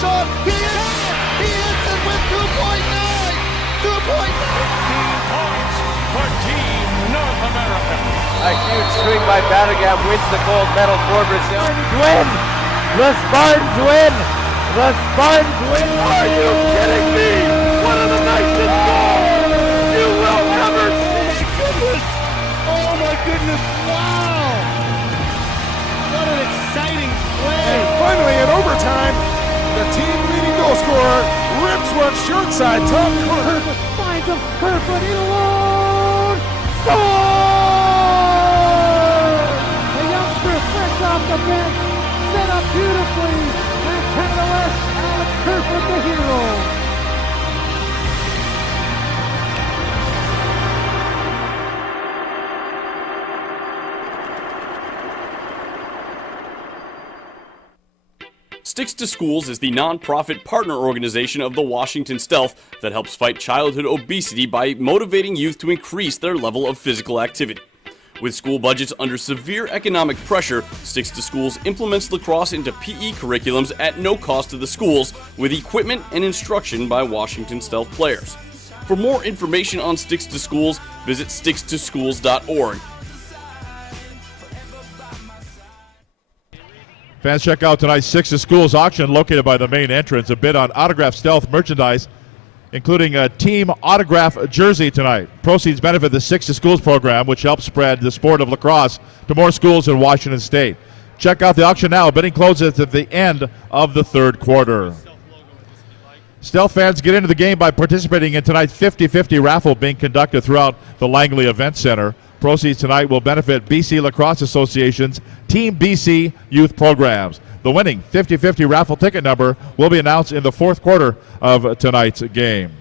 shot. He hits it with 2.9. 15 points for Team North America. A huge swing by Batagam wins the gold medal for Brazil. Win! The Spartans win! The Spartans win! Are you kidding me? One of the nicest goals you will ever see! Goodness! Oh my goodness! Wow! What an exciting play! And finally, in overtime, the team leading goal scorer rips one short side top corner. Finds him, Kerfoot in alone! Score! The youngster fresh off the bench, set up beautifully, and Canada West, Alex Kerfoot the hero. Sticks to Schools is the non-profit partner organization of the Washington Stealth that helps fight childhood obesity by motivating youth to increase their level of physical activity. With school budgets under severe economic pressure, Sticks to Schools implements lacrosse into PE curriculums at no cost to the schools, with equipment and instruction by Washington Stealth players. For more information on Sticks to Schools, visit stickstoschools.org. Fans, check out tonight's Sticks to Schools auction located by the main entrance. A bid on autographed Stealth merchandise, including a team autograph jersey tonight. Proceeds benefit the Sticks to Schools program, which helps spread the sport of lacrosse to more schools in Washington State. Check out the auction now. Bidding closes at the end of the third quarter. Stealth fans, get into the game by participating in tonight's 50-50 raffle being conducted throughout the Langley Event Center. Proceeds tonight will benefit BC Lacrosse Association's Team BC youth programs. The winning 50-50 raffle ticket number will be announced in the fourth quarter of tonight's game.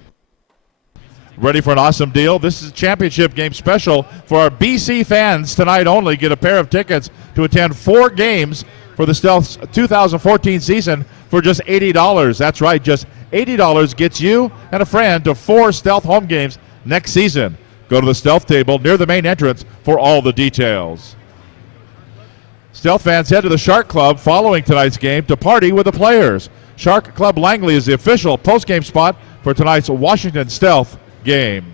Ready for an awesome deal? This is a championship game special for our BC fans tonight only. Get a pair of tickets to attend 4 games for the Stealth's 2014 season for just $80. That's right, just $80 gets you and a friend to 4 Stealth home games next season. Go to the Stealth table near the main entrance for all the details. Stealth fans, head to the Shark Club following tonight's game to party with the players. Shark Club Langley is the official post-game spot for tonight's Washington Stealth game.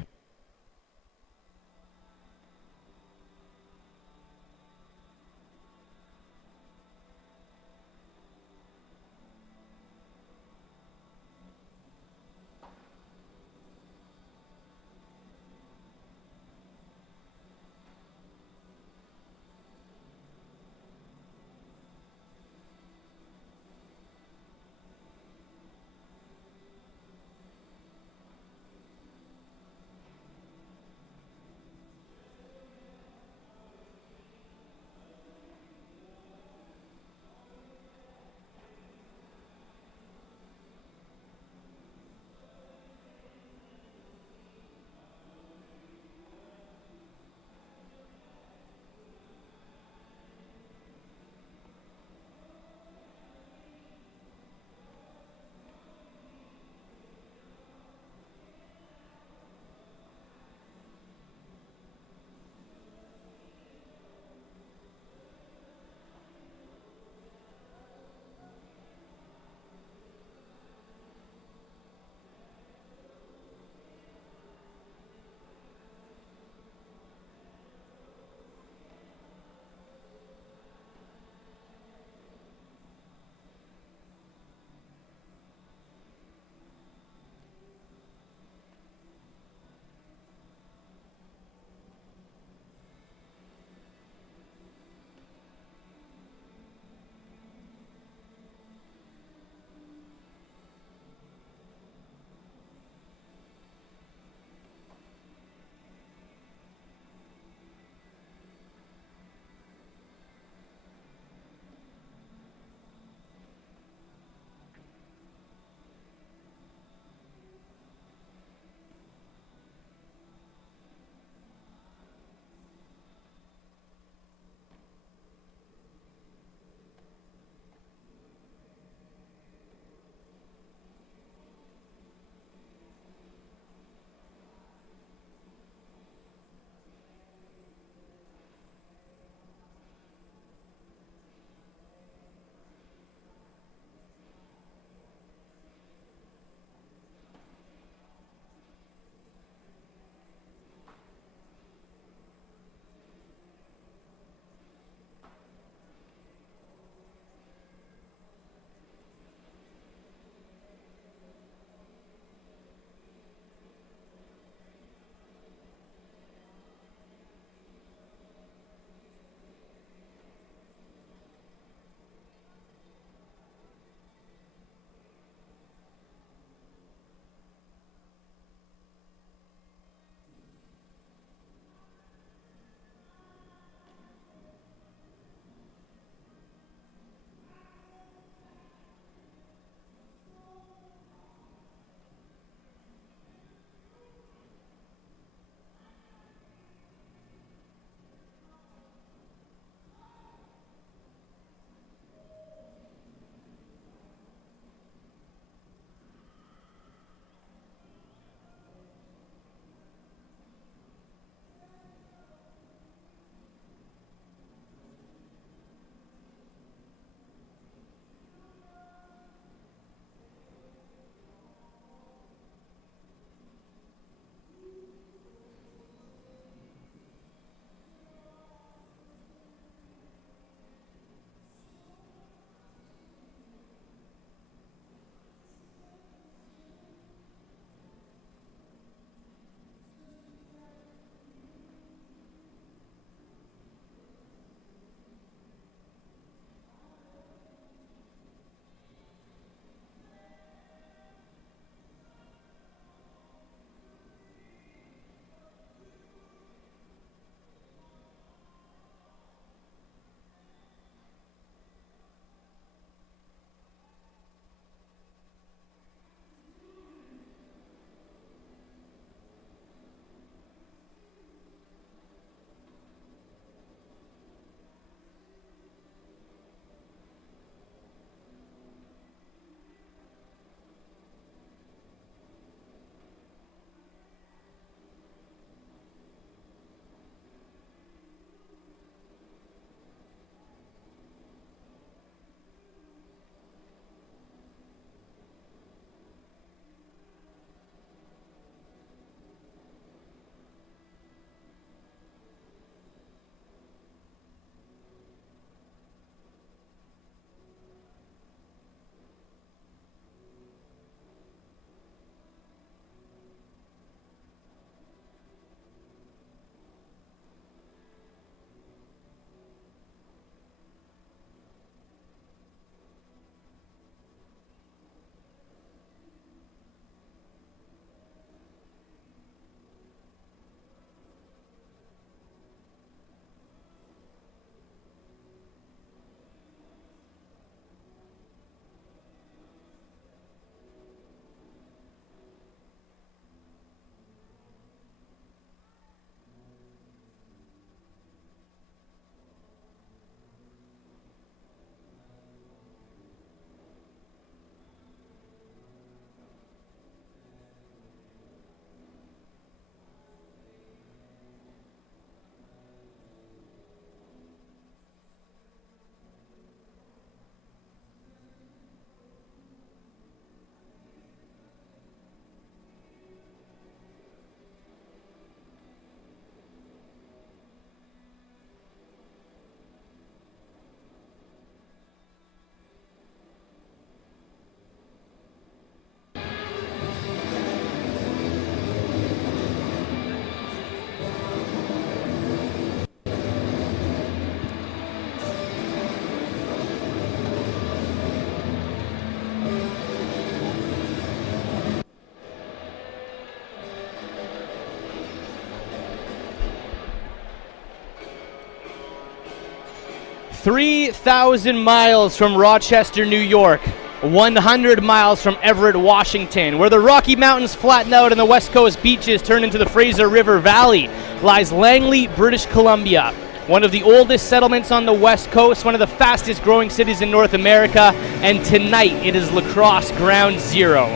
3,000 miles from Rochester, New York, 100 miles from Everett, Washington, where the Rocky Mountains flatten out and the West Coast beaches turn into the Fraser River Valley, lies Langley, British Columbia, one of the oldest settlements on the West Coast, one of the fastest growing cities in North America, and tonight it is lacrosse ground zero.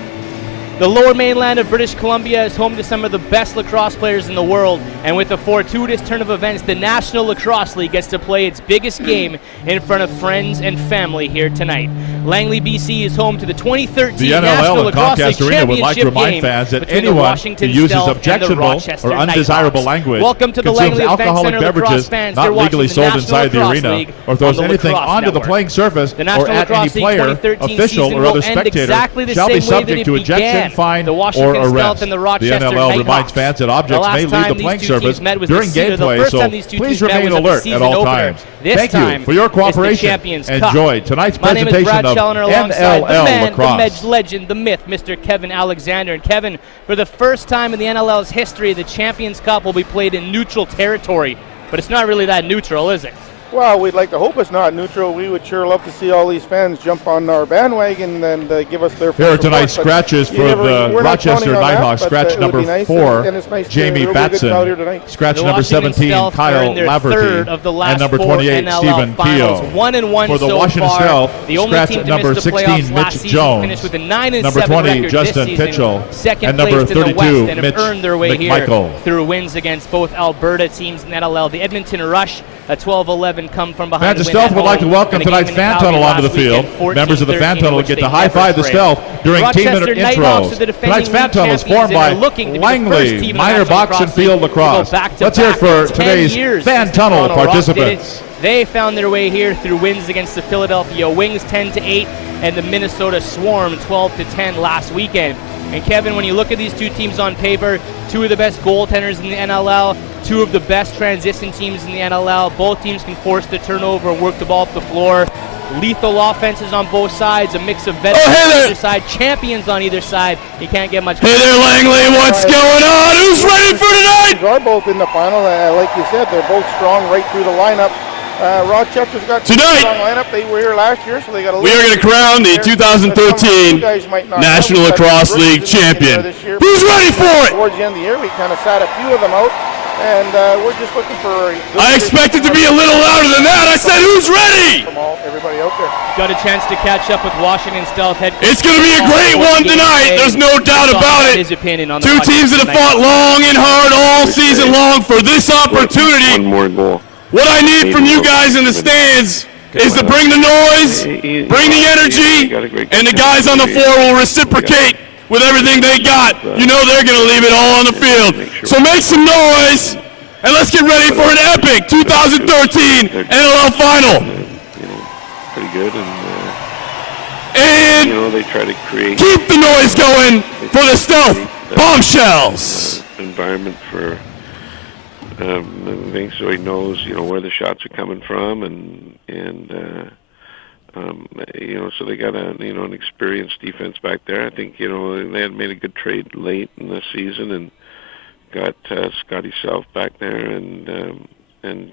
The lower mainland of British Columbia is home to some of the best lacrosse players in the world, and with a fortuitous turn of events, the National Lacrosse League gets to play its biggest game in front of friends and family here tonight. Langley, BC is home to the 2013 The National NLL and Lacrosse League Comcast Arena would like to Championship remind game fans that between the anyone Washington who uses Stealth and the objectionable Rochester or undesirable Knighthawks. language, Welcome to the consumes Langley Event alcoholic Center beverages lacrosse fans. They're not watching legally the sold National inside the Lacrosse arena, League or throws on the anything Lacrosse onto the Network. playing surface The National or at any Lacrosse League player, 2013 official, season or other will end spectator exactly the shall be same way that subject it to ejection, began. fine, The or Washington Stealth arrest. and the The Rochester NLL Knighthawks. reminds fans that The objects last may leave time the these playing two surface teams met was the during season- the gameplay, first so time these two please teams met remain was at the alert at season all opener. times. This Thank you time for your it's the cooperation. Champions Cup. Enjoy tonight's My name is presentation Brad of Challoner alongside the NLL man, the lacrosse. legend, the myth, Mr. Kevin Alexander. And Kevin, for the first time in the NLL's history, the Champions Cup will be played in neutral territory. But it's not really that neutral, is it? Well, we'd like to hope it's not neutral. We would sure love to see all these fans jump on our bandwagon and give us their Here are support, tonight's but scratches you for never- the we're not Rochester counting on that, Knighthawks. but, Scratch it would number be nice, 4, and it's nice to Jamie be a really good crowd here Batson. tonight. Scratch The number Washington 17, Stealth are Kyle in their Laverty. third of the last And number 4 28, NLL Stephen finals. Keogh. 1-1 For the so Washington far. Stealth, The only scratch team to number miss the 16, playoffs last Mitch season Jones. finished with a 9-7 Number 20, record Justin this season. Pitchell. Second And number placed in the 32, West and have Mitch earned their way here McMichael. through wins against both Alberta teams in NLL. The Edmonton Rush, a 12-11 come from behind. Fans of win Stealth at would like to home, welcome and a game tonight's in fan Calgary tunnel onto the last weekend, field. Members of the 14-13, fan tunnel which get they to never high-five the trailed. Stealth during Rochester team-minute Knighthawks are the intros. defending Tonight's fan league tunnel is champions formed and are by looking to be the first Langley, team in Minor National Box and Lacrosse Field League to go Lacrosse. back-to-back Let's hear it for in 10 today's years fan since the tunnel Toronto Rock did it. participants. They found their way here through wins against the Philadelphia Wings 10-8 and the Minnesota Swarm 12-10 last weekend. And Kevin, when you look at these two teams on paper, two of the best goaltenders in the NLL, two of the best transition teams in the NLL. Both teams can force the turnover and work the ball up the floor. Lethal offenses on both sides, a mix of veterans on either side, champions on either side. You can't get much. Hey there, Langley. What's going on? Who's ready for tonight? These are both in the final. Like you said, they're both strong right through the lineup. Rochester's got a Tonight, strong lineup. They were here last year, so they got a we are going to crown the 2013 National Lacrosse League champion. Who's ready for it? Towards the end of the year, we kind of sat a few of them out, and we're just looking for. I expected to be a little louder than that. I said, who's ready? From everybody out there. Got a chance to catch up with Washington Stealth head coach. It's going to be a great one tonight. There's no doubt about it. His opinion on the Two teams that have fought long and hard all season long for this opportunity. One more goal. What I need from you guys in the stands is to bring the noise, bring the energy, and the guys on the floor will reciprocate with everything they got. You know they're going to leave it all on the field. So make some noise, and let's get ready for an epic 2013 NLL final. Pretty good, And they try to create. Keep the noise going for the Stealth Bombshells. Environment for things, so he knows, where the shots are coming from, and so they got an experienced defense back there. I think, they had made a good trade late in the season and got Scotty Self back there and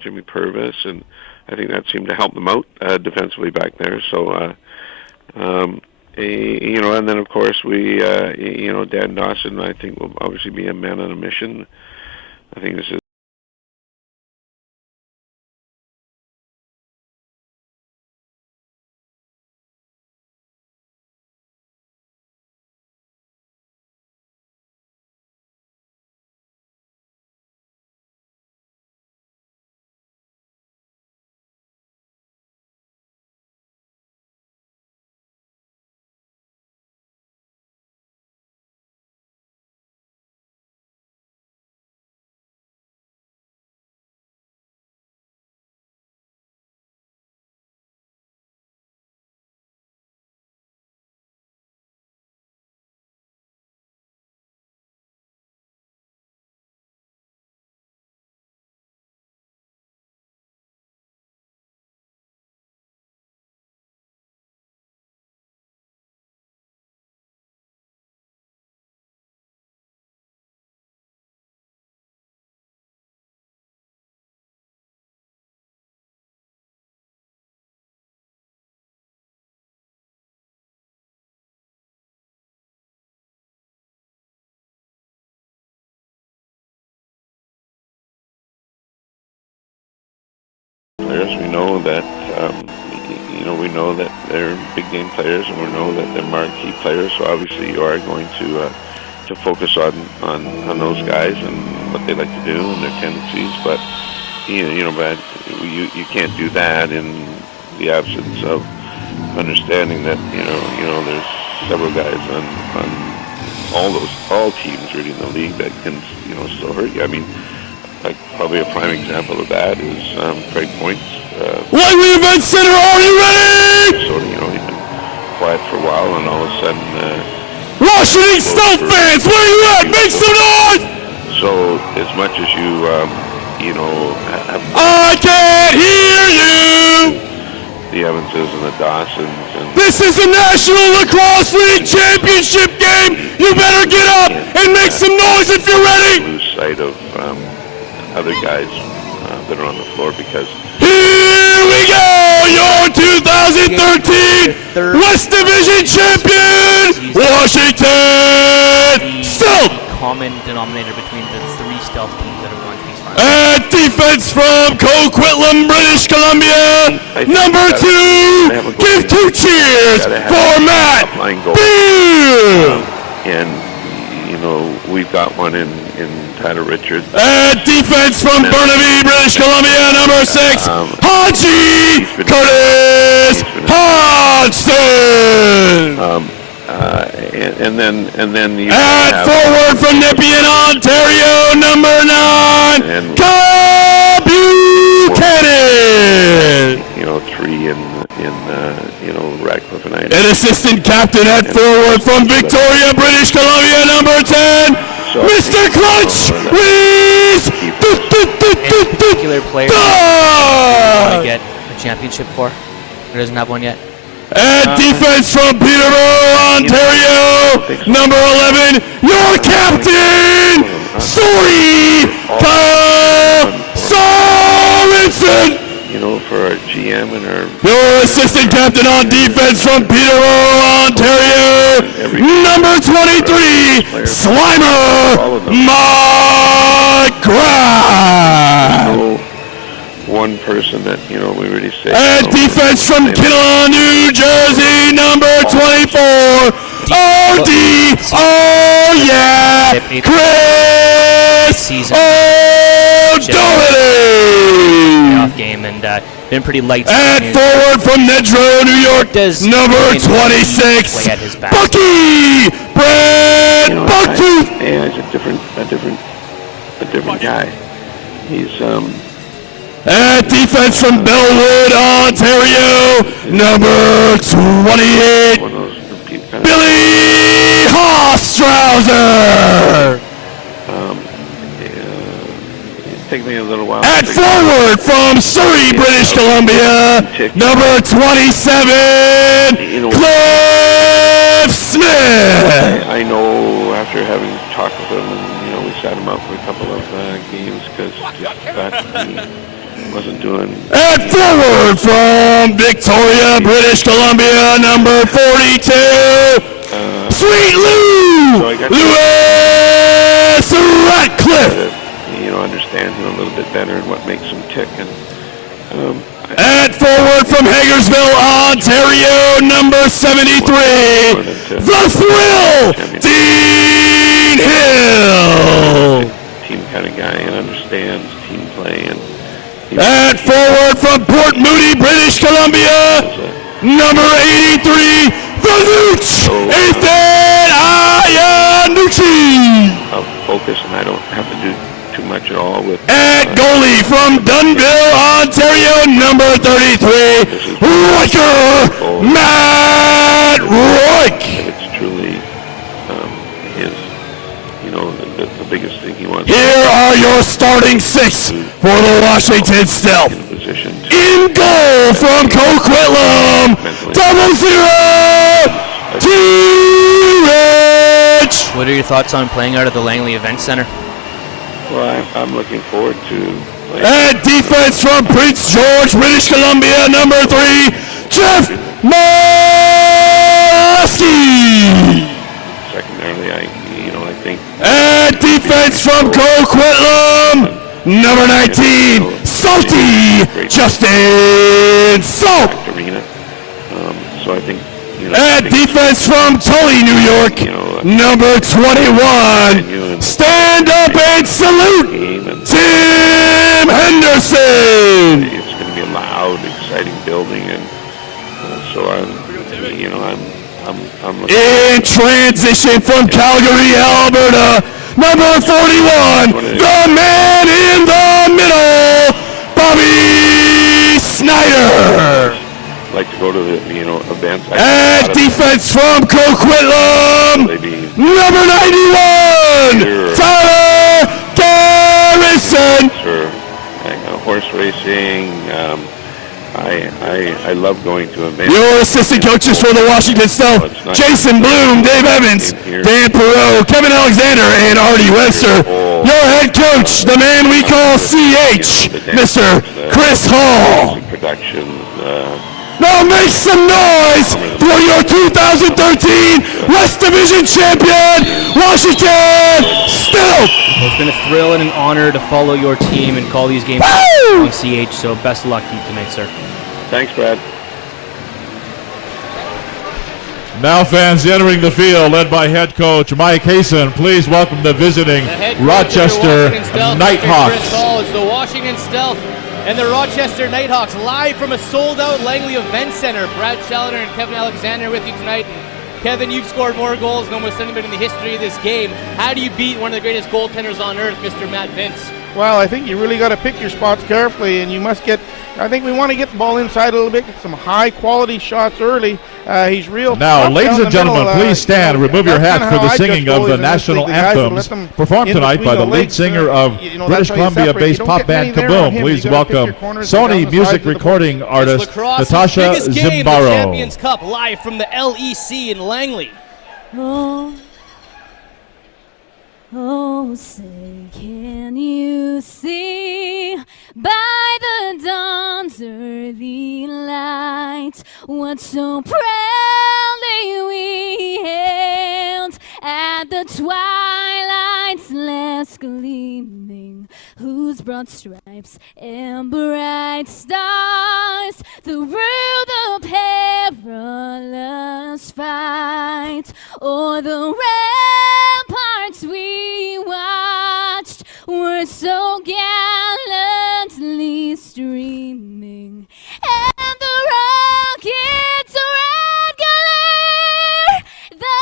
Jimmy Purvis, and I think that seemed to help them out defensively back there. So, and then of course we, Dan Dawson, I think, will obviously be a man on a mission. I think this is because we know that we know that they're big game players, and we know that they're marquee players. So obviously, you are going to focus on those guys and what they like to do and their tendencies. But but you can't do that in the absence of understanding that there's several guys on all teams really in the league that can still hurt you. I mean, like probably a prime example of that is Craig Points. Langley Event Center, are you ready? So he's been quiet for a while, and all of a sudden, Washington Stealth fans, where you at? Make some noise! So as much as you have I can't hear you. the Evanses and the Dawsons and This is a National Lacrosse League Championship game. You better get up and make some noise if you're ready. lose sight of other guys that are on the floor because Here we go, your 2013 West Division champion, Washington Stealth. Common denominator between the three stealth teams that have won these finals. And defense from Coquitlam, British Columbia, number 2. Give 2 cheers for Matt Beal. and we've got one in Tyler Richards. And defense from Burnaby, British Columbia, number 6, Haji Curtis Hodgson. And then you and forward from Nepean, Ontario, number 9, Kyle Buchanan. 3 in Radcliffe and I. An assistant captain at forward from Victoria, British Columbia, number 10, Mr. Clutch Reese. Any particular player you want to get a championship for? Or doesn't have one yet? And defense from Peterborough, Ontario, number 11, your captain, Sori Kyle Sorensen. For our GM and our Your assistant captain on defense from Peterborough, Ontario, number 23, Slimer McGrath. one person that we really say. And defense from Kinnelon, New Jersey, number 24, OD, oh yeah, Chris O'Doherty. Off game and been pretty light. And forward from Nedrow, New York, number 26, Bucky Brad Bucktooth. Yeah, he's a different guy. He's And defense from Bellwood, Ontario, number 28, Billy Hostrouser. Take me a little while. And forward from Surrey, British Columbia, number 27, Cliff Smith. I know after having talked with him, and we sat him out for a couple of games because he wasn't doing. And forward from Victoria, British Columbia, number 42, Sweet Lou, Lewis Ratcliffe. Understands him a little bit better and what makes him tick. And forward from Hagersville, Ontario, number 73, the Thrill, Dean Hill. Team kind of guy and understands team play. And forward from Port Moody, British Columbia, number 83, the Nooch, Ethan Iannucci. I'll focus, and I don't have to do too much at all with. And goalie from Dunnville, Ontario, number 33, Riker Matt Roik. It's truly his, the biggest thing he wants. Here are your starting 6 for the Washington Stealth. In goal from Coquitlam, 0-0, T-Rich. What are your thoughts on playing out of the Langley Event Center? Well, I'm looking forward to. And defense from Prince George, British Columbia, number 3, Jeff Molesky. Secondarily, I think. And defense from Coquitlam, number 19, Salty Justin Salt. Arena. So I think, And defense from Tully, New York, number 21. Stand up and salute Tim Henderson. It's going to be a loud, exciting building, and so I'm in transition from Calgary, Alberta, number 41, the man in the middle, Bobby Snyder. like to go to the events. And defense from Coquitlam, number 91, Tyler Garrison. Sure, horse racing. I love going to events. Your assistant coaches for the Washington Stealth, Jason Bloom, Dave Evans, Dan Perot, Kevin Alexander, and Artie Webster. Your head coach, the man we call CH, Mr. Chris Hall. Productions. Now make some noise for your 2013 West Division champion, Washington Stealth. It's been a thrill and an honor to follow your team and call these games on CH, so best of luck to you tonight, sir. Thanks, Brad. Now fans entering the field, led by head coach Mike Hasen. Please welcome the visiting Rochester Knighthawks. Chris Hall. It's the Washington Stealth and the Rochester Knighthawks live from a sold-out Langley Event Center. Brad Challoner and Kevin Alexander with you tonight. Kevin, you've scored more goals than almost anybody in the history of this game. How do you beat one of the greatest goaltenders on earth, Mr. Matt Vince? Well, I think you really got to pick your spots carefully, and you must get. I think we want to get the ball inside a little bit, get some high-quality shots early. He's real. Now, ladies and gentlemen, please stand. Remove your hats for the singing of the national anthems performed tonight by the lead singer of British Columbia-based pop band Kaboom. Please welcome Sony music recording artist Natasha Zimbaro. Champions Cup live from the LEC in Langley. Oh, say, can you see by the dawn's early light what so proudly we hailed at the twilight's last gleaming, whose broad stripes and bright stars through the perilous fight o'er the ramparts we watched were so gallantly streaming, and the rockets' red glare, the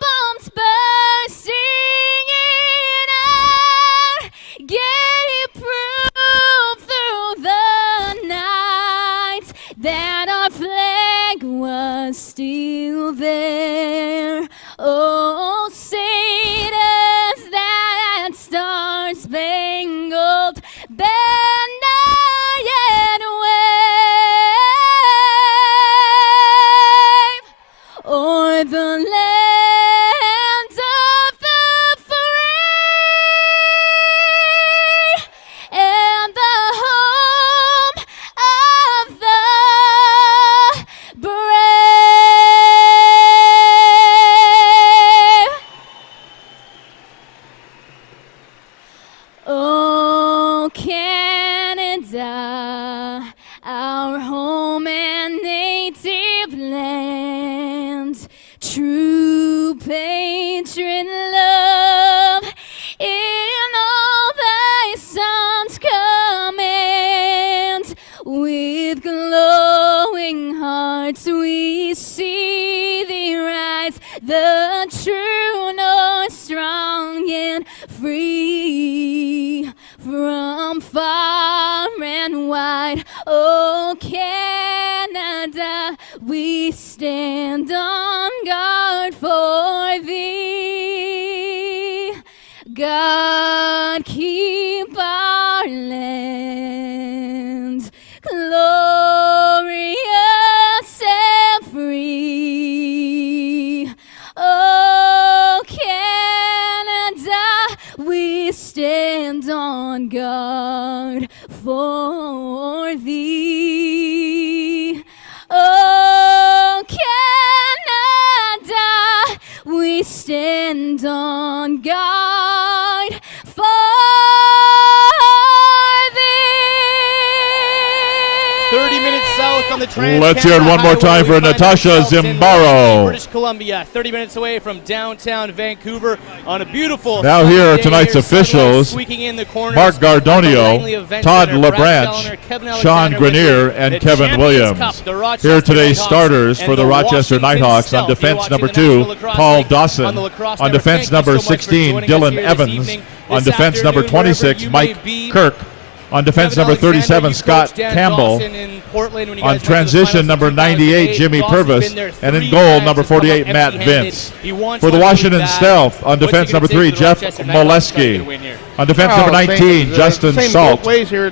bombs bursting in air, gave proof through the night that our flag was still there. Oh, say does that star-spangled banner yet wave o'er the land of the free and the home of the brave. Oh, Canada, our home and native land, true patriot love in all thy sons command. With glowing hearts we see thee rise, the true North, strong and free, from far and wide. Oh, Canada, we stand on guard for thee. God, keep our land glorious and free. Oh, Canada, we stand on guard for thee. Oh, Canada, we stand on guard for on the Let's hear it one more time for Natasha Zimbaro. British Columbia, 30 minutes away from downtown Vancouver on a beautiful Now here are tonight's officials: Mark Gardonio, Todd LeBranch, Sean Grenier, and Kevin Williams. Here are today's starters for the Rochester Knighthawks. On defense number 2, Paul Dawson. On defense number 16, Dylan Evans. On defense number 26, Mike Kirk. On defense number 37, Scott Campbell. On transition number 98, Jimmy Purvis. And in goal, number 48, Matt Vince. For the Washington Stealth, on defense number 3, Jeff Molesky. On defense number 19, Justin Salt.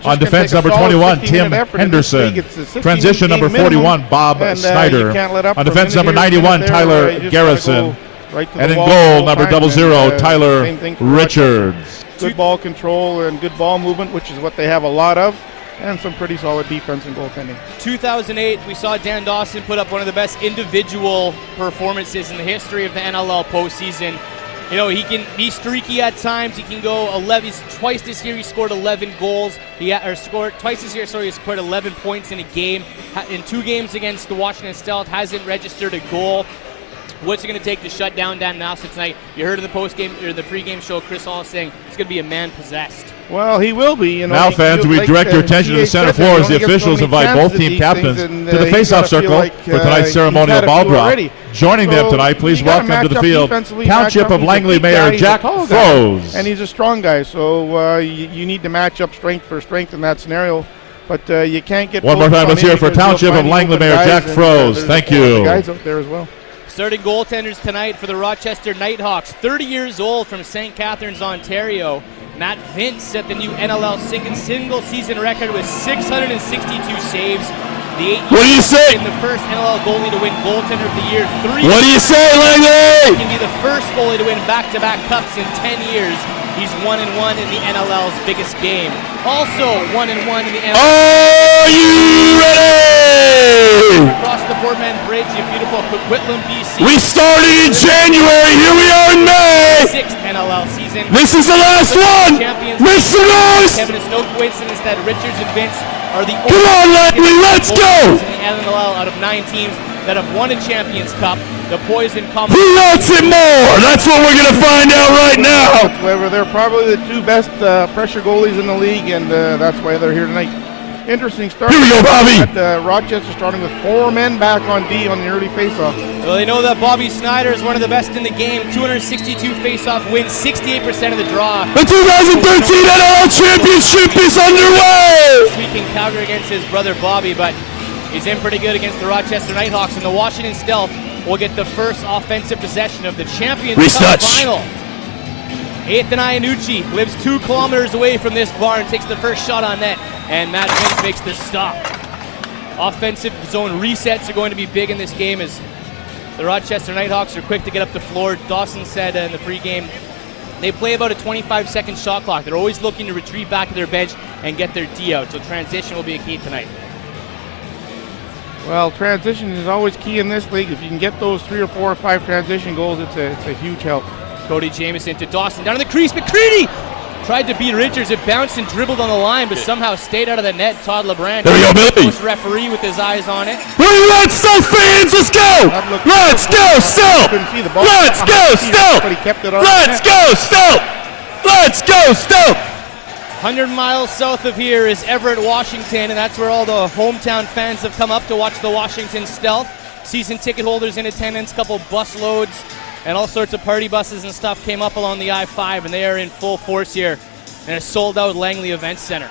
On defense number 21, Tim Henderson. Transition number 41, Bob Snyder. On defense number 91, Tyler Garrison. And in goal, number 00, Tyler Richards. Good ball control and good ball movement, which is what they have a lot of, and some pretty solid defense and goaltending. 2008, we saw Dan Dawson put up one of the best individual performances in the history of the NLL postseason. You know, he can be streaky at times. He can go 11. Twice this year he scored 11 goals. Twice this year, he scored 11 points in a game. In 2 games against the Washington Stealth, hasn't registered a goal. What's it going to take to shut down Dan Dawson tonight? You heard in the post-game or the pre-game show, Chris Hall saying it's going to be a man possessed. Well, he will be. You know, now, fans, we direct your attention to the center floor as the officials invite both team captains to the face-off circle for tonight's ceremonial ball drop. Joining them tonight, please welcome to the field Township of Langley Mayor Jack Froese. And he's a strong guy, so you need to match up strength for strength in that scenario. But you can't get one more time. Let's hear it for Township of Langley Mayor Jack Froese. Thank you. Guys out there as well. Starting goaltenders tonight for the Rochester Knighthawks, 30 years old from St. Catharines, Ontario. Matt Vince set the new NLL single season record with 662 saves. What do you say? In the first NLL goalie to win goaltender of the year. What do you say, Langley? He can be the first goalie to win back-to-back cups in 10 years. He's 1-1 in the NLL's biggest game. Also 1-1 in the NLL. Are you ready? Across the Portman Bridge in beautiful Coquitlam, BC. We started in January. Here we are in May. 6th NLL season. This is the last one. Make some noise. Kevin, it's no coincidence that Richards and Vince are the Come on, Langley, let's go. In the NLL out of 9 teams that have won a Champions Cup. The Poison come. Who wants it more? That's what we're going to find out right now. However, they're probably the 2 best pressure goalies in the league, and that's why they're here tonight. Interesting start. Here we go, Bobby. Rochester starting with 4 men back on D on the early faceoff. Well, they know that Bobby Snyder is one of the best in the game. 262 faceoff wins, 68% of the draw. The 2013 NLL Championship is underway. This week in Calgary against his brother Bobby, but he's in pretty good against the Rochester Knighthawks, and the Washington Stealth will get the first offensive possession of the Champions Cup final. Ethan Iannucci lives 2 kilometers away from this bar and takes the first shot on net, and Matt Vince makes the stop. Offensive zone resets are going to be big in this game as the Rochester Knighthawks are quick to get up the floor. Dawson said in the pregame they play about a 25-second shot clock. They're always looking to retreat back to their bench and get their D out, so transition will be a key tonight. Well, transition is always key in this league. If you can get those 3 or 4 or 5 transition goals, it's a huge help. Cody Jamieson to Dawson, down in the crease. McCready tried to beat Richards. It bounced and dribbled on the line, but somehow stayed out of the net. Todd LeBranch, there we go, Billy. Referee with his eyes on it. Let's still, fans. Let's go. Let's go, still. Let's go, still. Let's go, still. Let's go, still. 100 miles south of here is Everett, Washington, and that's where all the hometown fans have come up to watch the Washington Stealth. Season ticket holders in attendance, couple bus loads, and all sorts of party buses and stuff came up along the I-5, and they are in full force here in a sold-out Langley Event Center.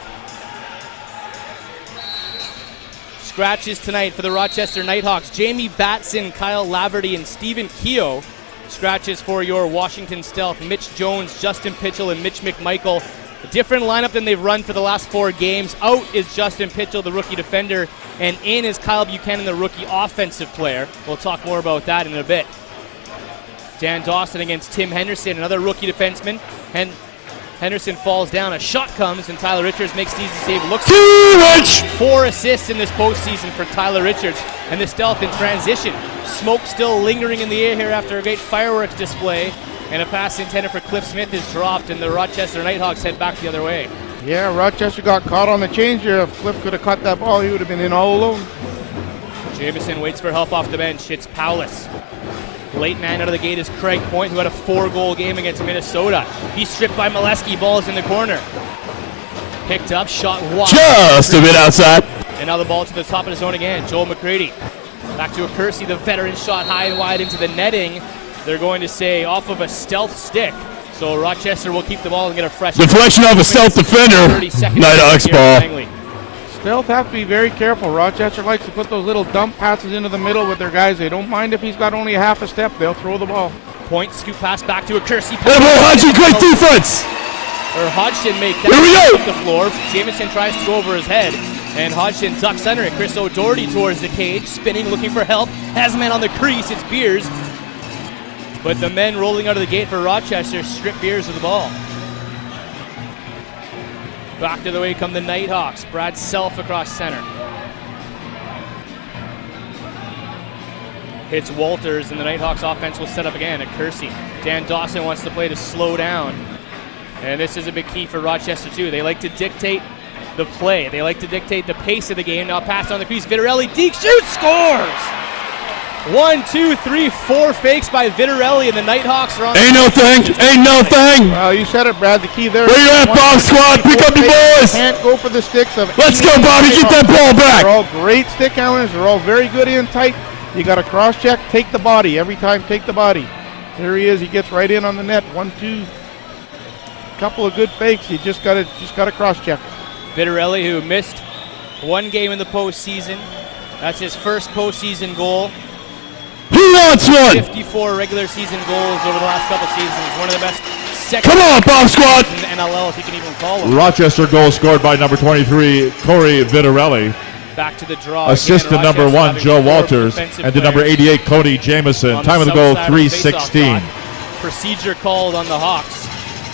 Scratches tonight for the Rochester Knighthawks. Jamie Batson, Kyle Laverty, and Stephen Keogh. Scratches for your Washington Stealth. Mitch Jones, Justin Pitchell, and Mitch McMichael. A different lineup than they've run for the last 4 games. Out is Justin Pitchell, the rookie defender, and in is Kyle Buchanan, the rookie offensive player. We'll talk more about that in a bit. Dan Dawson against Tim Henderson, another rookie defenseman. Henderson falls down, a shot comes, and Tyler Richards makes the easy save. Looks too much. 4 assists in this postseason for Tyler Richards, and the Stealth in transition. Smoke still lingering in the air here after a great fireworks display, and a pass intended for Cliff Smith is dropped, and the Rochester Knighthawks head back the other way. Yeah, Rochester got caught on the change here. If Cliff could have caught that ball, he would have been in all alone. Jamieson waits for help off the bench. It's Paulus. Late man out of the gate is Craig Point, who had a 4-goal game against Minnesota. He's stripped by Molesky. Ball's in the corner. Picked up, shot wide. Just a bit outside. And now the ball to the top of the zone again. Joel McCready. Back to a Kersey, the veteran, shot high and wide into the netting. They're going to say off of a stealth stick. So Rochester will keep the ball and get a fresh deflection off a stealth defender. Knighthawks ball. Stealth have to be very careful. Rochester likes to put those little dump passes into the middle with their guys. They don't mind if he's got only a half a step. They'll throw the ball. Point, scoop pass back to a Kersey. Hodgson, great defense. Or Hodgson make that off the floor. Jamieson tries to go over his head. And Hodgson ducks under it. Chris O'Doherty towards the cage, spinning, looking for help. Has a man on the crease. It's Beers. But the men rolling out of the gate for Rochester strip Beers of the ball. Back to the way come the Knighthawks. Brad Self across center. Hits Walters, and the Knighthawks offense will set up again at Kersey. Dan Dawson wants to play to slow down. And this is a big key for Rochester too. They like to dictate the play. They like to dictate the pace of the game. Now pass on the crease. Vitarelli, Deke shoots, scores! 1, 2, 3, 4 fakes by Vitarelli, and the Knighthawks are on. Ain't no thing. Ain't no thing. Well, you said it, Brad. The key there. Where you at, bomb squad? Pick up your boys. Can't go for the sticks of. Let's go, Bobby. Get that ball back. They're all great stick handlers. They're all very good in tight. You got to cross check. Take the body every time. Take the body. There he is. He gets right in on the net. 1, 2. Couple of good fakes. You just got to cross check. Vitarelli, who missed one game in the postseason. That's his first postseason goal. Who wants one? 54 regular season goals over the last couple seasons. One of the best second. Come on, bomb squad! In the NLL, if you can even call them. Rochester goal scored by number 23, Corey Vitarelli. Back to the draw. Assist to number 1, Joe Walters, and to number 88, Cody Jamieson. Time of the goal, 3:16. Procedure called on the Hawks.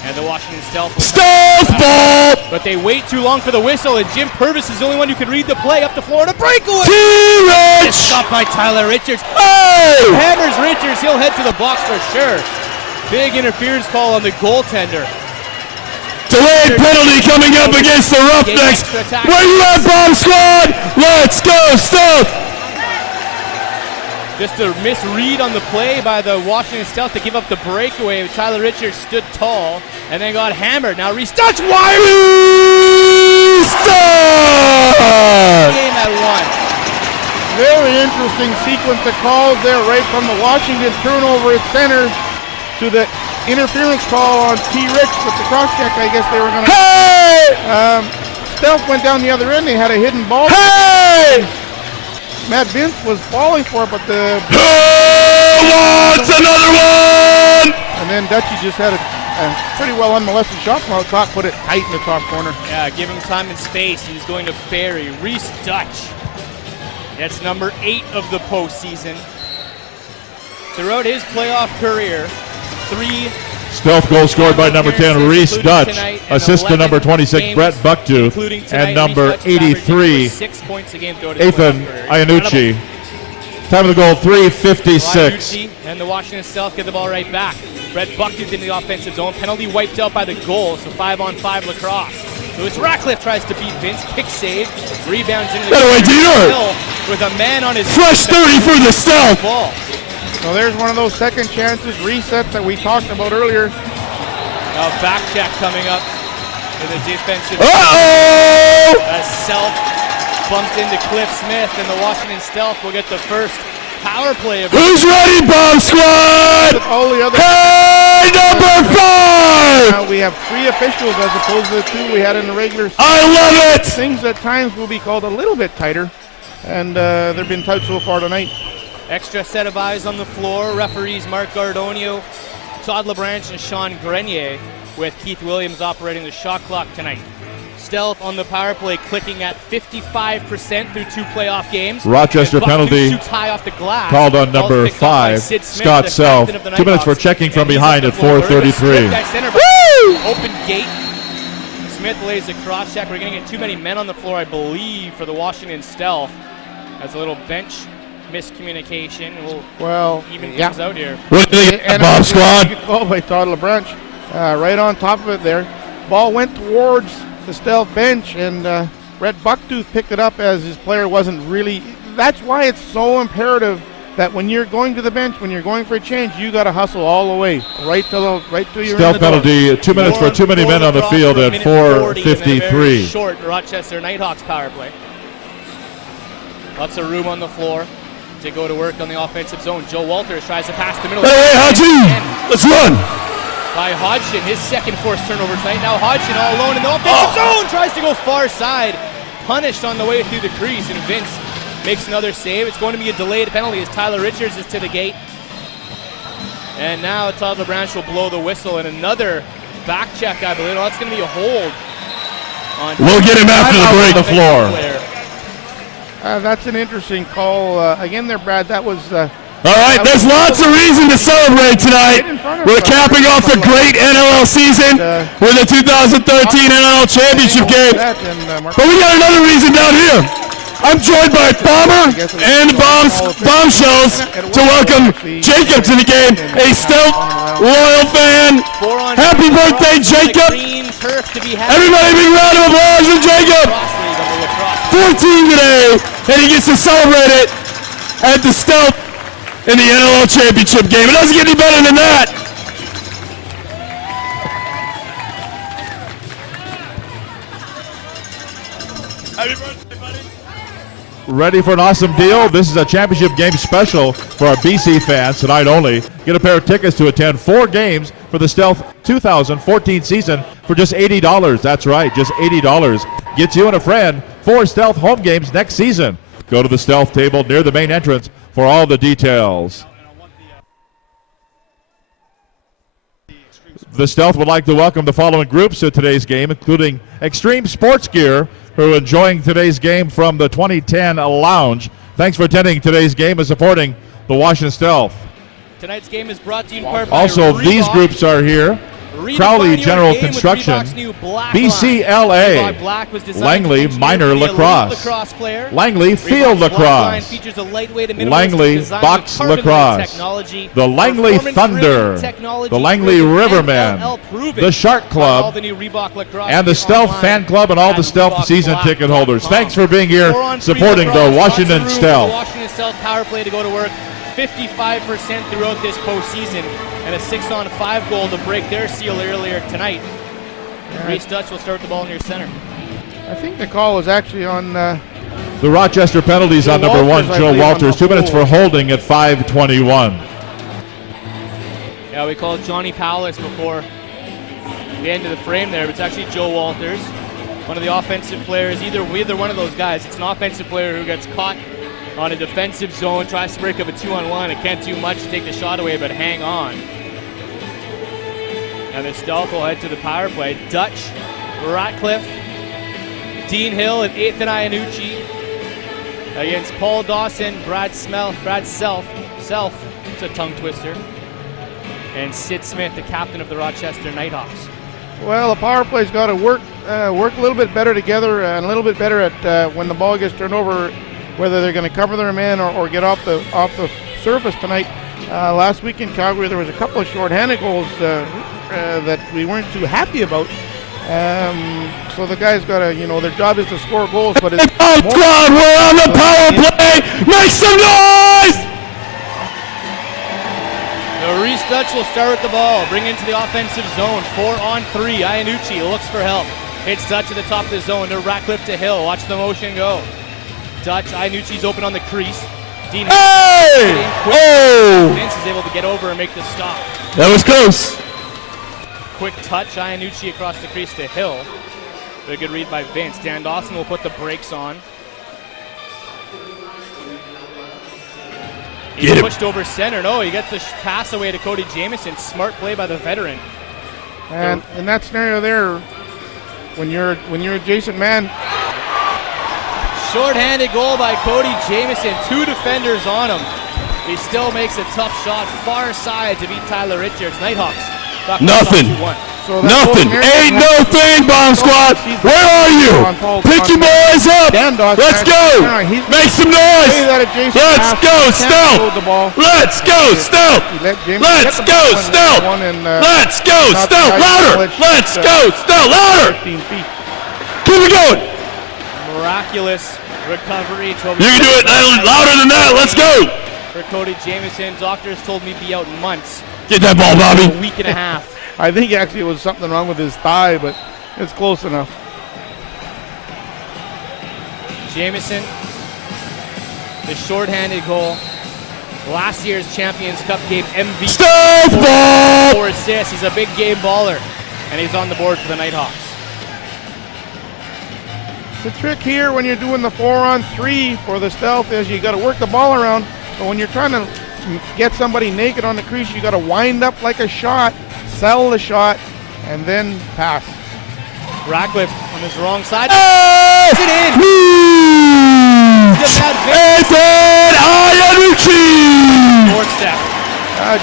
And the Washington Stealth. Stealth ball! But they wait too long for the whistle, and Jim Purvis is the only one who can read the play. Up the floor and a breakaway! T-Rich! Stopped by Tyler Richards. Hey! Hammers Richards. He'll head to the box for sure. Big interference call on the goaltender. Delayed penalty coming up against the Roughnecks. Where you at, bomb squad? Let's go, Stealth! Just a misread on the play by the Washington Stealth to give up the breakaway. Tyler Richards stood tall and then got hammered. Now Restart wire! Game at 1. Very interesting sequence of calls there, right from the Washington turnover at center to the interference call on T. Rich with the cross check. I guess they were going to. Hey! Stealth went down the other end. They had a hidden ball. Hey! Matt Vince was falling for it, but the. Who wants another one? And then Dutchie just had a pretty well unmolested shot from out top, put it tight in the top corner. Yeah, giving time and space. He's going to bury Reese Dutch. That's number 8 of the postseason. Throughout his playoff career, 3 Stealth goal scored by number 10, Reese Dutch. Assist to number 26, Brett Bucktooth. And number 83, Ethan Iannucci. Time of the goal, 3:56. And the Washington Stealth get the ball right back. Brett Bucktooth in the offensive zone. Penalty wiped out by the goal, so 5-on-5 lacrosse. Lewis Ratcliffe tries to beat Vince. Kick save. Rebounds into the corner with a man on his fresh 30 for the Stealth. Ball. So there's one of those second chances, resets that we talked about earlier. Now back check coming up in the defensive. Uh-oh! As Self bumped into Cliff Smith, and the Washington Stealth will get the first power play of. Who's ready, bomb squad? All the other. Hey, number 5! Now we have 3 officials as opposed to the 2 we had in the regular season. I love it! Things at times will be called a little bit tighter, and they've been tight so far tonight. Extra set of eyes on the floor. Referees Mark Gardonio, Todd LeBranch, and Sean Grenier, with Keith Williams operating the shot clock tonight. Stealth on the power play clicking at 55% through 2 playoff games. Rochester penalty shoots high off the glass. Called on number 5, Scott Self. 2 minutes for checking from behind at 4:33. Open gate. Smith lays a cross check. We're going to get too many men on the floor, I believe, for the Washington Stealth. That's a little bench miscommunication. We'll even things out here. What do you think, bomb squad? Oh, by Todd LeBranch. Right on top of it there. Ball went towards the Stealth bench, and Brett Bucktooth picked it up as his player wasn't really. That's why it's so imperative that when you're going to the bench, when you're going for a change, you got to hustle all the way, right till you're Stealth in the door. penalty, 2 minutes for too many men on the field at 4:53. Short Rochester Knighthawks power play. Lots of room on the floor to go to work on the offensive zone. Joe Walters tries to pass the middle. Hey, Hodgson, let's run. By Hodgson, his second forced turnover tonight. Now Hodgson all alone in the offensive zone, tries to go far side, punished on the way through the crease, and Vince makes another save. It's going to be a delayed penalty as Tyler Richards is to the gate. And now Toddler Branch will blow the whistle, and another back check, I believe. Oh, that's going to be a hold. We'll get him after the break. The floor. That's an interesting call. Again there, Brad, that was... all right, there's lots of reason to celebrate tonight. We're capping off a great NLL season with the 2013 NLL Championship game. But we got another reason down here. I'm joined by Bomber and Bombshells to welcome Jacob to the game, a Stealth loyal fan. Happy birthday, Jacob. Everybody, big round of applause for Jacob. 14 today, and he gets to celebrate it at the Stealth in the NLL Championship game. It doesn't get any better than that. Happy birthday, buddy. Ready for an awesome deal? This is a championship game special for our BC fans tonight only. Get a pair of tickets to attend 4 games for the Stealth 2014 season for just $80. That's right, just $80. Gets you and a friend 4 Stealth home games next season. Go to the Stealth table near the main entrance for all the details. The Stealth would like to welcome the following groups to today's game, including Extreme Sports Gear, who are enjoying today's game from the 2010 Lounge. Thanks for attending today's game and supporting the Washington Stealth. Tonight's game is brought to you in part by Also, Reebok. These groups are here. Crowley General Construction, BCLA, Langley Minor Lacrosse, Langley Field Lacrosse, Langley Box Lacrosse, the Langley Thunder, the Langley Rivermen, the Shark Club, and the Stealth Fan Club and all the Stealth season ticket holders. Thanks for being here supporting the Washington Stealth. Washington Stealth power play to go to work 55% throughout this postseason, and a 6-on-5 goal to break their seal earlier tonight. Reese Dutch will start the ball near center. I think the call was actually on... the Rochester penalties on number 1, Joe Walters. 2 minutes for holding at 5:21. Yeah, we called Johnny Powless before the end of the frame there, but it's actually Joe Walters, one of the offensive players, either one of those guys. It's an offensive player who gets caught on a defensive zone, tries to break up a 2-on-1. It can't do much to take the shot away, but hang on. And the Stealth will head to the power play. Dutch, Ratcliffe, Dean Hill, and Ethan Iannucci against Paul Dawson, Brad Self, it's a tongue twister, and Sid Smith, the captain of the Rochester Knighthawks. Well, the power play's got to work a little bit better together and a little bit better at when the ball gets turned over, whether they're going to cover their man or get off the surface tonight. Last week in Calgary, there was a couple of shorthanded goals that we weren't too happy about. So the guys got to, their job is to score goals, but it's squad, we're on the power play. Make some noise! Reese Dutch will start with the ball, bring into the offensive zone. 4-on-3. Iannucci looks for help. Hits Dutch at the top of the zone. To Ratcliffe to Hill. Watch the motion go. Dutch, Iannucci's open on the crease. Dean Vince is able to get over and make the stop. That was close. Quick touch, Iannucci across the crease to Hill. But a good read by Vince. Dan Dawson will put the brakes on. He's pushed over center. No, he gets the pass away to Cody Jamieson. Smart play by the veteran. And in that scenario there, when you're adjacent man. Short-handed goal by Cody Jamieson. 2 defenders on him. He still makes a tough shot far side to beat Tyler Richards. Nighthawks. Nothing. Nothing. Ain't no thing, Bomb Squad. Where are you? Pick your boys up. Let's go. Make some noise. Let's go, Stealth. Let's go, Stealth. Let's go, Stealth. Let's go, Stealth. Louder. Let's go, Stealth. Louder. Keep it going. Miraculous recovery. You can do it louder than that. Let's go. For Cody Jamieson, doctors told me be out months. Get that ball, Bobby. A week and a half. I think actually it was something wrong with his thigh, but it's close enough. Jamieson, the shorthanded goal. Last year's Champions Cup game MVP. Stealth ball! 4 assists. He's a big game baller, and he's on the board for the Knighthawks. The trick here when you're doing the 4-on-3 for the stealth is you got to work the ball around. But when you're trying to get somebody naked on the crease, you got to wind up like a shot, sell the shot, and then pass. Ratcliffe on his wrong side. Hey! It in. Ethan Ayanuchi! Fourth step.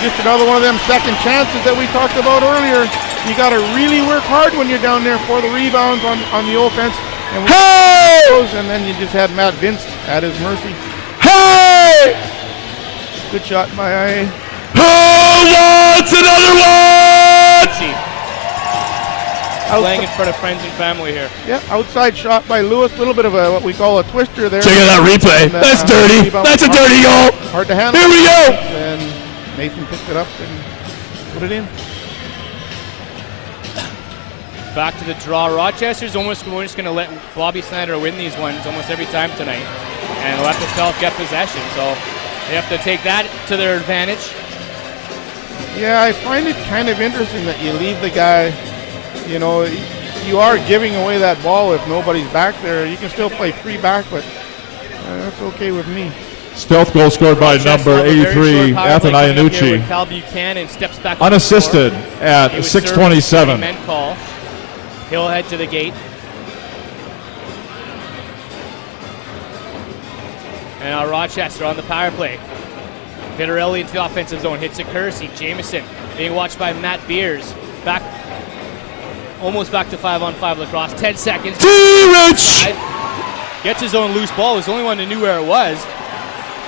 Just another one of them second chances that we talked about earlier. You got to really work hard when you're down there for the rebounds on the offense. And, and then you just had Matt Vince at his mercy. Hey! Good shot by Who wants another one? Playing in front of friends and family here. Yeah, outside shot by Lewis. A little bit of what we call a twister there. Check out that replay. And, that's dirty. That's a dirty goal. Hard to handle. Here we go. And Nathan picked it up and put it in. Back to the draw. Rochester's almost just going to let Bobby Snyder win these ones almost every time tonight and let the Stealth get possession. So they have to take that to their advantage. Yeah, I find it kind of interesting that you leave the guy, you know, you are giving away that ball if nobody's back there. You can still play free back, but that's okay with me. Stealth goal scored by number 83, Ethan Ianucci. Cal Buchanan steps back unassisted at 6:27. Men call. He'll head to the gate. And now Rochester on the power play. Vitarelli into the offensive zone, hits a Kersey. Jamieson being watched by Matt Beers. Back, almost back to 5-on-5 lacrosse. 10 seconds. Gets his own loose ball. Was the only one who knew where it was.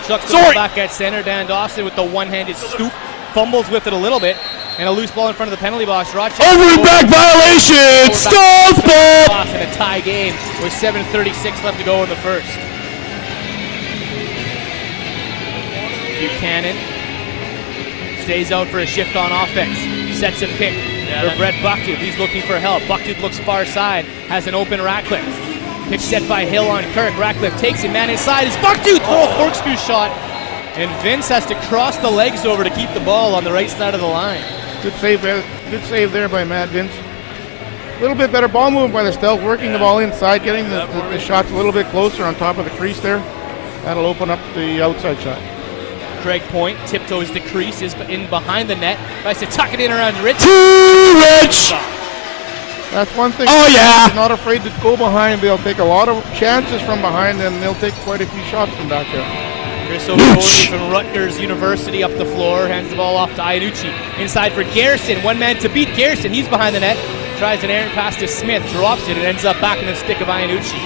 Chucks the ball back at center. Dan Dawson with the one-handed scoop. Fumbles with it a little bit. And a loose ball in front of the penalty box. Rochester over and back violation. Stealth ball. In a tie game with 7:36 left to go in the first. Buchanan stays out for a shift on offense. Sets a pick for Brett Bucktooth. He's looking for help. Bucktooth looks far side. Has an open Ratcliffe. Pick set by Hill on Kirk. Ratcliffe takes it. Man inside is Bucktooth. Oh, corkscrew shot. And Vince has to cross the legs over to keep the ball on the right side of the line. Good save there by Matt Vince. A little bit better ball movement by the Stealth, working the ball inside, getting the shots a little bit closer on top of the crease there. That'll open up the outside shot. Craig Point tiptoes the crease, is in behind the net. Tries to tuck it in around Rich. Rich! That's one thing. Oh, yeah. They're not afraid to go behind. They'll take a lot of chances from behind, and they'll take quite a few shots from back there. Chris O'Cody from Rutgers University up the floor, hands the ball off to Ianucci. Inside for Garrison, one man to beat Garrison. He's behind the net. Tries an errant pass to Smith, drops it, and ends up back in the stick of Ianucci.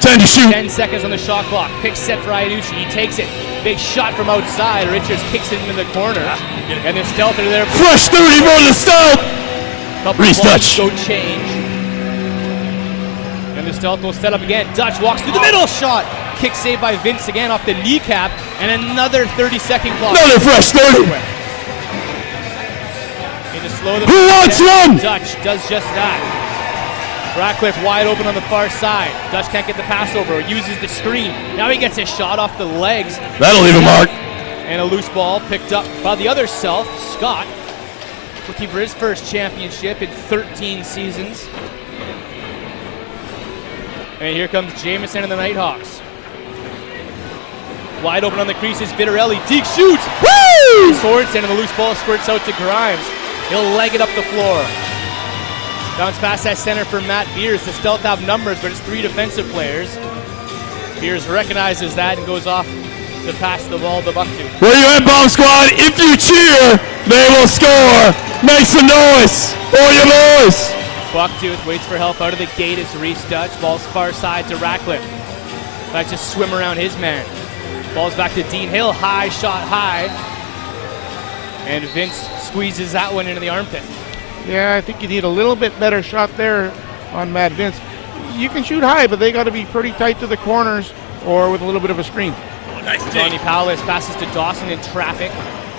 10 to shoot. 10 seconds on the shot clock. Pick set for Ianucci. He takes it. Big shot from outside. Richards kicks it into the corner. And the Stealth are there. Fresh 30 for the Stealth. Reese Dutch. Go change. And the Stealth will set up again. Dutch walks through the middle. Shot. Kick saved by Vince again off the kneecap. And another 30-second clock. Another fresh 30. To slow the Who wants one? Dutch does just that. Ratcliffe wide open on the far side. Dutch can't get the pass over. Uses the screen. Now he gets a shot off the legs. That'll leave a mark. And a loose ball picked up by the other Self, Scott. Looking for his first championship in 13 seasons. And here comes Jamieson and the Knighthawks. Wide open on the crease is Vitarelli. Deke shoots. Woo! Sorensen and the loose ball squirts out to Grimes. He'll leg it up the floor. Bounce pass at center for Matt Beers. The Stealth have numbers, but it's 3 defensive players. Beers recognizes that and goes off to pass the ball to Bucktooth. Where you at, Bomb Squad? If you cheer, they will score. Make some noise for your boys. Bucktooth waits for help out of the gate as Reese Dutch. Ball's far side to Ratcliffe. Likes to swim around his man. Ball's back to Dean Hill. High shot, high. And Vince squeezes that one into the armpit. Yeah, I think you need a little bit better shot there on Matt Vince. you can shoot high, but they got to be pretty tight to the corners or with a little bit of a screen. Johnny Paulus passes to Dawson in traffic.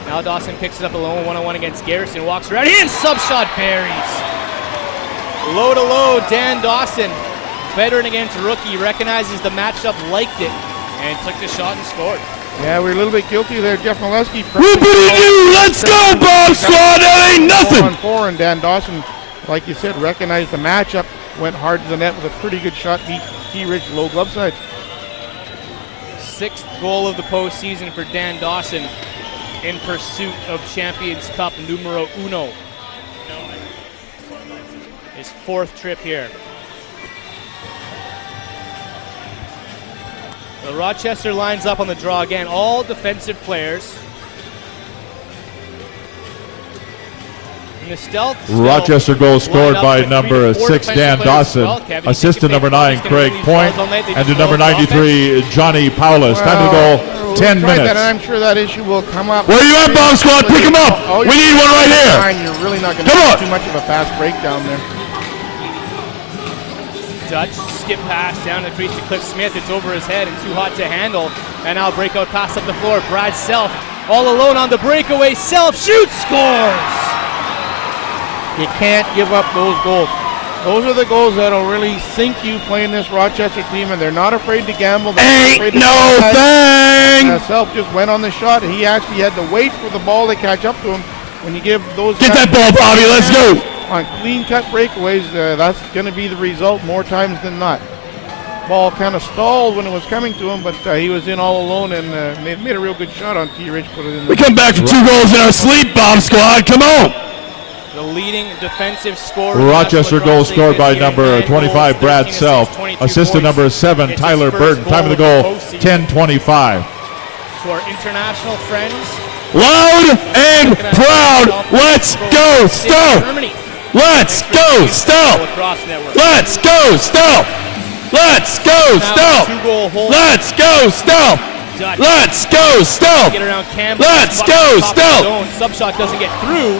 Now Dawson picks it up alone, one-on-one against Garrison, walks around, and sub-shot parries. Low to low, Dan Dawson, veteran against rookie, recognizes the matchup, liked it, and took the shot and scored. Yeah, we're a little bit guilty there. Jeff Molesky. We beat you! Let's go, Bomb Squad! That ain't nothing! 4-on-4, and Dan Dawson, like you said, recognized the matchup, went hard to the net with a pretty good shot, beat T-Ridge low glove side. 6th goal of the postseason for Dan Dawson in pursuit of Champions Cup numero uno. His 4th trip here. The Rochester lines up on the draw again, all defensive players. And the Stealth Rochester goal scored by number 6, Dan Dawson. Assist to number 9, Craig Point. And to number 93, Johnny Paulus. Time to go, 10 minutes. I'm sure that issue will come up. Where you at, Bomb Squad? Pick him up. We need one right here. You're really not going to have too much of a fast breakdown there. Dutch skip pass down the crease to Cliff Smith. It's over his head and too hot to handle. And now breakout pass up the floor. Brad Self all alone on the breakaway. Self shoots, scores! You can't give up those goals. Those are the goals that'll really sink you playing this Rochester team, and they're not afraid to gamble. Ain't no thing! Self just went on the shot. He actually had to wait for the ball to catch up to him. When you give those Get that ball, Bobby, let's go! On clean-cut breakaways, that's going to be the result more times than not. Ball kind of stalled when it was coming to him, but he was in all alone and made a real good shot on T-Ridge. Put it in. We come back for 2 goals in our sleep, Bomb Squad. Come on! The leading defensive scorer. Rochester goal scored by number 25, Brad Self. Assist to number 7, Tyler Burton. Time of the goal, 10:25. To our international friends. Loud and proud. Let's go, Stealth! Let's go, Stealth! Let's go, Stealth! Let's go, Stealth! Let's go, Stealth! Let's go, Stealth! Let's go, Stealth! Sub shot doesn't get through.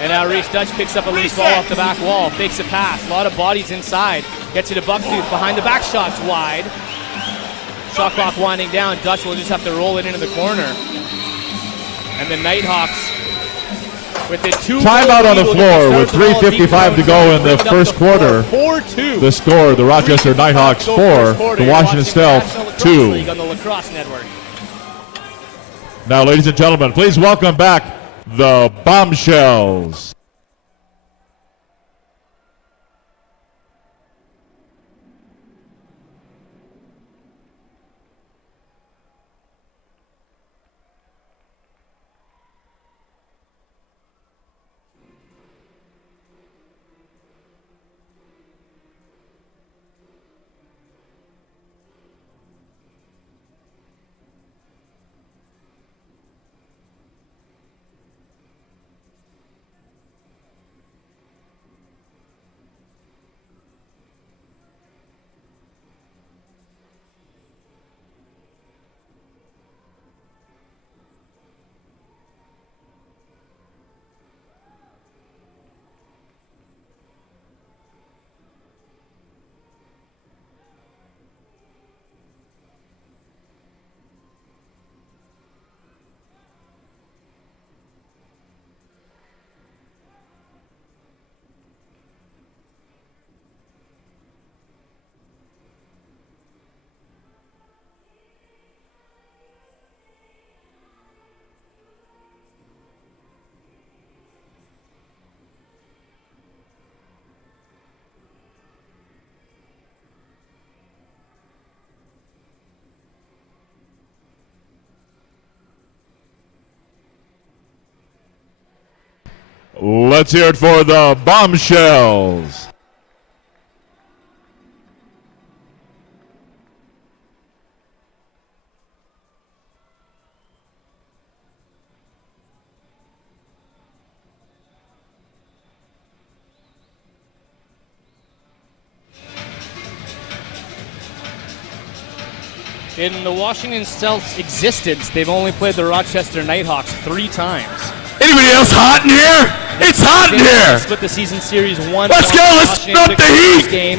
And now Reese Dutch picks up a loose ball off the back wall, fakes a pass, a lot of bodies inside, gets it to Bucktooth behind the back, shots wide. Shot clock winding down, Dutch will just have to roll it into the corner. And the Knighthawks with the 2 Timeout on the floor with 3:55 to go in the first quarter. 4-2. The score, the Rochester Knighthawks 4, the Washington Stealth 2. On the Lacrosse Network. Now, ladies and gentlemen, please welcome back the Bombshells. Let's hear it for the Bombshells. In the Washington Stealth's existence, they've only played the Rochester Knighthawks 3 times. Anybody else hot in here? It's hot in here! there. Split the season series 1. Let's go. Let's Washington up took the first heat. game,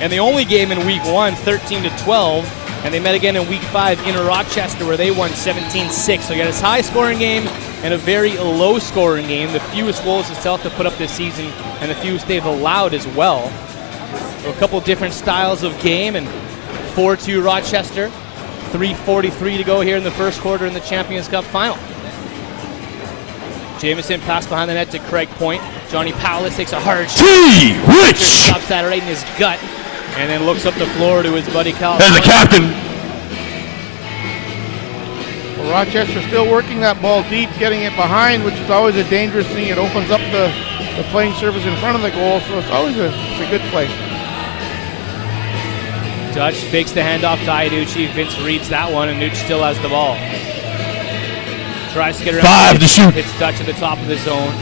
and the only game in week 1, 13-12. And they met again in week 5 in Rochester, where they won 17-6. So you got a high-scoring game and a very low-scoring game. The fewest goals the Stealth have put up this season, and the fewest they've allowed as well. So a couple different styles of game, and 4-2 Rochester. 3:43 to go here in the first quarter in the Champions Cup final. Jamison passed behind the net to Craig Point. Johnny Powless takes a hard shot. Rich! Stops that right in his gut, and then looks up the floor to his buddy Cal. There's the captain. Well, Rochester still working that ball deep, getting it behind, which is always a dangerous thing. It opens up the playing surface in front of the goal, so it's always a good play. Dutch fakes the handoff to Iannucci. Vince reads that one, and Nucci still has the ball. Tries to get around. 5 to shoot. Hits Dutch at the top of the zone.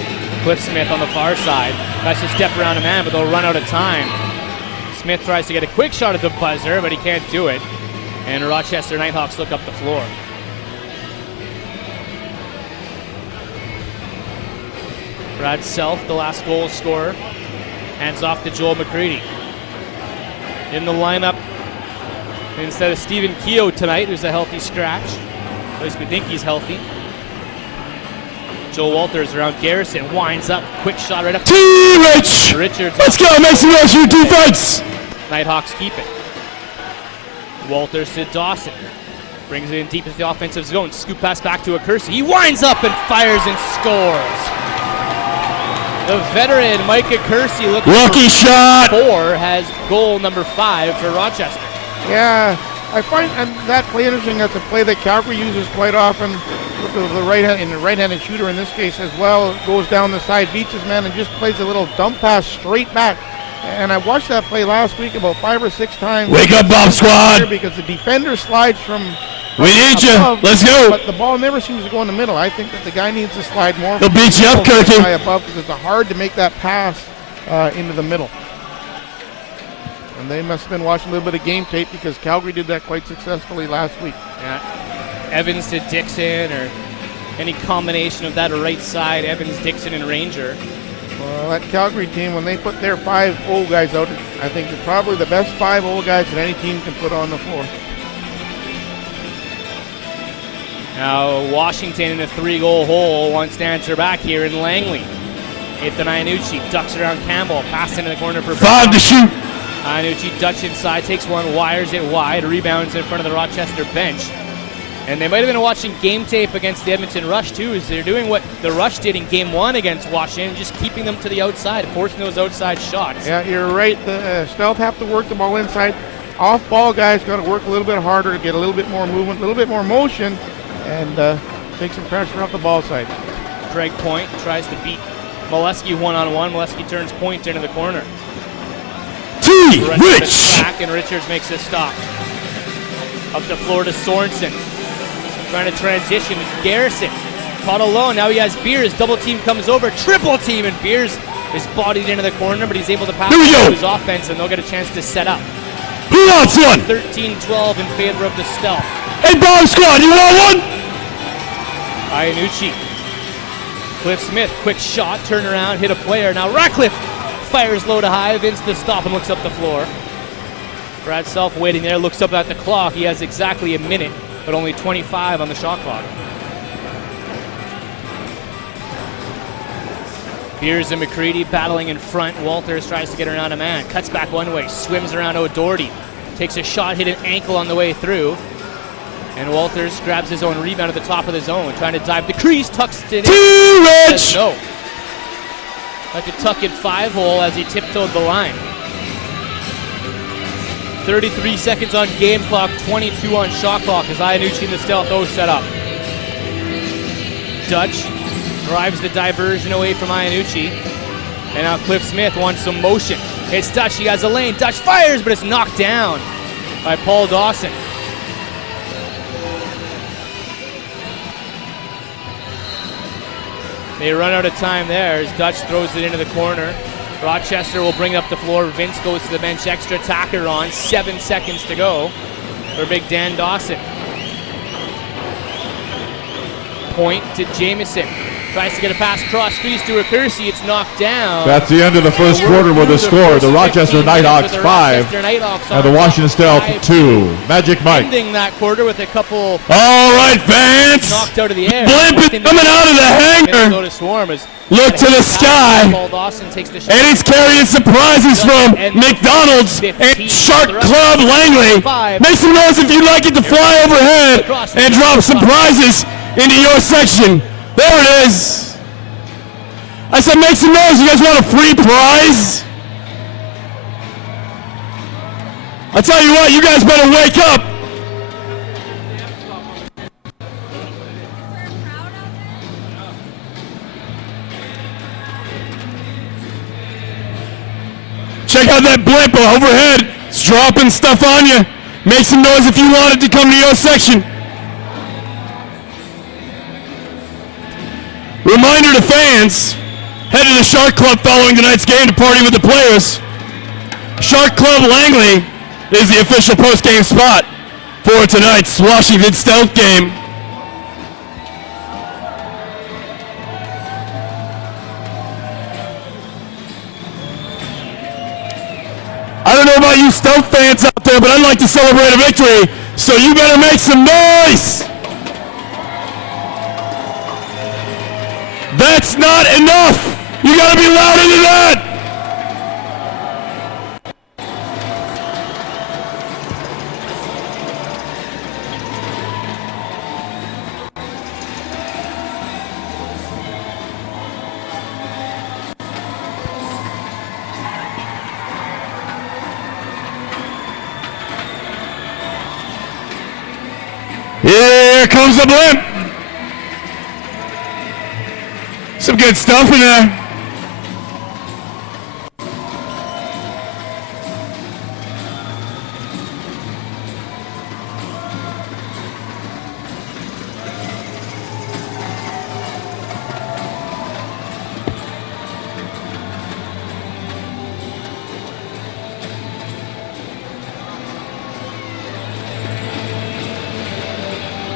Cliff Smith on the far side. Tries to step around a man, but they'll run out of time. Smith tries to get a quick shot at the buzzer, but he can't do it. And Rochester Knighthawks look up the floor. Brad Self, the last goal scorer, hands off to Joel McCready. In the lineup, instead of Stephen Keogh tonight, who's a healthy scratch. At least we think he's healthy. Joe Walters around Garrison, winds up, quick shot right up. T-Rich! Richards. Let's go, make some noise for your defense! Knighthawks keep it. Walters to Dawson. Brings it in deep into the offensive zone. Scoop pass back to Acursi. He winds up and fires and scores. The veteran Mike Acursi looking Lucky shot! 4 has goal number 5 for Rochester. Yeah, I find that play interesting. That's a play that Calgary uses quite often. With the right-handed shooter in this case as well. Goes down the side, beats his man, and just plays a little dump pass straight back. And I watched that play last week about 5 or 6 times. Wake up, Bomb Squad! Because the defender slides from We need you. above, Let's go. But the ball never seems to go in the middle. I think that the guy needs to slide more. They'll beat you up, from the Kirky. guy above, because it's hard to make that pass into the middle. And they must have been watching a little bit of game tape, because Calgary did that quite successfully last week. Yeah. Evans to Dixon, or any combination of that right side, Evans, Dixon, and Ranger. Well, that Calgary team, when they put their 5 old guys out, I think it's probably the best 5 old guys that any team can put on the floor. Now Washington in a 3-goal hole wants to answer back here in Langley. Ethan Iannucci ducks around Campbell, pass into the corner for 5 to shoot. Iannucci Dutch inside, takes one, wires it wide, rebounds in front of the Rochester bench. And they might have been watching game tape against the Edmonton Rush too, as they're doing what the Rush did in game 1 against Washington, just keeping them to the outside, forcing those outside shots. Yeah, you're right. The Stealth have to work the ball inside. Off-ball guys got to work a little bit harder to get a little bit more movement, a little bit more motion, and take some pressure off the ball side. Craig Point tries to beat Molesky one-on-one. Molesky turns Point into the corner. Rich! And Richards makes a stop. Up the floor to Sorensen. Trying to transition. Garrison caught alone. Now he has Beers. Double team comes over. Triple team, and Beers is bodied into the corner, but he's able to pass to his offense, and they'll get a chance to set up. Who wants one? 13-12 in favor of the Stealth. Hey, Bomb Squad, you want one? Iannucci. Cliff Smith, quick shot, turn around, hit a player. Now Ratcliffe fires low to high. Vince to stop and looks up the floor. Brad Self waiting there, looks up at the clock. He has exactly a minute, but only 25 on the shot clock. Beers and McCready battling in front. Walters tries to get around a man. Cuts back one way, swims around O'Doherty. Takes a shot, hit an ankle on the way through. And Walters grabs his own rebound at the top of the zone. Trying to dive the crease, tucks it in. T-Rich! No. Like a tuck in 5-hole as he tiptoed the line. 33 seconds on game clock, 22 on shot clock as Iannucci and the Stealth O set up. Dutch drives the diversion away from Iannucci. And now Cliff Smith wants some motion. It's Dutch, he has a lane. Dutch fires, but it's knocked down by Paul Dawson. They run out of time there as Dutch throws it into the corner. Rochester will bring it up the floor. Vince goes to the bench, extra attacker on. 7 seconds to go for big Dan Dawson. Point to Jamison. Tries to get a pass cross crease to Piercy. It's knocked down. That's the end of the first quarter with the score. The Rochester Knighthawks 5 and the Washington Stealth 2. Magic Mike. Ending that quarter with a couple. All right, fans. Knocked out of the air. Blimp is coming out of the hangar. Look to the sky. And he's carrying surprises from McDonald's and Shark Club Langley. Make some noise if you'd like it to fly overhead and drop some prizes into your section. There it is. I said make some noise. You guys want a free prize? I'll tell you what, you guys better wake up. Check out that blimp overhead. It's dropping stuff on you. Make some noise if you want it to come to your section. Reminder to fans, head to the Shark Club following tonight's game to party with the players. Shark Club Langley is the official post-game spot for tonight's Washington Stealth game. I don't know about you Stealth fans out there, but I'd like to celebrate a victory, so you better make some noise! That's not enough! You gotta be louder than that! Here comes the blimp! Some good stuff in there.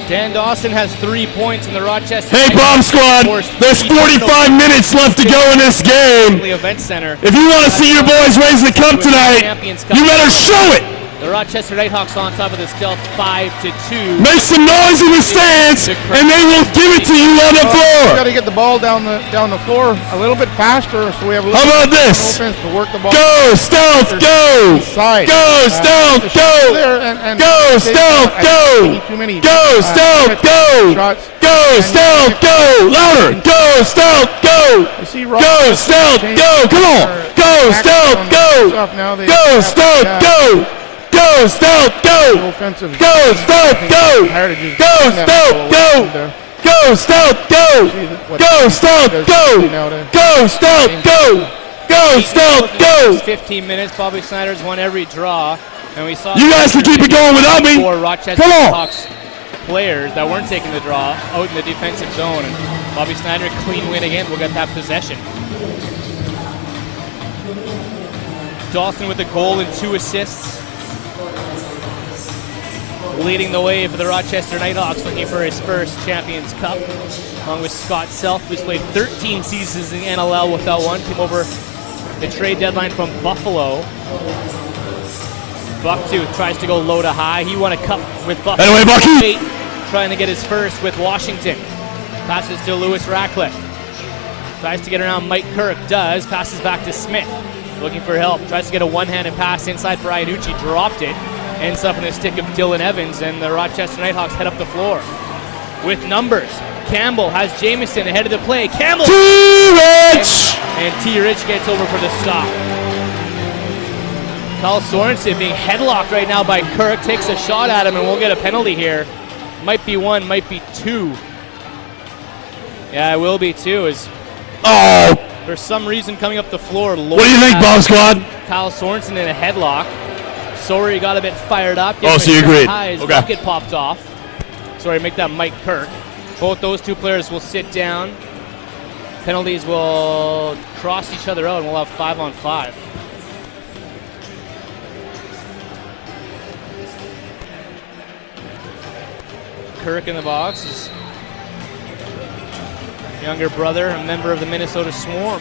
Dan Dawson has 3 points in the Rochester. Hey, Bomb Squad, there's 45 minutes left to go in this game. If you want to see your boys raise the cup tonight, you better show it. The Rochester Knighthawks on top of the Stealth 5-2. Make some noise in the stands, and they will give it to you on the floor. We got to get the ball down the floor a little bit faster, so we have a little How about this? offense to work the ball. Go Stealth, go! Go Stealth, go! Go Stealth, go! Go Stealth, go! Go Stealth, go! Louder! Go Stealth, go! Go Stealth, go! Come on! Go Stealth, go! Go Stealth, go! Go Stealth, go! Go Stealth, go! Go Stealth, go! Go Stealth, go! Go Stealth, go! Go Stealth, go! Go Stealth, go! 15 minutes. Bobby Snyder's won every draw, and we saw you guys can keep it going without me. Four Rochester Come on! Hawks players that weren't taking the draw out in the defensive zone, and Bobby Snyder clean win again. We'll get that possession. Dawson with a goal and 2 assists. Leading the way for the Rochester Knighthawks, looking for his first Champions Cup, along with Scott Self, who's played 13 seasons in the NLL without one. Came over the trade deadline from Buffalo. Bucktooth tries to go low to high. He won a cup with Buffalo. Anyway, Bucky! Trying to get his first with Washington. Passes to Lewis Ratcliffe. Tries to get around Mike Kirk. Does. Passes back to Smith. Looking for help. Tries to get a one-handed pass inside for Iannucci. Dropped it. Ends up in the stick of Dylan Evans, and the Rochester Knighthawks head up the floor. With numbers, Campbell has Jamieson ahead of the play. Campbell! T-Rich! And T-Rich gets over for the stop. Kyle Sorensen being headlocked right now by Kirk. Takes a shot at him, and we'll get a penalty here. Might be 1, might be 2. Yeah, it will be 2. For some reason coming up the floor. What do you think, Bomb Squad? Kyle Sorensen in a headlock. Sorry, got a bit fired up. So you agreed. His okay. bucket popped off. Sorry, make that Mike Kirk. Both those two players will sit down. Penalties will cross each other out, and we'll have 5-on-5. Kirk in the box is younger brother, a member of the Minnesota Swarm,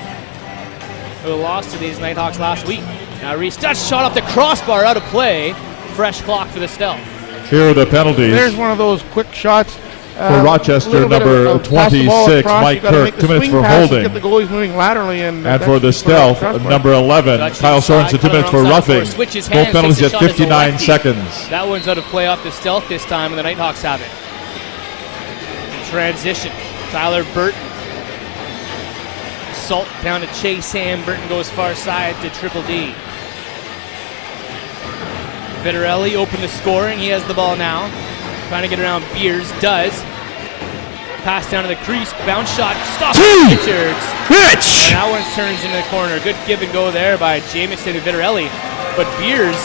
who lost to these Knighthawks last week. Now Reese does shot off the crossbar, out of play. Fresh clock for the Stealth. Here are the penalties. There's one of those quick shots. For Rochester, number 26, Mike Kirk, 2 minutes for holding. Get the goalies moving laterally, and for the Stealth, number 11, Kyle Sorensen, 2 minutes for roughing. Both penalties at 59 seconds. That one's out of play off the Stealth this time, and the Knighthawks have it. In transition, Tyler Burton. Salt down to Chase Ham. Burton goes far side to Triple D. Vitarelli open to scoring. He has the ball now. Trying to get around Beers. Does. Pass down to the crease. Bounce shot. Stop. Richards. Rich! And that one turns into the corner. Good give and go there by Jamieson and Vitarelli. But Beers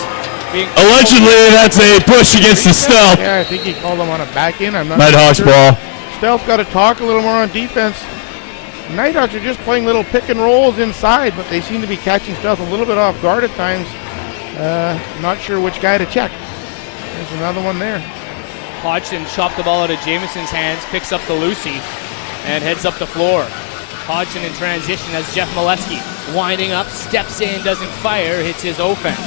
being... Allegedly, that's a push against the Stealth. Yeah, I think he called him on a back in. I'm not Nighthawks sure. ball. Stealth got to talk a little more on defense. Nighthawks are just playing little pick and rolls inside, but they seem to be catching Stealth a little bit off guard at times. Not sure which guy to check. There's another one there. Hodgson chopped the ball out of Jamison's hands, picks up the Lucy, and heads up the floor. Hodgson in transition as Jeff Molesky winding up, steps in, doesn't fire, hits his offense.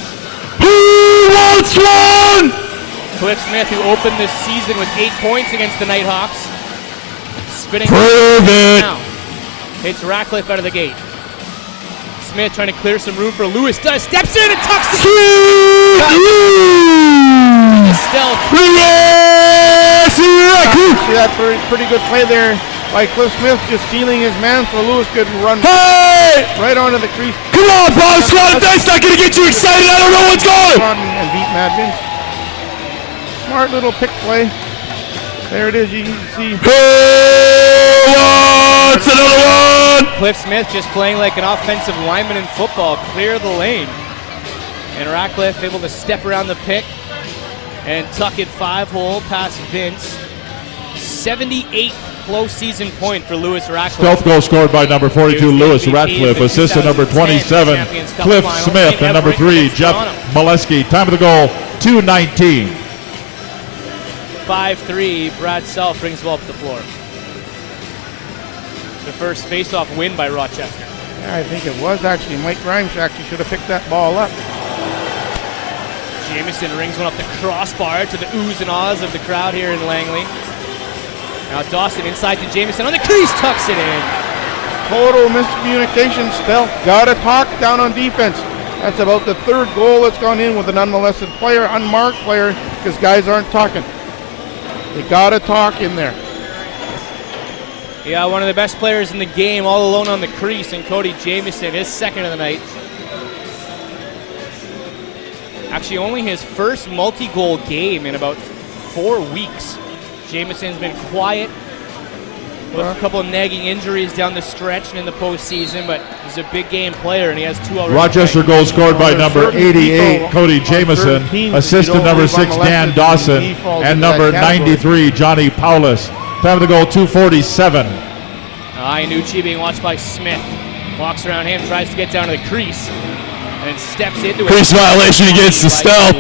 Who wants one? Cliff Smith, who opened this season with 8 points against the Knighthawks, spinning Prove it. now. Hits Ratcliffe out of the gate. Smith trying to clear some room for Lewis. Does, steps in and tucks it. Stealth. See that pretty good play there by Cliff Smith, just stealing his man so Lewis could run right onto the crease. Come on, Bob Scott, if that's not going to get you excited, I don't know what's going. And beat Mad Vince. Smart little pick play. There it is, you can see. What's another one? Cliff Smith just playing like an offensive lineman in football, clear the lane. And Ratcliffe able to step around the pick and tuck it 5-hole past Vince. 78th close season point for Lewis Ratcliffe. Stealth goal scored by number 42, Lewis Ratcliffe. Assist to number 27, Cliff Smith. And number 3, Jeff Molesky. Time of the goal, 2:19. 5-3, Brad Self brings the ball up the floor. The first face-off win by Rochester. Yeah, I think it was actually. Mike Grimes actually should have picked that ball up. Jamieson rings one up the crossbar to the oohs and ahs of the crowd here in Langley. Now Dawson inside to Jamieson on the crease, tucks it in. Total miscommunication. Stealth got to talk down on defense. That's about the third goal that's gone in with an unmolested player, unmarked player, because guys aren't talking. They got to talk in there. Yeah, one of the best players in the game, all alone on the crease, and Cody Jamieson, his second of the night. Actually, only his first multi-goal game in about 4 weeks. Jamison's been quiet with a couple of nagging injuries down the stretch and in the postseason, but he's a big game player, and he has 2 already. Rochester goal scored by number 88, Cody Jamieson. Assist to number 6, Dan Dawson. And number 93, Johnny Paulus. Time of the goal, 2:47. Iannucci being watched by Smith. Walks around him, tries to get down to the crease, and steps into it. Crease violation against the Stealth.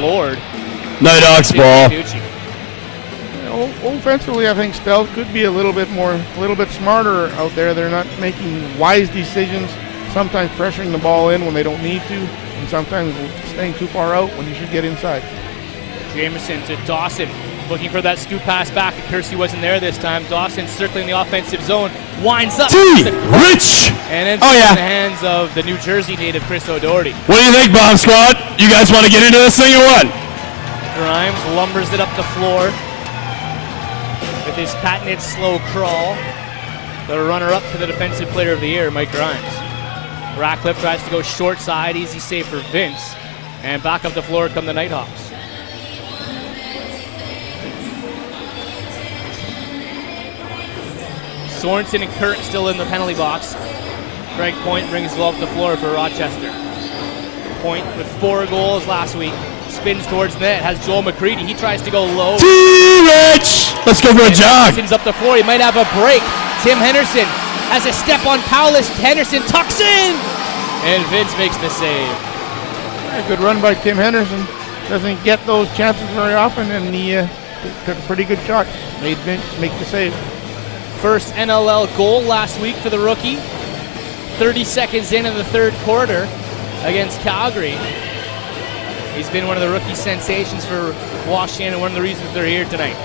Nighthawks ball. Offensively, I think Stealth could be a little bit smarter out there. They're not making wise decisions, sometimes pressuring the ball in when they don't need to, and sometimes staying too far out when you should get inside. Jamieson to Dawson, looking for that scoop pass back. Kersey wasn't there this time. Dawson circling the offensive zone, winds up. Rich! And ends up in the hands of the New Jersey native Chris O'Doherty. What do you think, Bomb Squad? You guys want to get into this thing or what? Grimes lumbers it up the floor with his patented slow crawl. The runner-up to the Defensive Player of the Year, Mike Grimes. Ratcliffe tries to go short side, easy save for Vince. And back up the floor come the Knighthawks. Sorensen and Kurt still in the penalty box. Greg Point brings the ball up the floor for Rochester. Point with 4 goals last week. Spins towards net, has Joel McCready. He tries to go low. T-Rich! Let's go for a jog. Henderson's up the floor. He might have a break. Tim Henderson has a step on Paulus. Henderson tucks in. And Vince makes the save. A good run by Tim Henderson. Doesn't get those chances very often, and he took a pretty good shot. Made Vince make the save. First NLL goal last week for the rookie. 30 seconds in the third quarter against Calgary. He's been one of the rookie sensations for Washington and one of the reasons they're here tonight.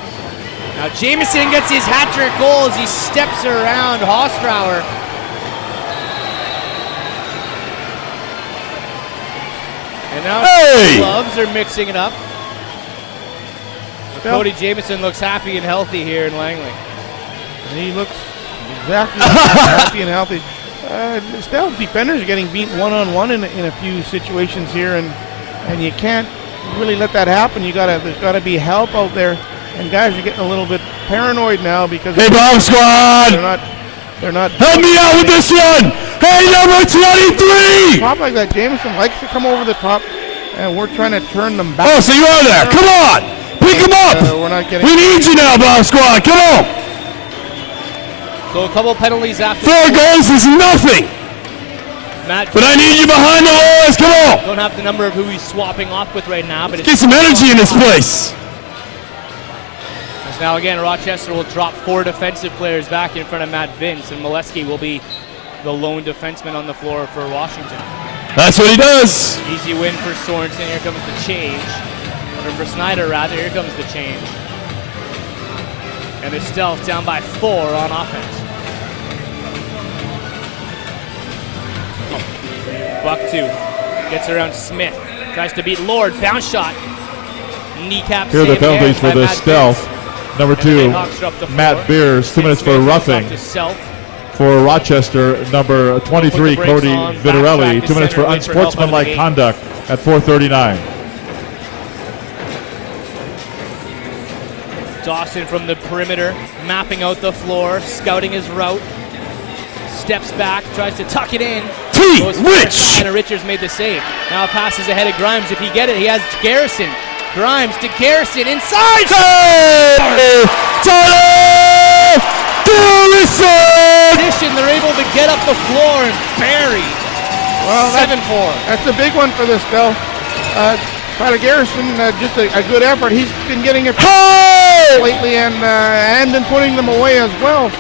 Now Jamieson gets his hat-trick goal as he steps around Hostrauer. And now the gloves are mixing it up. Cody Jamieson looks happy and healthy here in Langley. And he looks exactly happy and healthy. Stealth defenders are getting beaten one-on-one in a few situations here, and you can't really let that happen. There's gotta be help out there, and guys are getting a little bit paranoid now because Bomb Squad! They're not. Help me out with this one! Hey, number 23! Top like that, Jameson likes to come over the top, and we're trying to turn them back. Oh, so you are there. Come on! Pick him up! We're not getting. We need you now, Bomb Squad. Come on! So a couple penalties after. 4 goals is nothing! But I need you behind the walls. Come on! Don't have the number of who he's swapping off with right now, but get some energy in this place. As now again, Rochester will drop 4 defensive players back in front of Matt Vince, and Molesky will be the lone defenseman on the floor for Washington. That's what he does. Easy win for Sorensen. Here comes the change. Or for Snyder, rather. Here comes the change. And the Stealth down by 4 on offense. Buck 2 gets around Smith. Tries to beat Lord. Bounce shot. Kneecap. Here are the penalties for the Stealth. Number 2, Matt Beers, 2 minutes for roughing. For Rochester, number 23, Cody Vitarelli, 2 minutes for unsportsmanlike conduct at 4:39. Dawson from the perimeter, mapping out the floor, scouting his route. Steps back, tries to tuck it in. Rich! And Richards made the save. Now passes ahead of Grimes. If he get it, he has Garrison. Grimes to Garrison inside. Tyler Garrison! They're able to get up the floor and bury. Well, 7-4. That's a big one for this Stealth. Tyler Garrison, just a good effort. He's been getting it lately and been putting them away as well.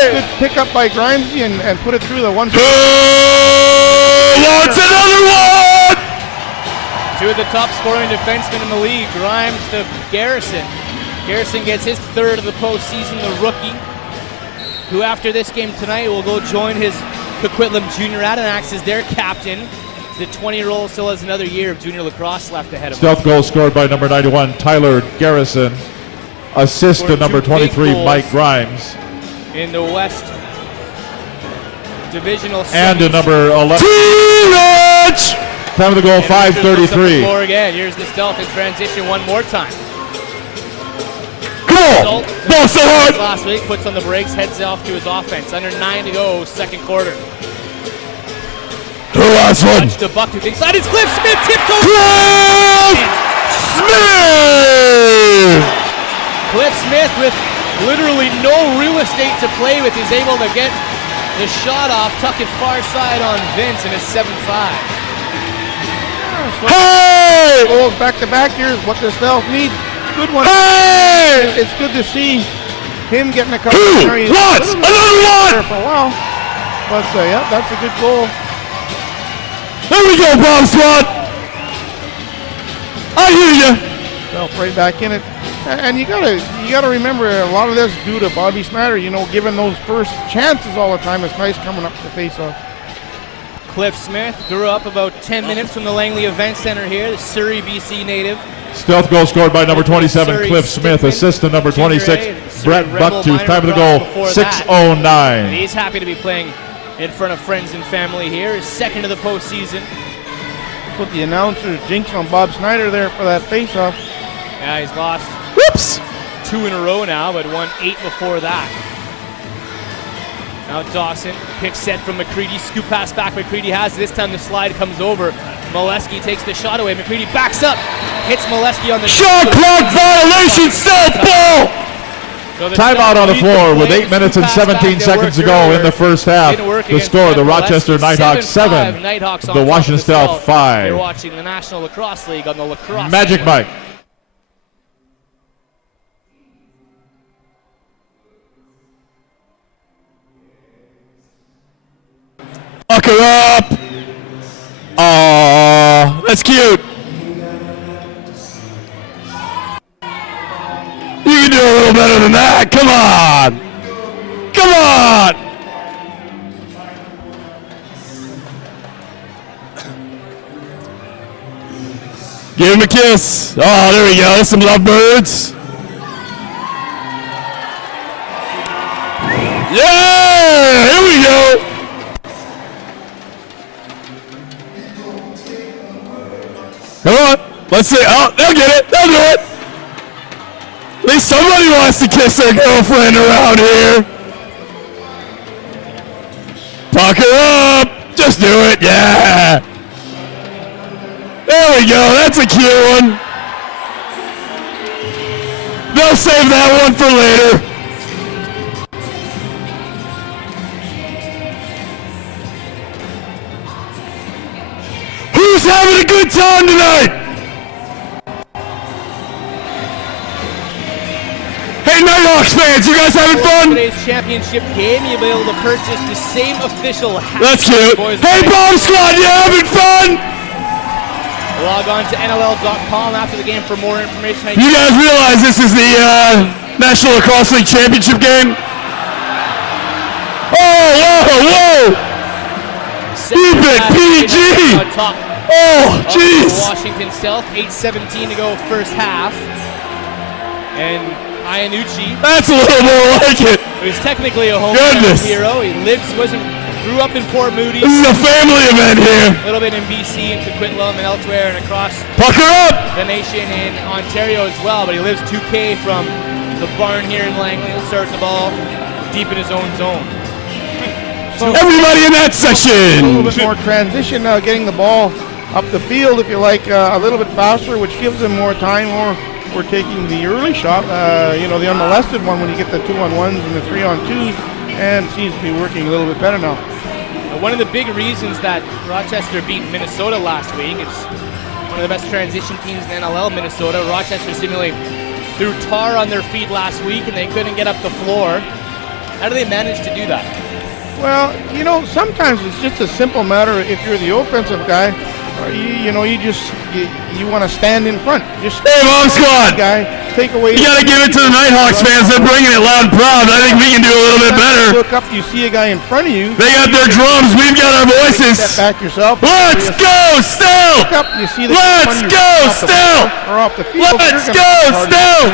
Good pick up by Grimesy and put it through the one. Wants another one! 2 of the top scoring defensemen in the league. Grimes to Garrison. Garrison gets his 3rd of the postseason, the rookie, who after this game tonight will go join his Coquitlam Junior Adirondacks as their captain. The 20-year-old still has another year of junior lacrosse left ahead of him. Stealth goal scored by number 91, Tyler Garrison. Assist to number 23, Mike Grimes. In the West Divisional And to number 11. T-Rich! Time of the goal, 5:33. Floor again. Here's the Stealth in transition one more time. Come on! Ball so hard! Last week puts on the brakes, heads off to his offense. Under 9 to go, second quarter. The last one. The buck to the inside. It's Cliff Smith. Tiptoe. Cliff Smith with literally no real estate to play with is able to get the shot off, tuck it far side on Vince, and it's 7-5. Hey! Goals back to back here is what the Stealth need. Good one. Hey! It's good to see him getting a couple of areas. Another one! For a while. But yeah, that's a good goal. There we go, Bomb Squad. I hear you. Stealth right back in it. And you gotta remember a lot of this due to Bobby Snyder, given those first chances all the time. It's nice coming up to face off. Cliff Smith grew up about 10 minutes from the Langley Event Center here, the Surrey, BC native. Stealth goal scored by number 27, Cliff Smith. Assist to number 26, Brett Bucktooth. Time of the goal, 6:09. He's happy to be playing in front of friends and family here. His 2nd of the postseason. Put the announcer jinx on Bob Snyder there for that face-off. Yeah, he's lost. Whoops! 2 in a row now, but won 8 before that. Now Dawson, pick set from McCready, scoop pass back, McCready has it. This time the slide comes over. Molesky takes the shot away. McCready backs up, hits Molesky on the shot clock violation, Stealth ball! So Timeout on the floor with 8 minutes and 17 seconds to go in the first half. The score, the Rochester Knighthawks 7, the Washington Stealth 5. You're watching the National Lacrosse League on the Lacrosse Magic Network. Mike. up. Aww, that's cute. You can do a little better than that. Come on. Come on. Give him a kiss. Oh, there we go. There's some lovebirds. Yeah, here we go. Come on. Let's see. Oh, they'll get it. They'll do it. At least somebody wants to kiss their girlfriend around here. Pucker up. Just do it. Yeah. There we go. That's a cute one. They'll save that one for later. Who's having a good time tonight? Hey, Knighthawks fans, you guys having fun? Today's championship game, you'll be able to purchase the same official hat. That's cute. Hey, Bomb Squad, you having fun? Log on to NLL.com after the game for more information. You guys realize this is the National Lacrosse League Championship game? Oh, whoa, whoa! Keep it PG! Oh, jeez! Washington Stealth, 8:17 to go first half. And Iannucci. That's a little more like it. He's technically a hometown hero. He grew up in Port Moody. This is a family event here. A little bit in BC and Coquitlam and elsewhere and across Pucker up. the nation in Ontario as well. But he lives 2K from the barn here in Langley. He'll start the ball deep in his own zone. So everybody in that section. A little bit more transition, getting the ball up the field, if you like, a little bit faster, which gives them more time, or we're taking the early shot, the unmolested one when you get the 2-on-1s and the 3-on-2s, and seems to be working a little bit better now. One of the big reasons that Rochester beat Minnesota last week, it's one of the best transition teams in NLL, Minnesota. Rochester seemingly threw tar on their feet last week and they couldn't get up the floor. How do they manage to do that? Well, sometimes it's just a simple matter. If you're the offensive guy, you want to stand in front. Just hey, Bomb Squad! Guy, take away. You got to give it to the Knighthawks fans. They're bringing it loud and proud. I think we can do a little bit better. Look up, you see a guy in front of you. They got their drums. We've got our voices. Step back yourself. Let's go, still. Look up, you see the Let's go, still. Or off the field. Let's go, still.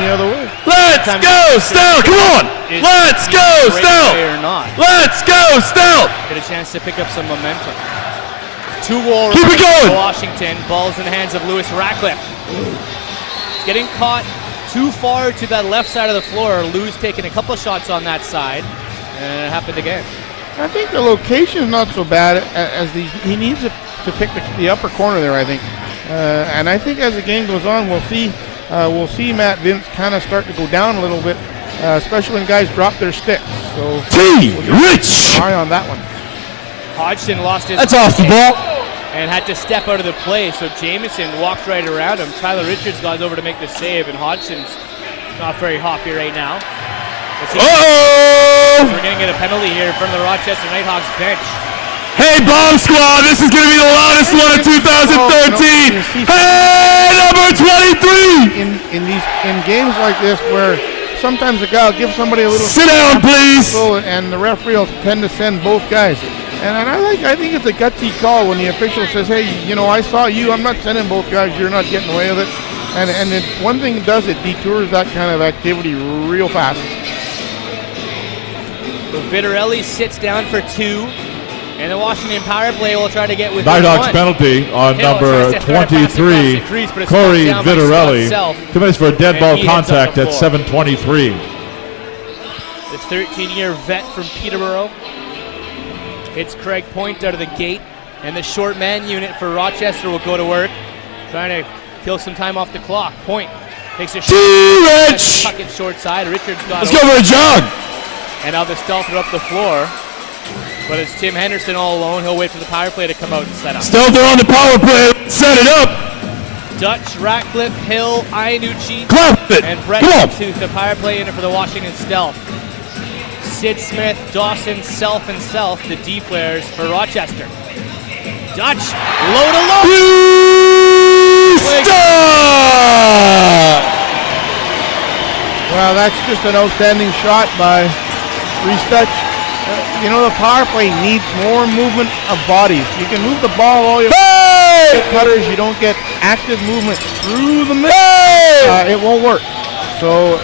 Let's go, still. Come on. Let's go, still. Let's go, still. Get a chance to pick up some momentum. 2-goal Keep it going. Washington. Ball's in the hands of Lewis Ratcliffe. He's getting caught too far to that left side of the floor. Lou's taking a couple of shots on that side, and it happened again. I think the location is not so bad as he needs to pick the upper corner there, I think. And I think as the game goes on, we'll see Matt Vince kind of start to go down a little bit, especially when guys drop their sticks. So Rich! Eye on that one. Hodgson lost his. That's off the ball. And had to step out of the play, so Jamieson walked right around him. Tyler Richards got over to make the save, and Hodgson's not very hoppy right now. Uh-oh! We're going to get a penalty here in front of the Rochester Knighthawks bench. Hey, Bomb Squad, this is going to be the loudest one of 2013. Hey, number 23! In games like this where sometimes a guy will give somebody a little... Sit down, please! And the referee will tend to send both guys. And I think it's a gutsy call when the official says, hey, I saw you, I'm not sending both guys, you're not getting away with it. And one thing it does, it detours that kind of activity real fast. So Vitarelli sits down for 2, and the Washington power play will try to get within Knighthawks 1. penalty on number 23, Corey Vitarelli. Commits for a dead ball contact at 7:23. The 13-year vet from Peterborough. It's Craig Point out of the gate, and the short man unit for Rochester will go to work, trying to kill some time off the clock. Point takes a shot, tuck it short side. Richards got Let's go for a jog. And now the Stealth are up the floor, but it's Tim Henderson all alone. He'll wait for the power play to come out and set up. Stealth are on the power play. Set it up. Dutch, Ratcliffe, Hill, Iannucci, and Brett to the power play unit for the Washington Stealth. Sid Smith, Dawson, Self, and Self, the D players for Rochester. Dutch, low to low. Well, that's just an outstanding shot by Reese Dutch. You know, the power play needs more movement of bodies. You can move the ball all you get cutters, you don't get active movement through the middle. It won't work. So,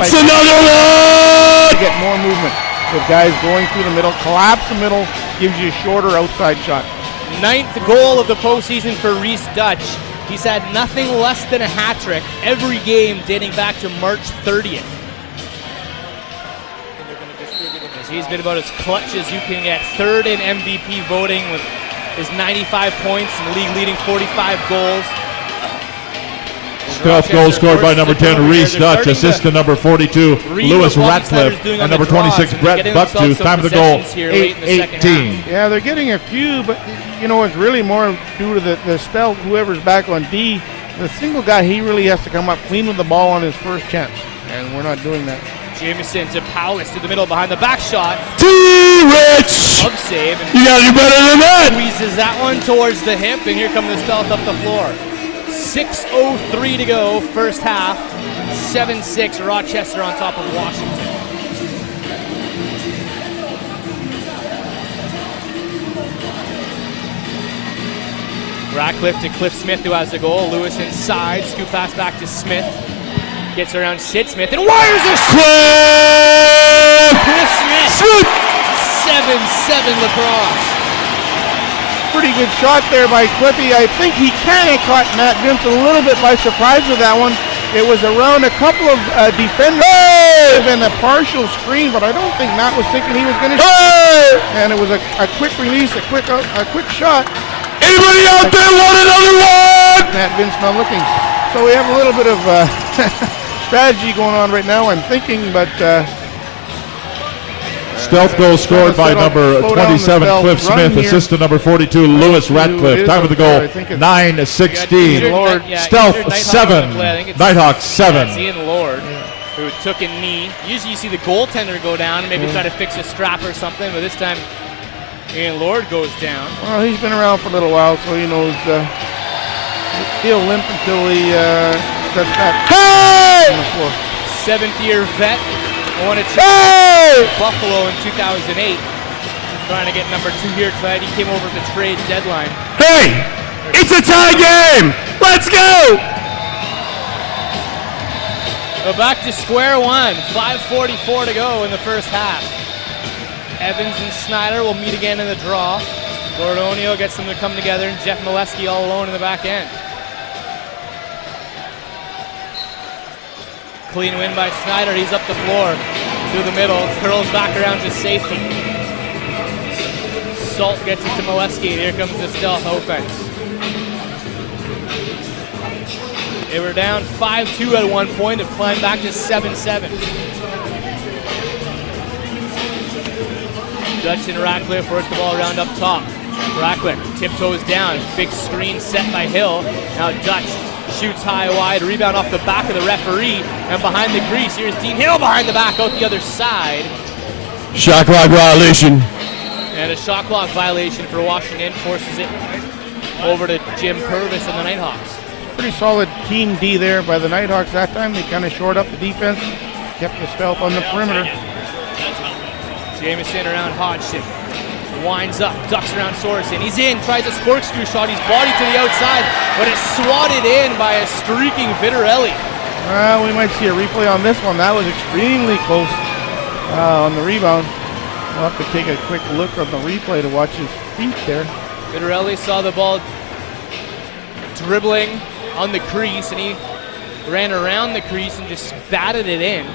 what's another one? Get more movement with guys going through the middle. Collapse the middle gives you a shorter outside shot. 9th goal of the postseason for Reese Dutch. He's had nothing less than a hat trick every game dating back to March 30th. He's been about as clutch as you can get. 3rd in MVP voting with his 95 points and league-leading 45 goals. Stealth goal scored by number 10, Reese Dutch. Assist to number 42, Lewis Ratcliffe. And number 26, Brett Bucktooth. Time of the goal, 8:18. Yeah, they're getting a few, but you know, it's really more due to the stealth, whoever's back on D. The single guy, he really has to come up clean with the ball on his first chance, and we're not doing that. Jameson to Powis to the middle behind the back shot. T-Rich! Love save. And you gotta do better than that! Squeezes that one towards the hip, and here comes the stealth up the floor. 6:03 to go, first half. 7-6, Rochester on top of Washington. Ratcliffe to Cliff Smith, who has the goal. Lewis inside, scoop pass back to Smith. Gets around Sid Smith and wires a shot! Cliff Smith! 7-7 lacrosse. Pretty good shot there by Cliffy. I think he kind of caught Matt Vince a little bit by surprise with that one. It was around a couple of defenders and a partial screen, but I don't think Matt was thinking he was going to shoot. And it was a quick release, a quick shot. Anybody out there want another one? Matt Vince not looking. So we have a little bit of strategy going on right now, I'm thinking, but stealth goal scored by number 27, Cliff Smith. Assist to number 42, Lewis Ratcliffe. Time of the goal, 9:16. Stealth 7, Knighthawks 7. That's Ian Lord, who took a knee. Usually you see the goaltender go down and maybe try to fix a strap or something, but this time Ian Lord goes down. Well, he's been around for a little while, so he knows he'll limp until he gets back on the floor. 7th-year vet. Won a Buffalo in 2008. Trying to get number 2 here tonight. He came over at the trade deadline. Hey, it's a tie game. Let's go. So back to square one. 5:44 to go in the first half. Evans and Snyder will meet again in the draw. Gordonio gets them to come together, and Jeff Molesky all alone in the back end. Clean win by Snyder. He's up the floor through the middle. Curls back around to safety. Salt gets it to Molesky. Here comes the stealth offense. They were down 5-2 at one point. Have climbed back to 7-7. Dutch and Ratcliffe work the ball around up top. Ratcliffe tiptoes down. Big screen set by Hill. Now Dutch shoots high wide. Rebound off the back of the referee. And behind the crease, here's Dean Hill behind the back out the other side. Shot clock violation. And a shot clock violation for Washington forces it over to Jim Purvis and the Knighthawks. Pretty solid team D there by the Knighthawks that time. They kind of shored up the defense, kept the stealth on the perimeter. Jameson around Hodgson. Winds up, ducks around Sorensen. He's in, tries a corkscrew shot. He's body to the outside, but it's swatted in by a streaking Vitarelli. Well, we might see a replay on this one. That was extremely close on the rebound. We'll have to take a quick look on the replay to watch his feet there. Vitarelli saw the ball dribbling on the crease, and he ran around the crease and just batted it in.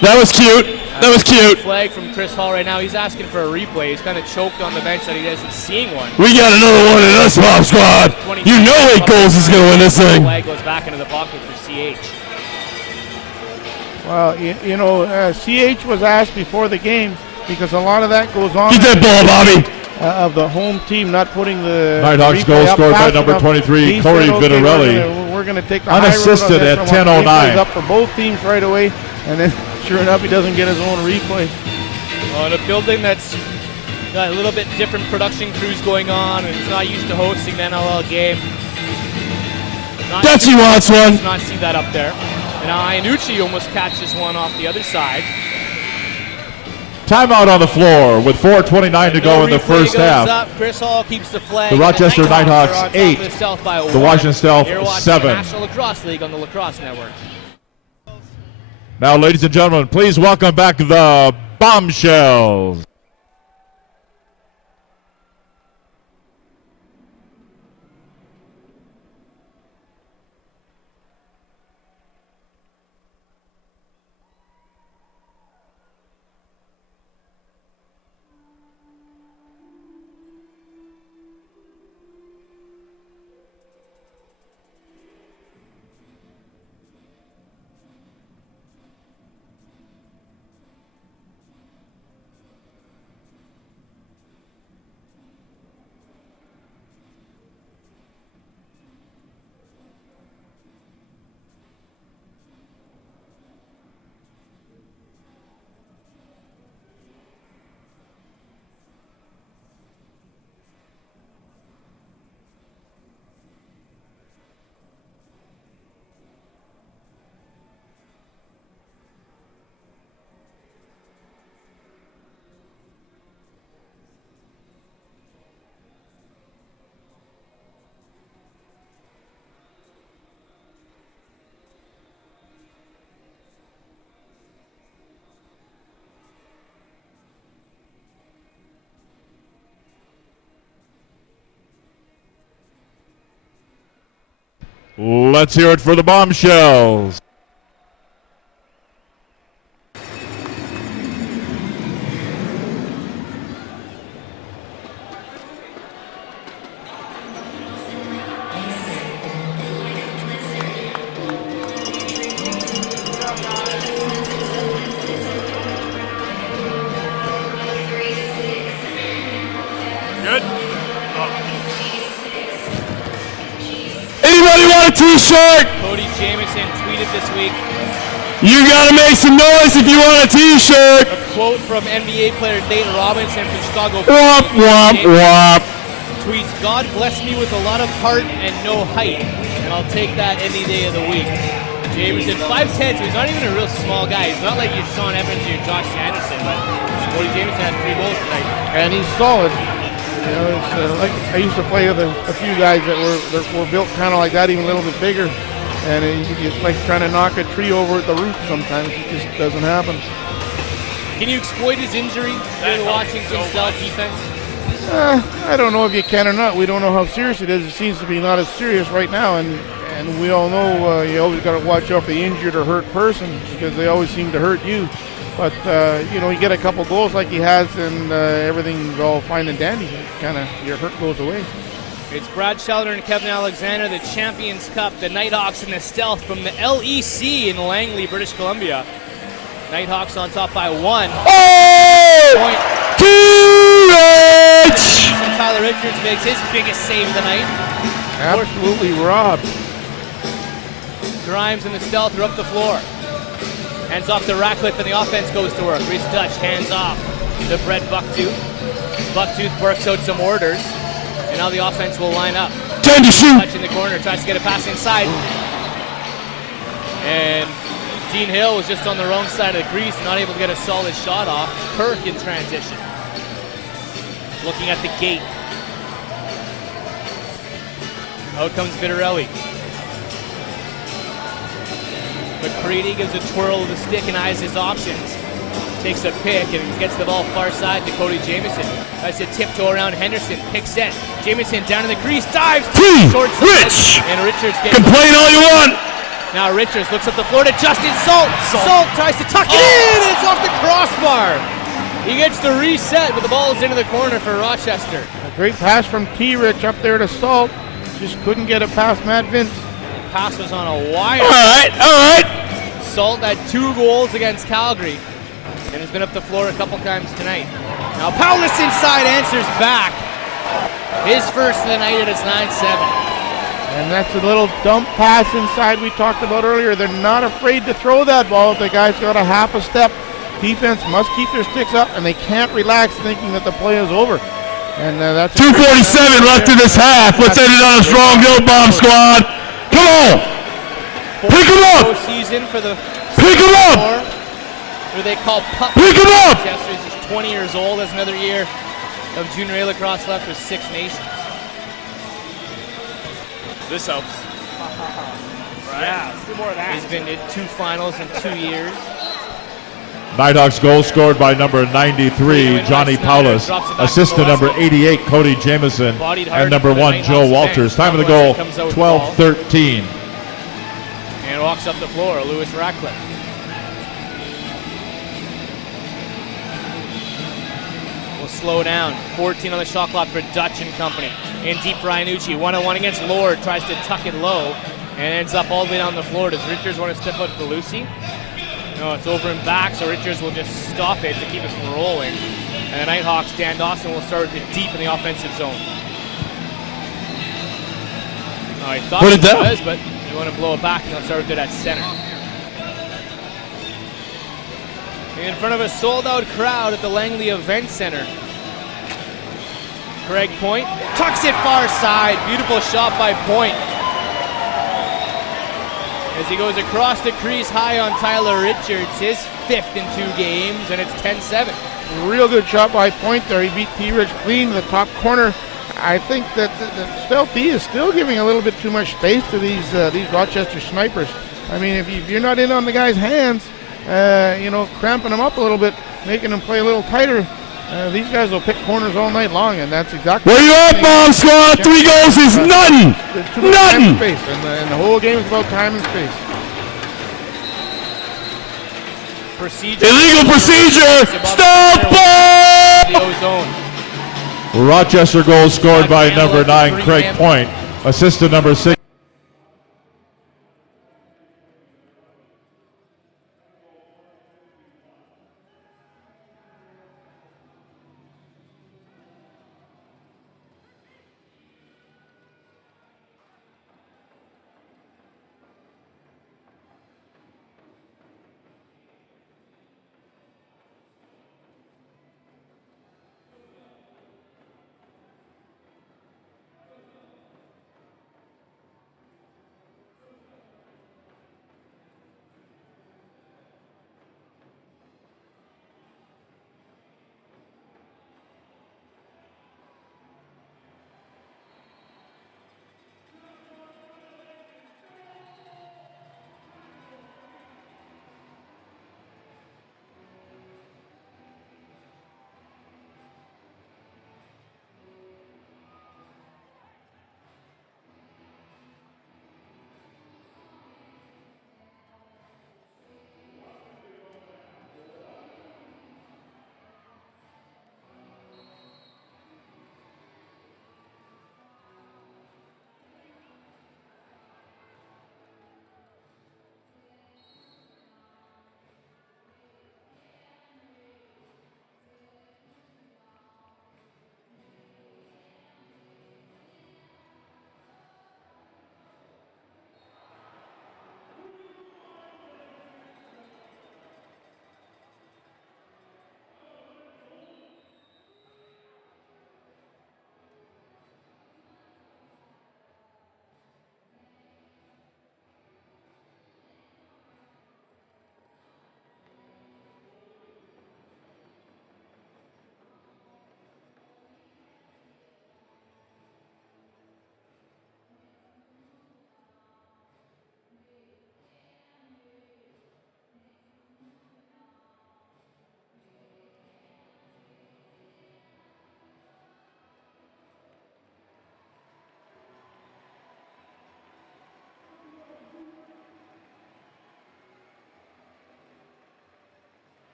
That was cute. That was cute. Flag from Chris Hall right now. He's asking for a replay. He's kind of choked on the bench that he isn't seeing one. We got another one in us, Mob Squad. You know 8 goals is going to win this thing. Flag goes back into the pocket for CH. Well, you know, CH was asked before the game because a lot of that goes on. Get that ball, Bobby. Of the home team not putting the Nighthawks goal scored by number 23, Corey Vitarelli. We're going to take the unassisted at 10:09. Up for both teams right away, and then sure enough, he doesn't get his own replay. Well, in a building that's Got a little bit different production crews going on, and he's not used to hosting the NLL game. Dutchie wants one. Does not see that up there. And now Iannucci almost catches one off the other side. Timeout on the floor with 4:29 to go in the first half. Up. Chris Hall keeps the flag. The Rochester Knighthawks 8, the Washington Stealth You're watching 7. the National Lacrosse League on the Lacrosse Network. Now, ladies and gentlemen, please welcome back the Bombshells. Let's hear it for the Bombshells. Anybody want a t-shirt? Cody Jamieson tweeted this week. You gotta make some noise if you want a t-shirt. A quote from NBA player Nate Robinson from Chicago. Womp, womp, womp. Tweets, God bless me with a lot of heart and no height, and I'll take that any day of the week. Jamieson, 5'10", so he's not even a real small guy. He's not like your Sean Evans or your Josh Anderson, but Cody Jamieson had 3 goals tonight. And he's solid. You know, it's like I used to play with a few guys that were built kind of like that, even a little bit bigger. And it's like trying to knock a tree over at the roots sometimes. It just doesn't happen. Can you exploit his injury for the Washington Stealth defense? I don't know if you can or not. We don't know how serious it is. It seems to be not as serious right now. And we all know you always got to watch out for the injured or hurt person because they always seem to hurt you. But, you know, you get a couple goals like he has and everything's all fine and dandy. Kind of your hurt goes away. It's Brad Sheldon and Kevin Alexander, the Champions Cup, the Knighthawks and the Stealth from the LEC in Langley, British Columbia. Knighthawks on top by 1. Oh! T-Rich! Tyler Richards makes his biggest save of the night. Absolutely robbed. Grimes and the Stealth are up the floor. Hands off to Ratcliffe and the offense goes to work. Reese Dutch hands off to Brett Bucktooth. Bucktooth works out some orders. And now the offense will line up. Time to shoot. Touch in the corner, tries to get a pass inside. And Dean Hill was just on the wrong side of the crease, not able to get a solid shot off. Kirk in transition. Looking at the gate. Out comes Vitarelli. McCready gives a twirl of the stick and eyes his options. Takes a pick and gets the ball far side to Cody Jamieson. Tries to tiptoe around Henderson. Pick set. Jamieson down in the crease. Dives. Short side. Rich! And Richards gets Complain all you want. Now Richards looks up the floor to Justin Salt. Salt tries to tuck it in, and it's off the crossbar. He gets the reset, but the ball is into the corner for Rochester. A great pass from T-Rich up there to Salt. Just couldn't get it past Matt Vince. The pass was on a wire. All right. Salt had 2 goals against Calgary and has been up the floor a couple times tonight. Now Paulus inside answers back. His first of the night, and it's 9-7. And that's a little dump pass inside we talked about earlier. They're not afraid to throw that ball. The guy's got a half a step defense must keep their sticks up, and they can't relax thinking that the play is over. And that's 2:47 left in this half. Let's end it on a strong note, Bomb Squad. Come on. Pick him up. Season for the Pick him up. Who they call pup. Pick him up. Rochester is 20 years old. Has another year of junior A lacrosse left with Six Nations. This helps. Yeah, let's do more of that. He's been to 2 finals in 2 years. Nighthawks goal scored by number 93, Johnny Paulus. Assist to number 88, Cody Jameson. And number 1, Joe Walters. Time of the goal, 12-13. And walks up the floor, Lewis Ratcliffe. Will slow down. 14 on the shot clock for Dutch and company. In deep, Ryanucci, 1-on-1 against Lord. Tries to tuck it low and ends up all the way down the floor. Does Richards want to step out to Lucy? No, it's over and back, so Richards will just stop it to keep us from rolling. And the Nighthawks, Dan Dawson will start with it deep in the offensive zone. Oh, he thought it was, but you want to blow it back, and he'll start with it at center. In front of a sold-out crowd at the Langley Event Center. Craig Point tucks it far side. Beautiful shot by Point. As he goes across the crease high on Tyler Richards, his 5th in 2 games, and it's 10-7. Real good shot by Point there. He beat T-Rich clean to the top corner. I think that the Stealth D is still giving a little bit too much space to these Rochester snipers. I mean, if you're not in on the guy's hands, cramping them up a little bit, making them play a little tighter, these guys will pick corners all night long, and that's exactly. Where you at, Bomb Squad? 3 goals is nothing. Nothing. Space, and the whole game is about time and space. Procedure. Illegal procedure. Stop ball. Rochester goal scored by number 9, Craig Point. Assist to number 6.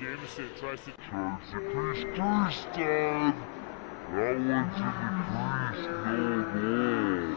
Jameson tries to crease time. That one's in the crease, no goal.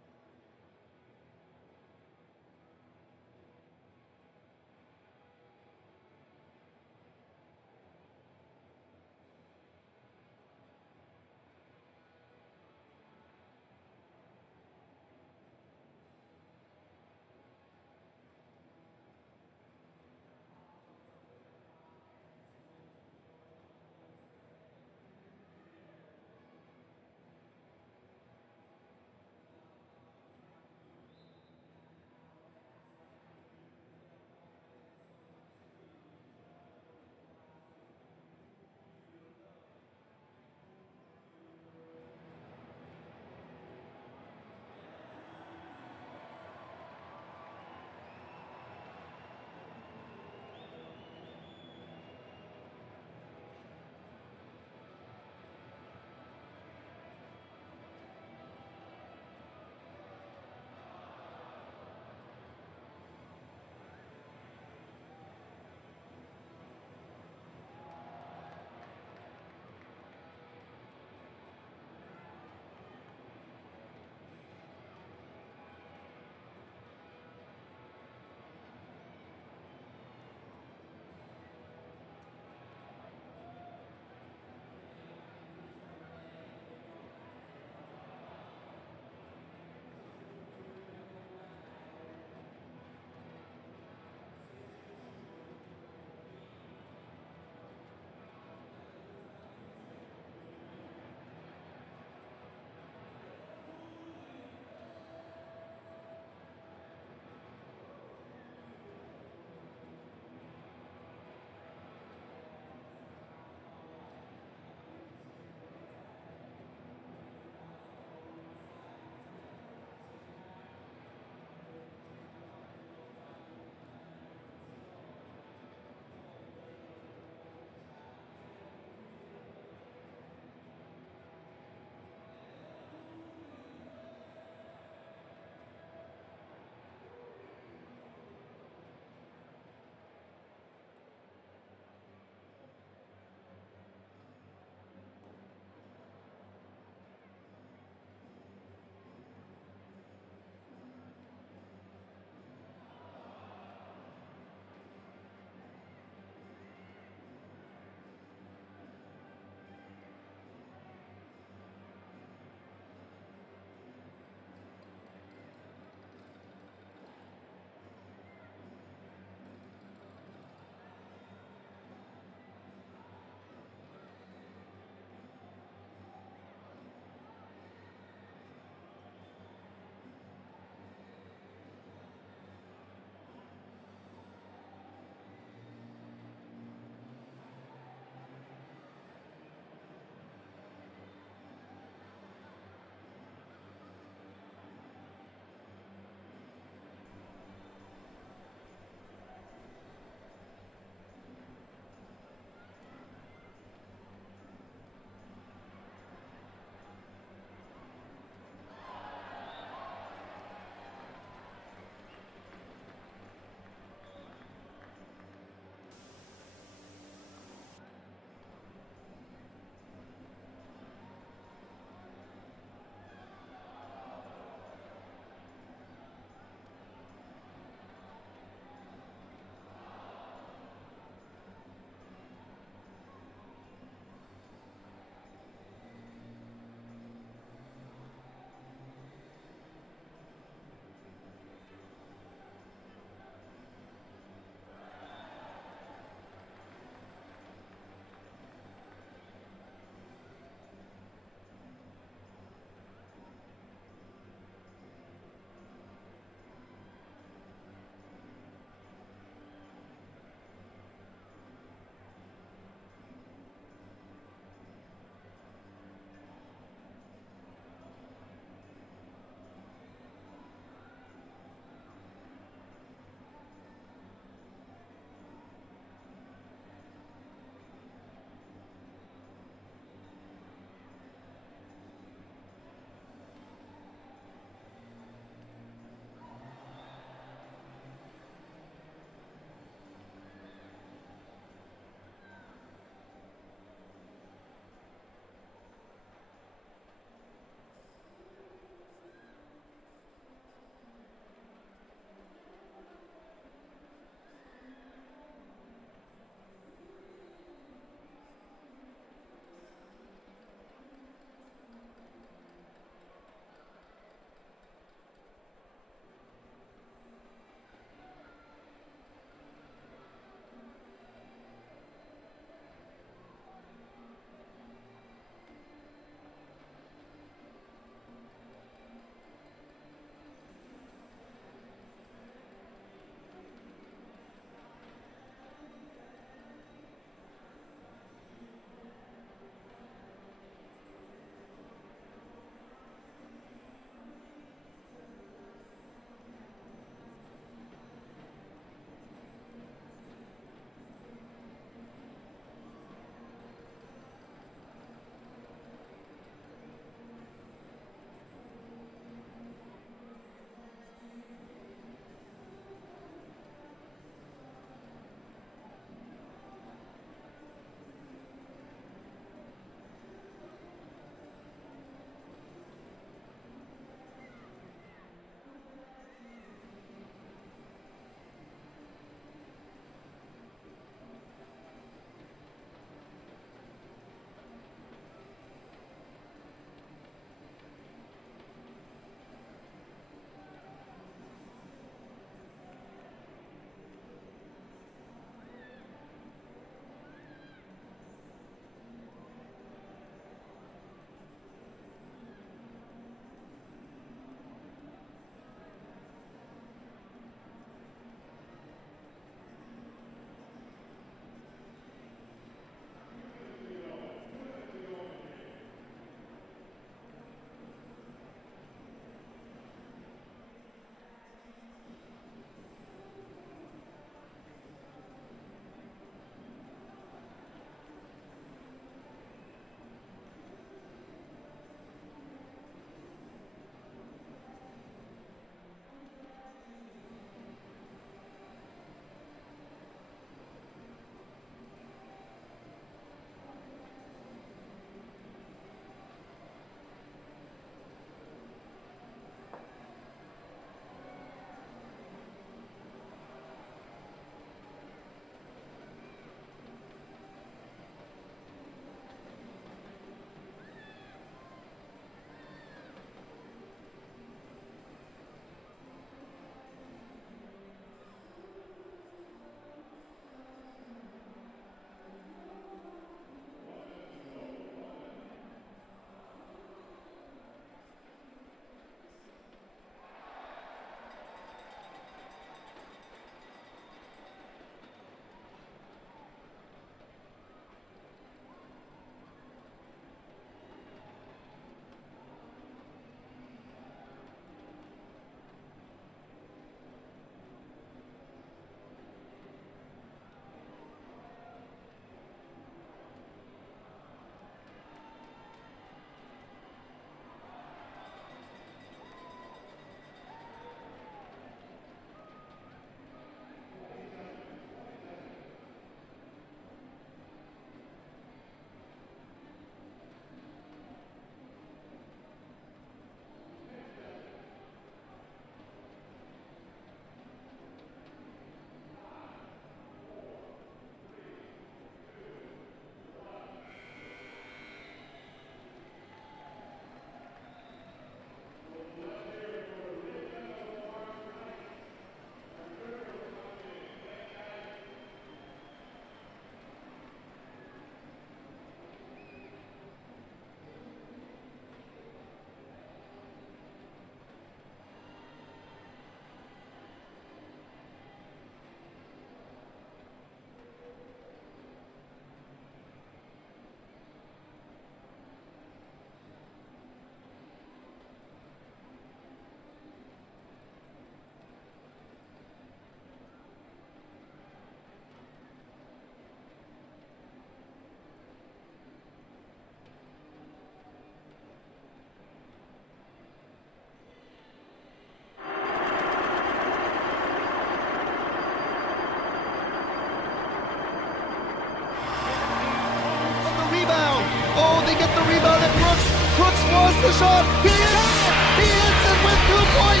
missed the shot. He hits it with 2.9.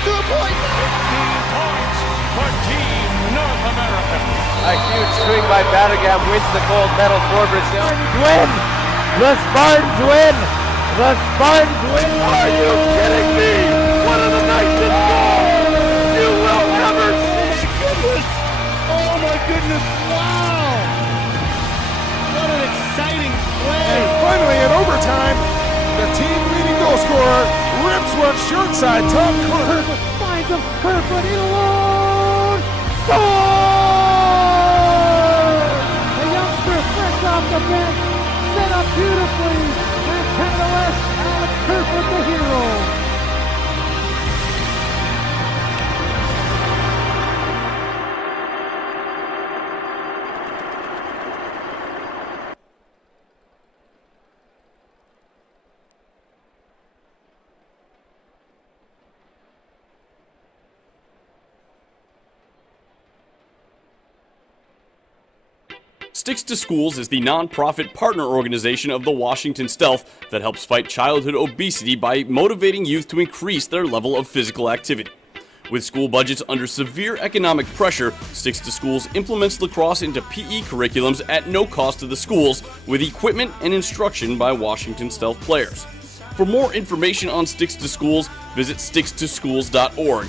2.9. 15 points for Team North America. A huge swing by Batagam wins the gold medal for Brazil. Win! The Spartans win! The Spartans win! Are you kidding me? One of the nicest goals you will ever see. Goodness. Oh my goodness. Wow. What an exciting play. And finally, in overtime, the team leading goal scorer rips one short side top corner. Finds him. Kerfoot in alone. Score! The youngster fresh off the bench. Set up beautifully. And Canada West, Alex Kerfoot, the hero. Sticks to Schools is the non-profit partner organization of the Washington Stealth that helps fight childhood obesity by motivating youth to increase their level of physical activity. With school budgets under severe economic pressure, Sticks to Schools implements lacrosse into PE curriculums at no cost to the schools, with equipment and instruction by Washington Stealth players. For more information on Sticks to Schools, visit stickstoschools.org.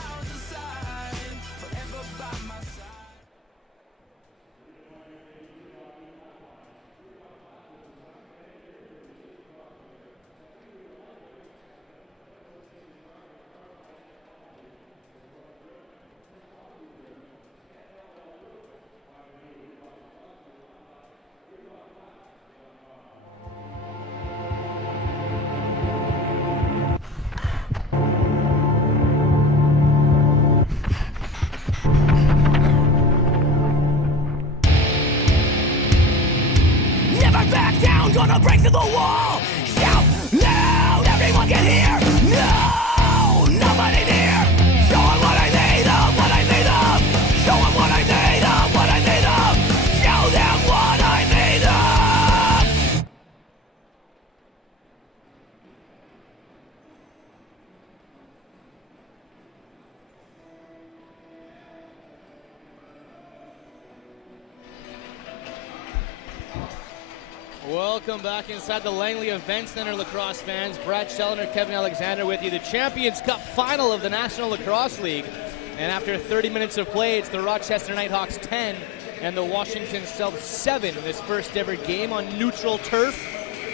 Never back down, gonna break through the wall. Shout loud, everyone can hear. No, nobody near. Show 'em what I made of, what I made of. Show 'em what I made of, what I made of. Show them what I made of. Welcome back inside the Langley Event Center, lacrosse fans. Brad Schellner, Kevin Alexander with you. The Champions Cup final of the National Lacrosse League. And after 30 minutes of play, it's the Rochester Knighthawks 10 and the Washington Stealth 7 in this first ever game on neutral turf.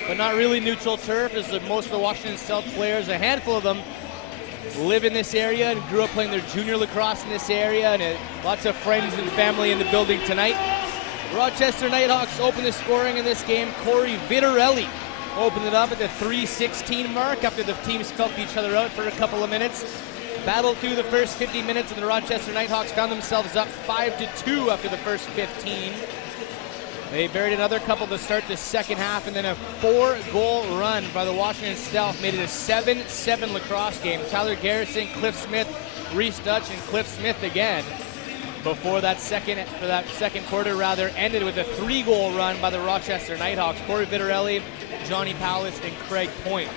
But not really neutral turf, as most of the Washington Stealth players, a handful of them, live in this area and grew up playing their junior lacrosse in this area, and lots of friends and family in the building tonight. Rochester Knighthawks opened the scoring in this game. Corey Vitarelli opened it up at the 3:16 mark after the teams felt each other out for a couple of minutes. Battled through the first 50 minutes, and the Rochester Knighthawks found themselves up 5-2 after the first 15. They buried another couple to start the second half, and then a 4-goal run by the Washington Stealth made it a 7-7 lacrosse game. Tyler Garrison, Cliff Smith, Reese Dutch, and Cliff Smith again. Before that second quarter ended with a 3-goal run by the Rochester Knighthawks. Corey Vitarelli, Johnny Powlis, and Craig Point.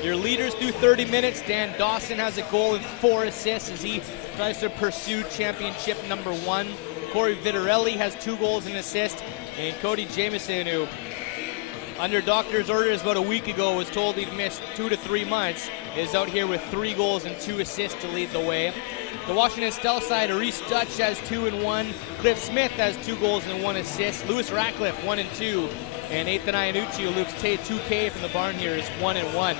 Your leaders through 30 minutes. Dan Dawson has a goal and 4 assists as he tries to pursue championship number 1. Corey Vitarelli has 2 goals and assist. And Cody Jameson, who under doctor's orders about a week ago was told he'd miss 2 to 3 months, is out here with 3 goals and 2 assists to lead the way. The Washington Stealth side, Reese Dutch has 2 and 1. Cliff Smith has 2 goals and 1 assist. Lewis Ratcliffe 1 and 2. And Nathan Iannucci, who looks 2K from the barn here, is 1 and 1.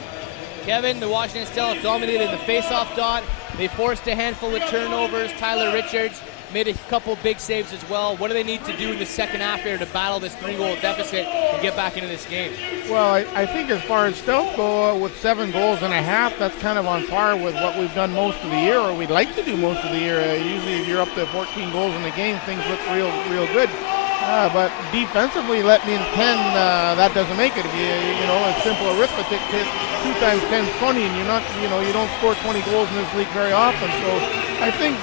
Kevin, the Washington Stealth dominated in the face-off dot. They forced a handful of turnovers. Tyler Richards made a couple big saves as well. What do they need to do in the second half here to battle this 3-goal deficit and get back into this game? Well, I think as far as Stealth go, with 7 goals and a half, that's kind of on par with what we've done most of the year, or we'd like to do most of the year. Usually if you're up to 14 goals in the game, things look real good. But defensively, let me in 10, that doesn't make it. If it's simple arithmetic. 2 times 10 is 20, and you don't score 20 goals in this league very often. So I think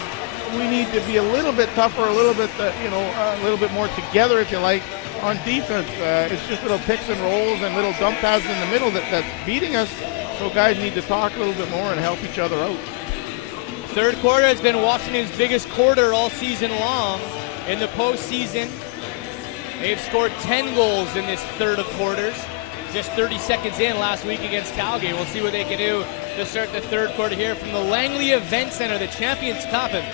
we need to be a little bit tougher, a little bit more together, if you like, on defense. It's just little picks and rolls and little dump passes in the middle that's beating us. So guys need to talk a little bit more and help each other out. Third quarter has been Washington's biggest quarter all season long. In the postseason, they've scored 10 goals in this third of quarters. Just 30 seconds in last week against Calgary. We'll see what they can do to start the third quarter here from the Langley Event Center, the Champions Cup. And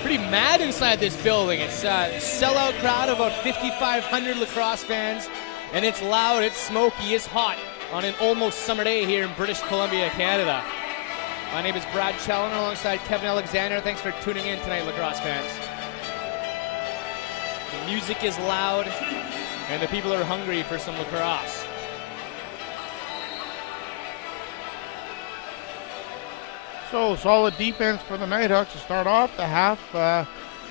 pretty mad inside this building. It's a sellout crowd of about 5,500 lacrosse fans, and it's loud, it's smoky, it's hot on an almost summer day here in British Columbia, Canada. My name is Brad Challoner alongside Kevin Alexander. Thanks for tuning in tonight, lacrosse fans. The music is loud, and the people are hungry for some lacrosse. So solid defense for the Knighthawks to start off the half,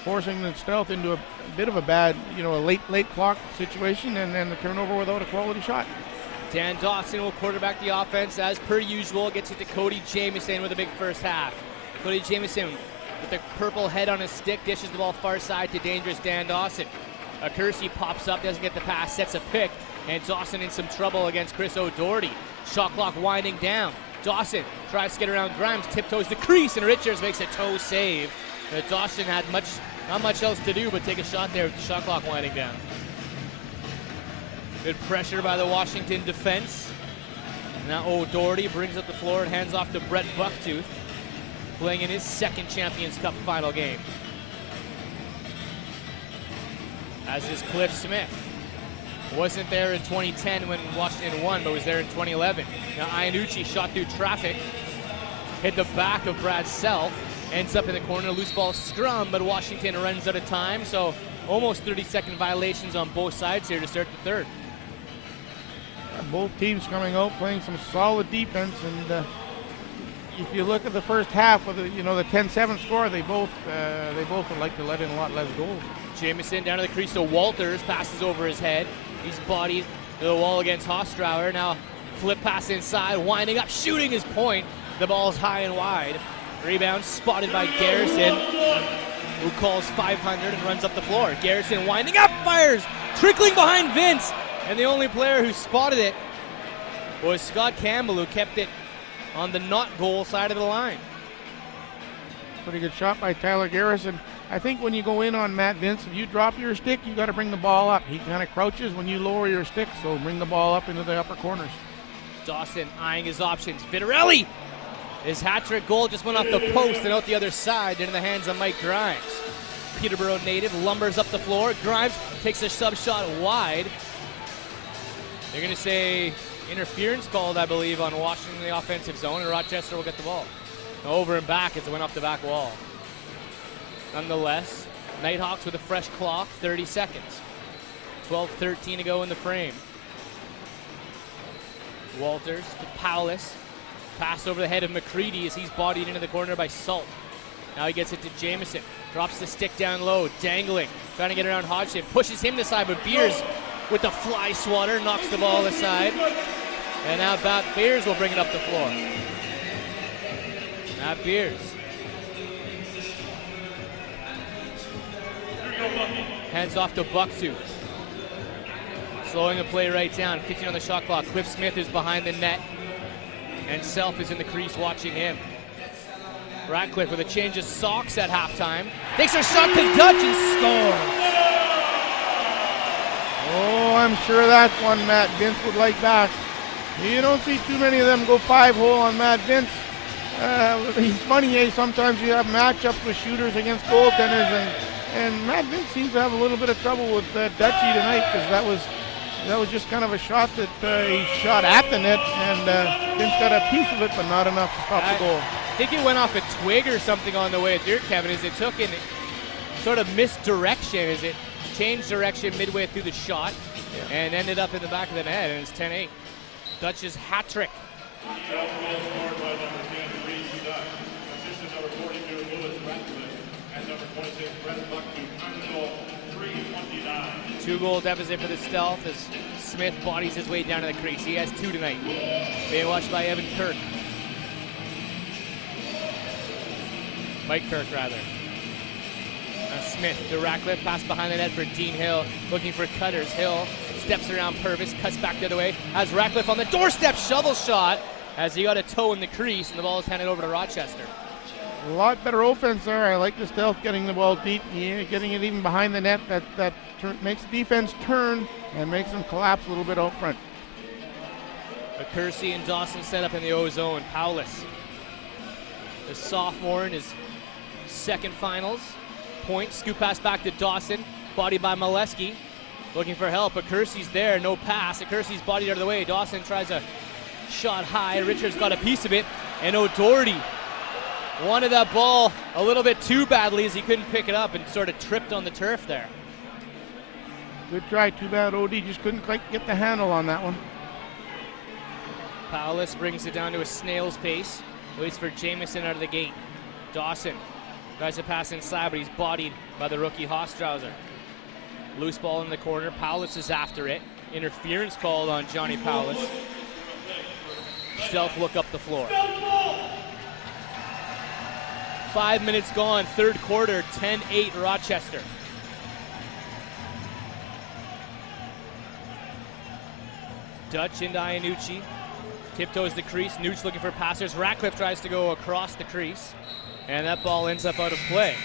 forcing the Stealth into a bit of a bad, a late clock situation, and then the turnover without a quality shot. Dan Dawson will quarterback the offense as per usual. Gets it to Cody Jamieson with a big first half. Cody Jamieson with the purple head on his stick dishes the ball far side to dangerous Dan Dawson. Kersey pops up, doesn't get the pass, sets a pick, and Dawson in some trouble against Chris O'Doherty. Shot clock winding down. Dawson tries to get around Grimes, tiptoes the crease, and Richards makes a toe save. Dawson had not much else to do but take a shot there with the shot clock winding down. Good pressure by the Washington defense. Now O'Doherty brings up the floor and hands off to Brett Bucktooth, playing in his second Champions Cup final game. As is Cliff Smith. Wasn't there in 2010 when Washington won, but was there in 2011. Now Iannucci shot through traffic, hit the back of Brad Self, ends up in the corner, loose ball scrum, but Washington runs out of time, so almost 30-second violations on both sides here to start the third. Both teams coming out playing some solid defense, and if you look at the first half of the 10-7 score, they both would like to let in a lot less goals. Jamieson down to the crease to Walters, passes over his head. He's bodied to the wall against Hostrauer. Now flip pass inside, winding up, shooting his point. The ball's high and wide. Rebound spotted by Garrison, who calls 500 and runs up the floor. Garrison winding up, fires, trickling behind Vince. And the only player who spotted it was Scott Campbell, who kept it on the not goal side of the line. Pretty good shot by Tyler Garrison. I think when you go in on Matt Vince, if you drop your stick, you got to bring the ball up. He kind of crouches when you lower your stick, so bring the ball up into the upper corners. Dawson eyeing his options. Vitarelli! His hat-trick goal just went off the post and out the other side into the hands of Mike Grimes. Peterborough native lumbers up the floor. Grimes takes a sub shot wide. They're going to say interference called, I believe, on Washington in the offensive zone, and Rochester will get the ball. Over and back as it went off the back wall. Nonetheless, Knighthawks with a fresh clock, 30 seconds. 12:13 to go in the frame. Walters to Powless. Pass over the head of McCready as he's bodied into the corner by Salt. Now he gets it to Jamieson. Drops the stick down low, dangling. Trying to get around Hodgson. Pushes him to side, but Beers with the fly swatter knocks the ball aside. And now Matt Beers will bring it up the floor. Matt Beers. Hands off to Bucktooth. Slowing the play right down. 15 on the shot clock. Cliff Smith is behind the net. And Self is in the crease watching him. Ratcliffe with a change of socks at halftime. Takes a shot to Dutch and scores. Oh, I'm sure that's one Matt Vince would like back. You don't see too many of them go 5-hole on Matt Vince. He's funny, sometimes you have matchups with shooters against goaltenders, and Matt Vince seems to have a little bit of trouble with Dutchie tonight, because that was just kind of a shot that he shot at the net, and Vince got a piece of it, but not enough to stop the goal. I think it went off a twig or something on the way through, Kevin, as it took in sort of misdirection, as it changed direction midway through the shot, and ended up in the back of the net, and it's 10-8. Dutch's hat trick. Two-goal deficit for the Stealth as Smith bodies his way down to the crease. He has two tonight. Being watched by Evan Kirk. Mike Kirk, rather. Smith to Ratcliffe, pass behind the net for Dean Hill, looking for Cutters. Hill steps around Purvis, cuts back the other way, has Ratcliffe on the doorstep, shovel shot, as he got a toe in the crease, and the ball is handed over to Rochester. A lot better offense there. I like the stealth, getting the ball deep, getting it even behind the net. That makes the defense turn and makes them collapse a little bit out front. Kersey and Dawson set up in the O zone. Paulus, the sophomore in his second finals. Point, scoop pass back to Dawson, body by Molesky, looking for help, but Kersey's there, no pass. Kersey's bodied out of the way. Dawson tries a shot high. Richards got a piece of it, and O'Doherty wanted that ball a little bit too badly as he couldn't pick it up and sort of tripped on the turf there. Good try, too bad OD just couldn't quite get the handle on that one. Paulus brings it down to a snail's pace, waits for Jamieson out of the gate. Dawson tries to pass inside, but he's bodied by the rookie Hostrauser. Loose ball in the corner, Paulus is after it. Interference called on Johnny Paulus. Stealth look up the floor. 5 minutes gone, third quarter, 10-8 Rochester. Dutch into Iannucci. Tiptoes the crease. Nooch looking for passers. Ratcliffe tries to go across the crease. And that ball ends up out of play.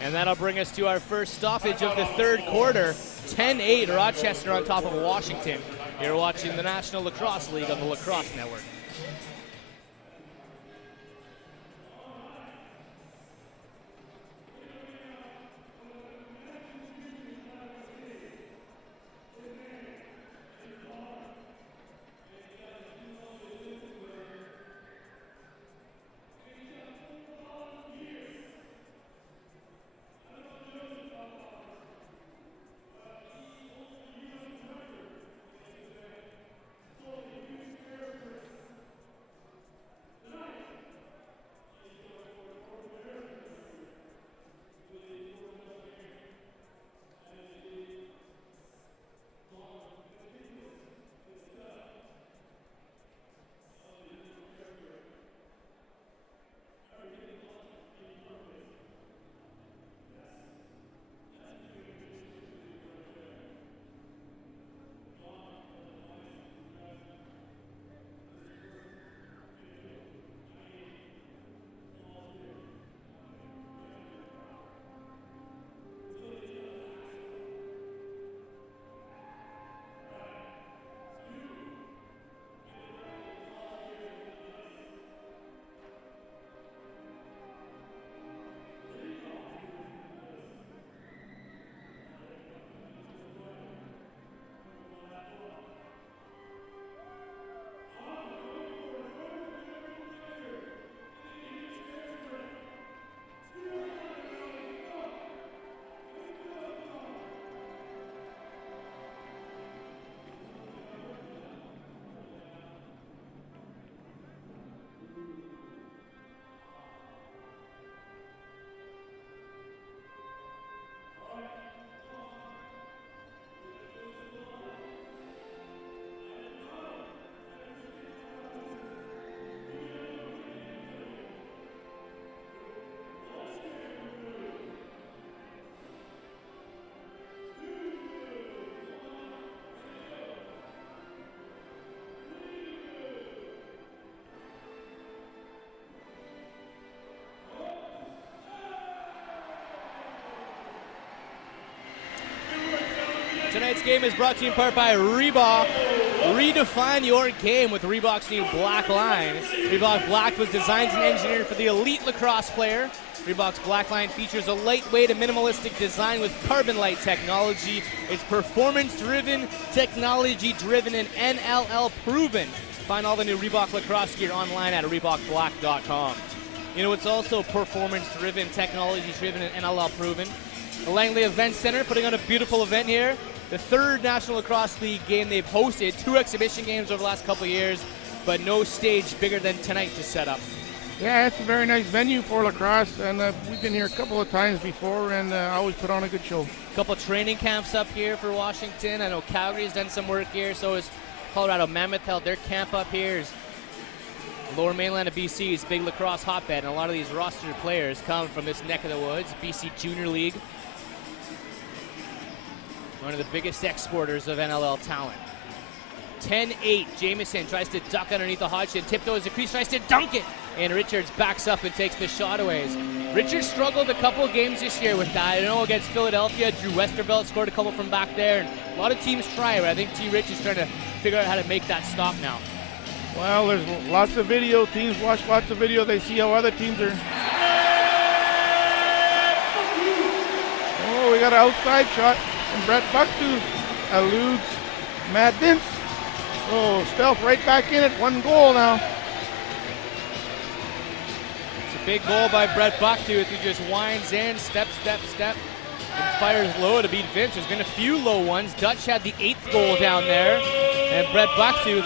And that'll bring us to our first stoppage of the third quarter. 10-8 Rochester on top of Washington. You're watching the National Lacrosse League on the Lacrosse Network. Tonight's game is brought to you in part by Reebok. Redefine your game with Reebok's new Black line. Reebok Black was designed and engineered for the elite lacrosse player. Reebok's Black line features a lightweight and minimalistic design with carbon light technology. It's performance-driven, technology-driven, and NLL proven. Find all the new Reebok lacrosse gear online at ReebokBlack.com. You know, it's also performance-driven, technology-driven, and NLL proven. The Langley Event Center putting on a beautiful event here. The third National Lacrosse League game they've hosted, 2 exhibition games over the last couple of years, but no stage bigger than tonight to set up. Yeah, it's a very nice venue for lacrosse, and we've been here a couple of times before, and always put on a good show. A couple training camps up here for Washington. I know Calgary's done some work here, so has Colorado Mammoth held their camp up here. Lower mainland of BC is a big lacrosse hotbed, and a lot of these roster players come from this neck of the woods. BC Junior League, one of the biggest exporters of NLL talent. 10-8, Jamieson tries to duck underneath the Hodgson, tiptoes the crease, tries to dunk it, and Richards backs up and takes the shot away. Richards struggled a couple games this year with that. I know against Philadelphia, Drew Westervelt scored a couple from back there, and a lot of teams try, but I think T. Rich is trying to figure out how to make that stop now. Well, there's lots of video. Teams watch lots of video. They see how other teams are. Oh, we got an outside shot from Brett Bucktu. Eludes Matt Dintz. Oh, Stealth right back in it. 1 goal now. It's a big goal by Brett Bucktu. He just winds in, step, and fires low to beat Vince. There's been a few low ones. Dutch had the 8th goal down there, and Brett Bucktu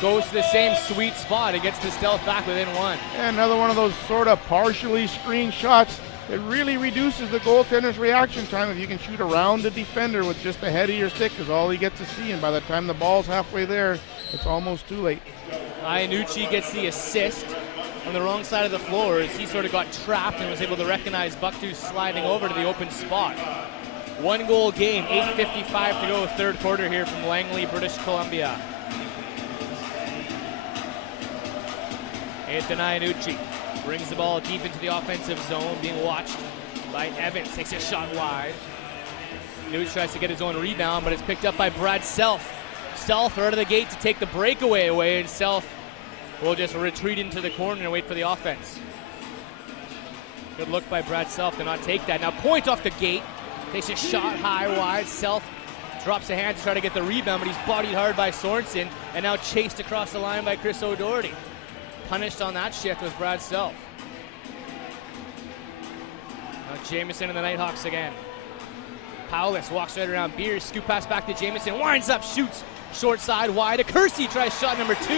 goes to the same sweet spot and gets the Stealth back within 1. And another one of those sort of partially screened shots. It really reduces the goaltender's reaction time if you can shoot around the defender with just the head of your stick, is all he gets to see, and by the time the ball's halfway there, it's almost too late. Iannucci gets the assist on the wrong side of the floor as he sort of got trapped and was able to recognize Bucktu sliding over to the open spot. 1 goal game, 8:55 to go, 3rd quarter here from Langley, British Columbia. Ethan Iannucci brings the ball deep into the offensive zone, being watched by Evans. Takes a shot wide. Nuge tries to get his own rebound, but it's picked up by Brad Self. Self out of the gate to take the breakaway away, and Self will just retreat into the corner and wait for the offense. Good look by Brad Self to not take that. Now Point off the gate. Takes a shot high wide. Self drops a hand to try to get the rebound, but he's bodied hard by Sorensen, and now chased across the line by Chris O'Doherty. Punished on that shift was Brad Self. Now Jamieson and the Knighthawks again. Powless walks right around Beers, scoop pass back to Jamieson, winds up, shoots short side wide. A Kersey tries shot number 2,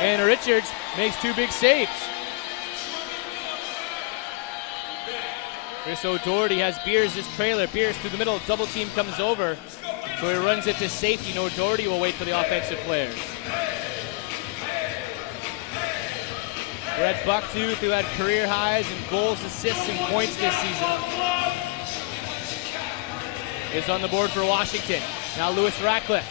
and Richards makes 2 big saves. Chris O'Doherty has Beers' trailer. Beers through the middle, double team comes over, so he runs it to safety. No, O'Doherty will wait for the offensive players. Brett Bucktu, who had career highs in goals, assists, and points this season, is on the board for Washington. Now Lewis Ratcliffe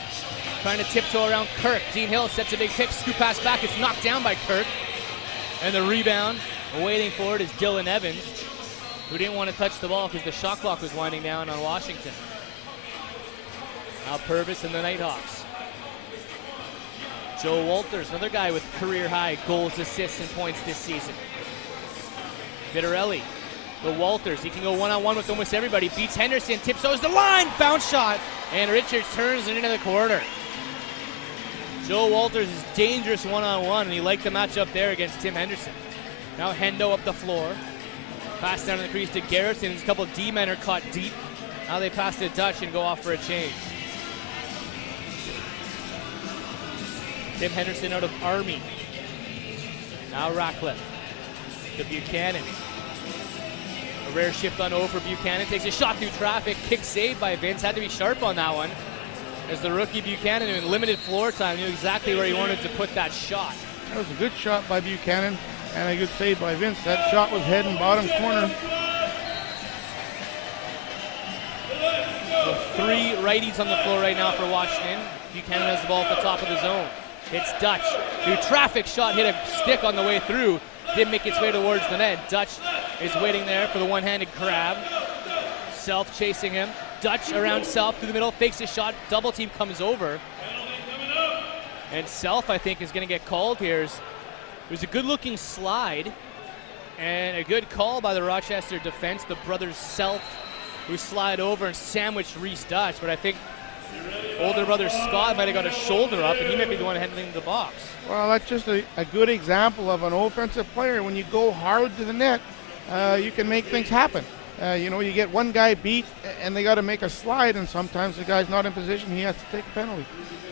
trying to tiptoe around Kirk. Dean Hill sets a big pick, scoop pass back. It's knocked down by Kirk. And the rebound, waiting for it, is Dylan Evans, who didn't want to touch the ball because the shot clock was winding down on Washington. Now Purvis and the Knighthawks. Joe Walters, another guy with career-high goals, assists, and points this season. Vitarelli, the Walters, he can go one-on-one with almost everybody. Beats Henderson, tiptoes the line, bounce shot, and Richards turns it into the corner. Joe Walters is dangerous one-on-one, and he liked the matchup there against Tim Henderson. Now Hendo up the floor. Pass down to the crease to Garrison. A couple of D-men are caught deep. Now they pass to Dutch and go off for a change. Tim Henderson out of Army. Now Ratcliffe to Buchanan. A rare shift on O for Buchanan. Takes a shot through traffic. Kick saved by Vince. Had to be sharp on that one, as the rookie Buchanan, in limited floor time, knew exactly where he wanted to put that shot. That was a good shot by Buchanan and a good save by Vince. That shot was head and bottom corner. So 3 righties on the floor right now for Washington. Buchanan has the ball at the top of the zone. It's Dutch. Through traffic shot, hit a stick on the way through. Didn't make its way towards the net. Dutch is waiting there for the one-handed grab. Self chasing him. Dutch around Self through the middle, fakes a shot. Double team comes over. And Self, I think, is going to get called here. It was a good-looking slide and a good call by the Rochester defense. The brothers Self, who slide over and sandwich Reese Dutch, but I think older brother Scott might have got a shoulder up, and he might be the one handling the box. Well, that's just a good example of an offensive player. When you go hard to the net, you can make things happen. You get one guy beat, and they got to make a slide, and sometimes the guy's not in position. He has to take a penalty,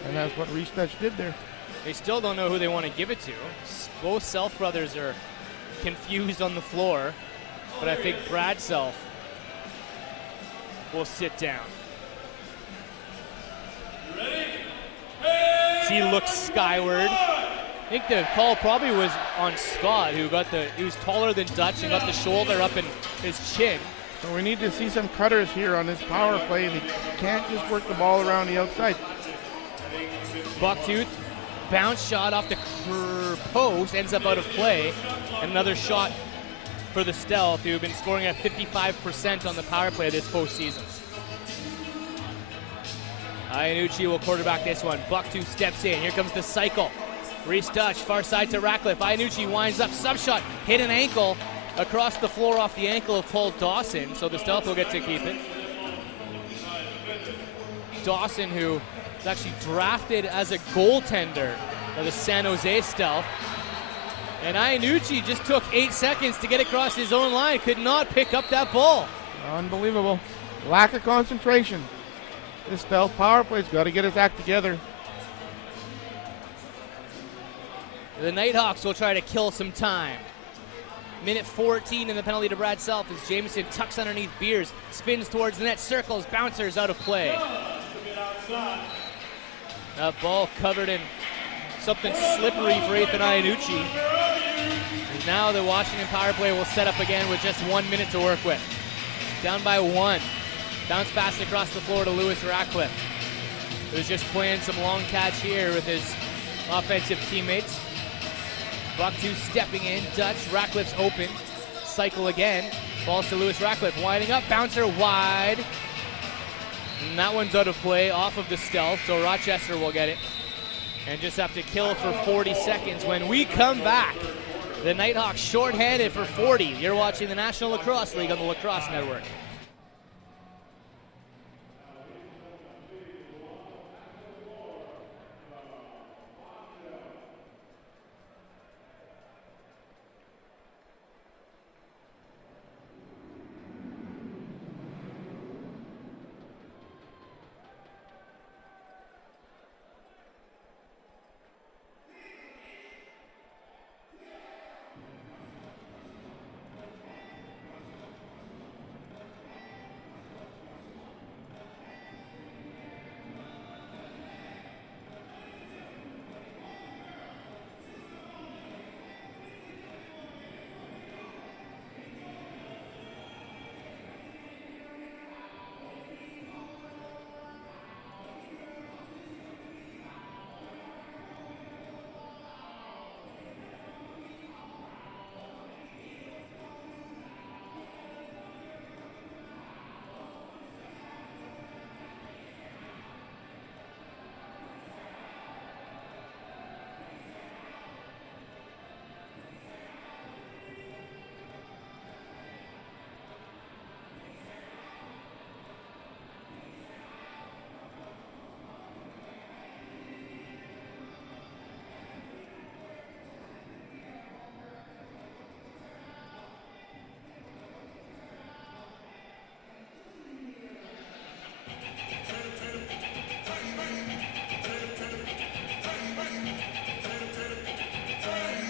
and that's what Reese Dutch did there. They still don't know who they want to give it to. Both Self brothers are confused on the floor, but I think Brad Self will sit down. As he looks skyward, I think the call probably was on Scott, who he was taller than Dutch and got the shoulder up in his chin. So we need to see some cutters here on this power play. They can't just work the ball around the outside. Bucktooth, bounce shot off the post, ends up out of play. And another shot for the Stealth, who have been scoring at 55% on the power play this postseason. Iannucci will quarterback this one. Bucktooth steps in. Here comes the cycle. Reese Dutch, far side to Ratcliffe. Iannucci winds up, sub shot, hit an ankle across the floor off the ankle of Paul Dawson, so the Stealth will get to keep it. Dawson, who was actually drafted as a goaltender by the San Jose Stealth. And Iannucci just took 8 seconds to get across his own line, could not pick up that ball. Unbelievable. Lack of concentration. This Stealth power play's got to get his act together. The Knighthawks will try to kill some time. Minute 14 in the penalty to Brad Self as Jameson tucks underneath Beers, spins towards the net, circles, bouncers out of play. That ball covered in something slippery for Ethan Iannucci. And now the Washington power play will set up again with just 1 minute to work with. Down by 1. Bounce pass across the floor to Lewis Ratcliffe, who's just playing some long catch here with his offensive teammates. Bucktooth stepping in, Dutch, Ratcliffe's open, cycle again, balls to Lewis Ratcliffe, winding up, bouncer wide, and that one's out of play, off of the Stealth, so Rochester will get it, and just have to kill for 40 seconds. When we come back, the Knighthawks shorthanded for 40. You're watching the National Lacrosse League on the Lacrosse Network.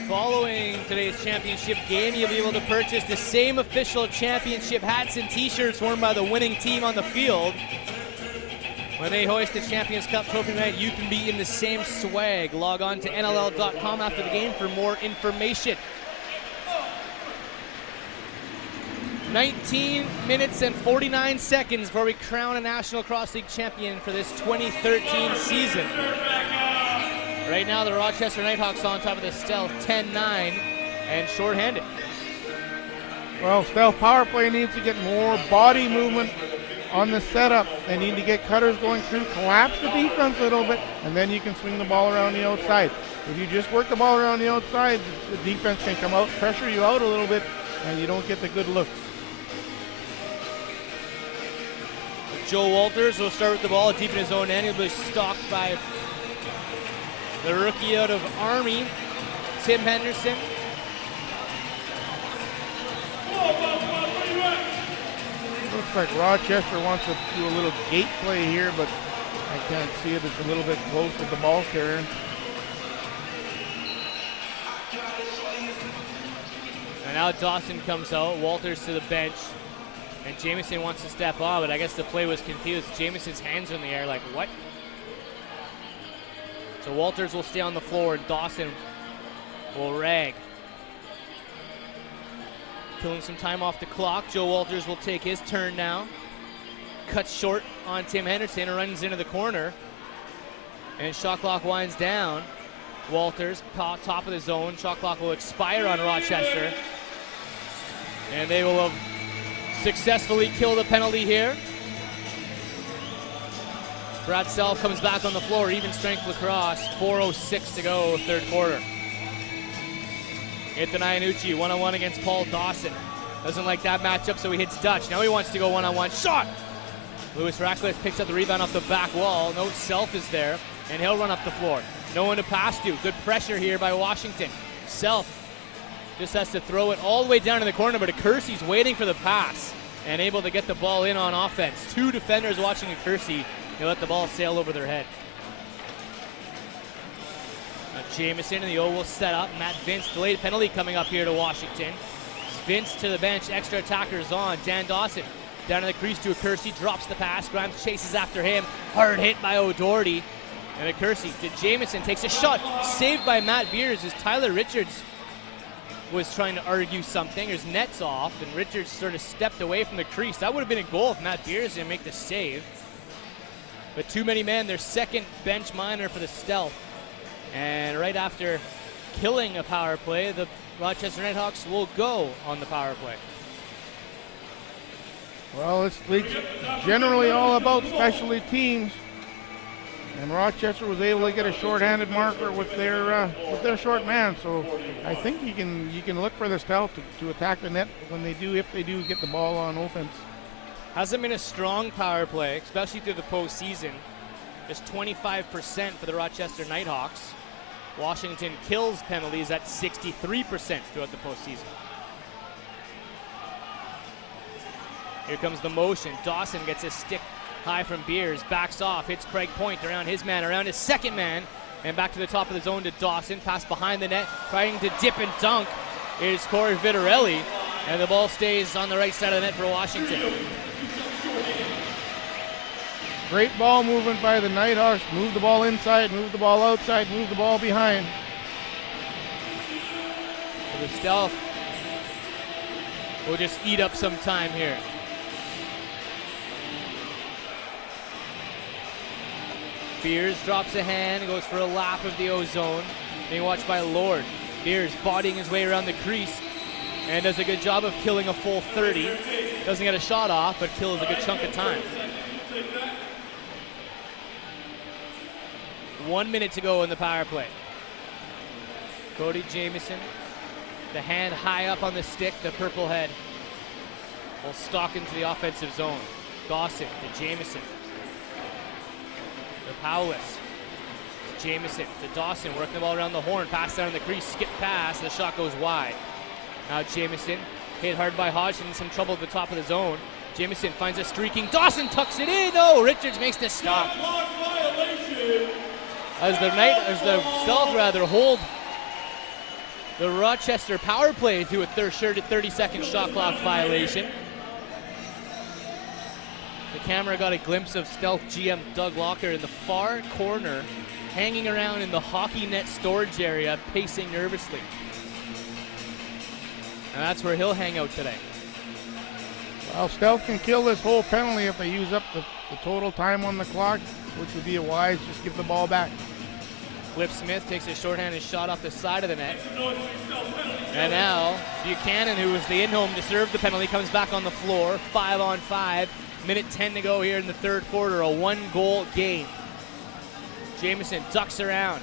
Following today's championship game, you'll be able to purchase the same official championship hats and t-shirts worn by the winning team on the field. When they hoist the Champions Cup trophy tonight, you can be in the same swag. Log on to NLL.com after the game for more information. 19 minutes and 49 seconds before we crown a National Lacrosse League champion for this 2013 season. Right now, the Rochester Knighthawks on top of the Stealth, 10-9, and shorthanded. Well, Stealth power play needs to get more body movement on the setup. They need to get cutters going through, collapse the defense a little bit, and then you can swing the ball around the outside. If you just work the ball around the outside, the defense can come out, pressure you out a little bit, and you don't get the good looks. Joe Walters will start with the ball deep in his own end. He'll be stalked by the rookie out of Army, Tim Henderson. Looks like Rochester wants to do a little gate play here, but I can't see it. It's a little bit close with the ball carrier. And now Dawson comes out, Walters to the bench, and Jamieson wants to step on, but I guess the play was confused. Jamieson's hands are in the air, like what? So Walters will stay on the floor, and Dawson will rag. Killing some time off the clock. Joe Walters will take his turn now. Cuts short on Tim Henderson and runs into the corner. And shot clock winds down. Walters, top of the zone. Shot clock will expire on Rochester. And they will have successfully killed a penalty here. Brad Self comes back on the floor. Even strength lacrosse. 4:06 to go, third quarter. Ethan Iannucci, one-on-one against Paul Dawson. Doesn't like that matchup, so he hits Dutch. Now he wants to go one-on-one. Shot! Lewis Ratcliffe picks up the rebound off the back wall. No Self is there, and he'll run up the floor. No one to pass to. Good pressure here by Washington. Self just has to throw it all the way down in the corner, but Kersey's waiting for the pass and able to get the ball in on offense. Two defenders watching Kersey. He'll let the ball sail over their head. Now Jamieson and the O will set up. Matt Vince, delayed penalty coming up here to Washington. Vince to the bench, extra attackers on. Dan Dawson down in the crease to Kersey, drops the pass. Grimes chases after him. Hard hit by O'Doherty. And Kersey to Jamieson, takes a shot. Saved by Matt Beers as Tyler Richards was trying to argue something. His net's off, and Richards sort of stepped away from the crease. That would have been a goal if Matt Beers didn't make the save. But too many men, their second bench minor for the Stealth. And right after killing a power play, the Rochester Knighthawks will go on the power play. Well, it's generally all about specialty teams, and Rochester was able to get a short-handed marker with their short man. So I think you can look for the Stealth to attack the net when they do, if they do get the ball on offense. Hasn't been a strong power play, especially through the postseason. Just 25% for the Rochester Knighthawks. Washington kills penalties at 63% throughout the postseason. Here comes the motion. Dawson gets his stick high from Beers, backs off, hits Craig Point around his man, around his second man, and back to the top of the zone to Dawson. Pass behind the net, trying to dip and dunk is Corey Vitarelli, and the ball stays on the right side of the net for Washington. Great ball movement by the Knighthawks. Move the ball inside, move the ball outside, move the ball behind. So the Stealth will just eat up some time here. Beers drops a hand, goes for a lap of the O-zone. Being watched by Lord. Beers bodying his way around the crease and does a good job of killing a full 30. Doesn't get a shot off, but kills a good chunk of time. 1 minute to go in the power play. Cody Jamieson, the hand high up on the stick, the purple head, will stalk into the offensive zone. Dawson to Jamieson. To Powless. To Jamieson to Dawson, working the ball around the horn, pass down in the crease, skip pass, the shot goes wide. Now Jamieson, hit hard by Hodgson, in some trouble at the top of the zone. Jamieson finds a streaking, Dawson tucks it in, no, Richards makes the stop. As the Stealth hold the Rochester power play to a 30-second shot clock violation. The camera got a glimpse of Stealth GM Doug Locker in the far corner, hanging around in the hockey net storage area, pacing nervously. And that's where he'll hang out today. Well, Stealth can kill this whole penalty if they use up the total time on the clock, which would be a wise, just give the ball back. Cliff Smith takes a shorthanded shot off the side of the net. And now Buchanan, who was the in-home to serve the penalty, comes back on the floor. 5-on-5. Minute 10 to go here in the third quarter. A one-goal game. Jamieson ducks around.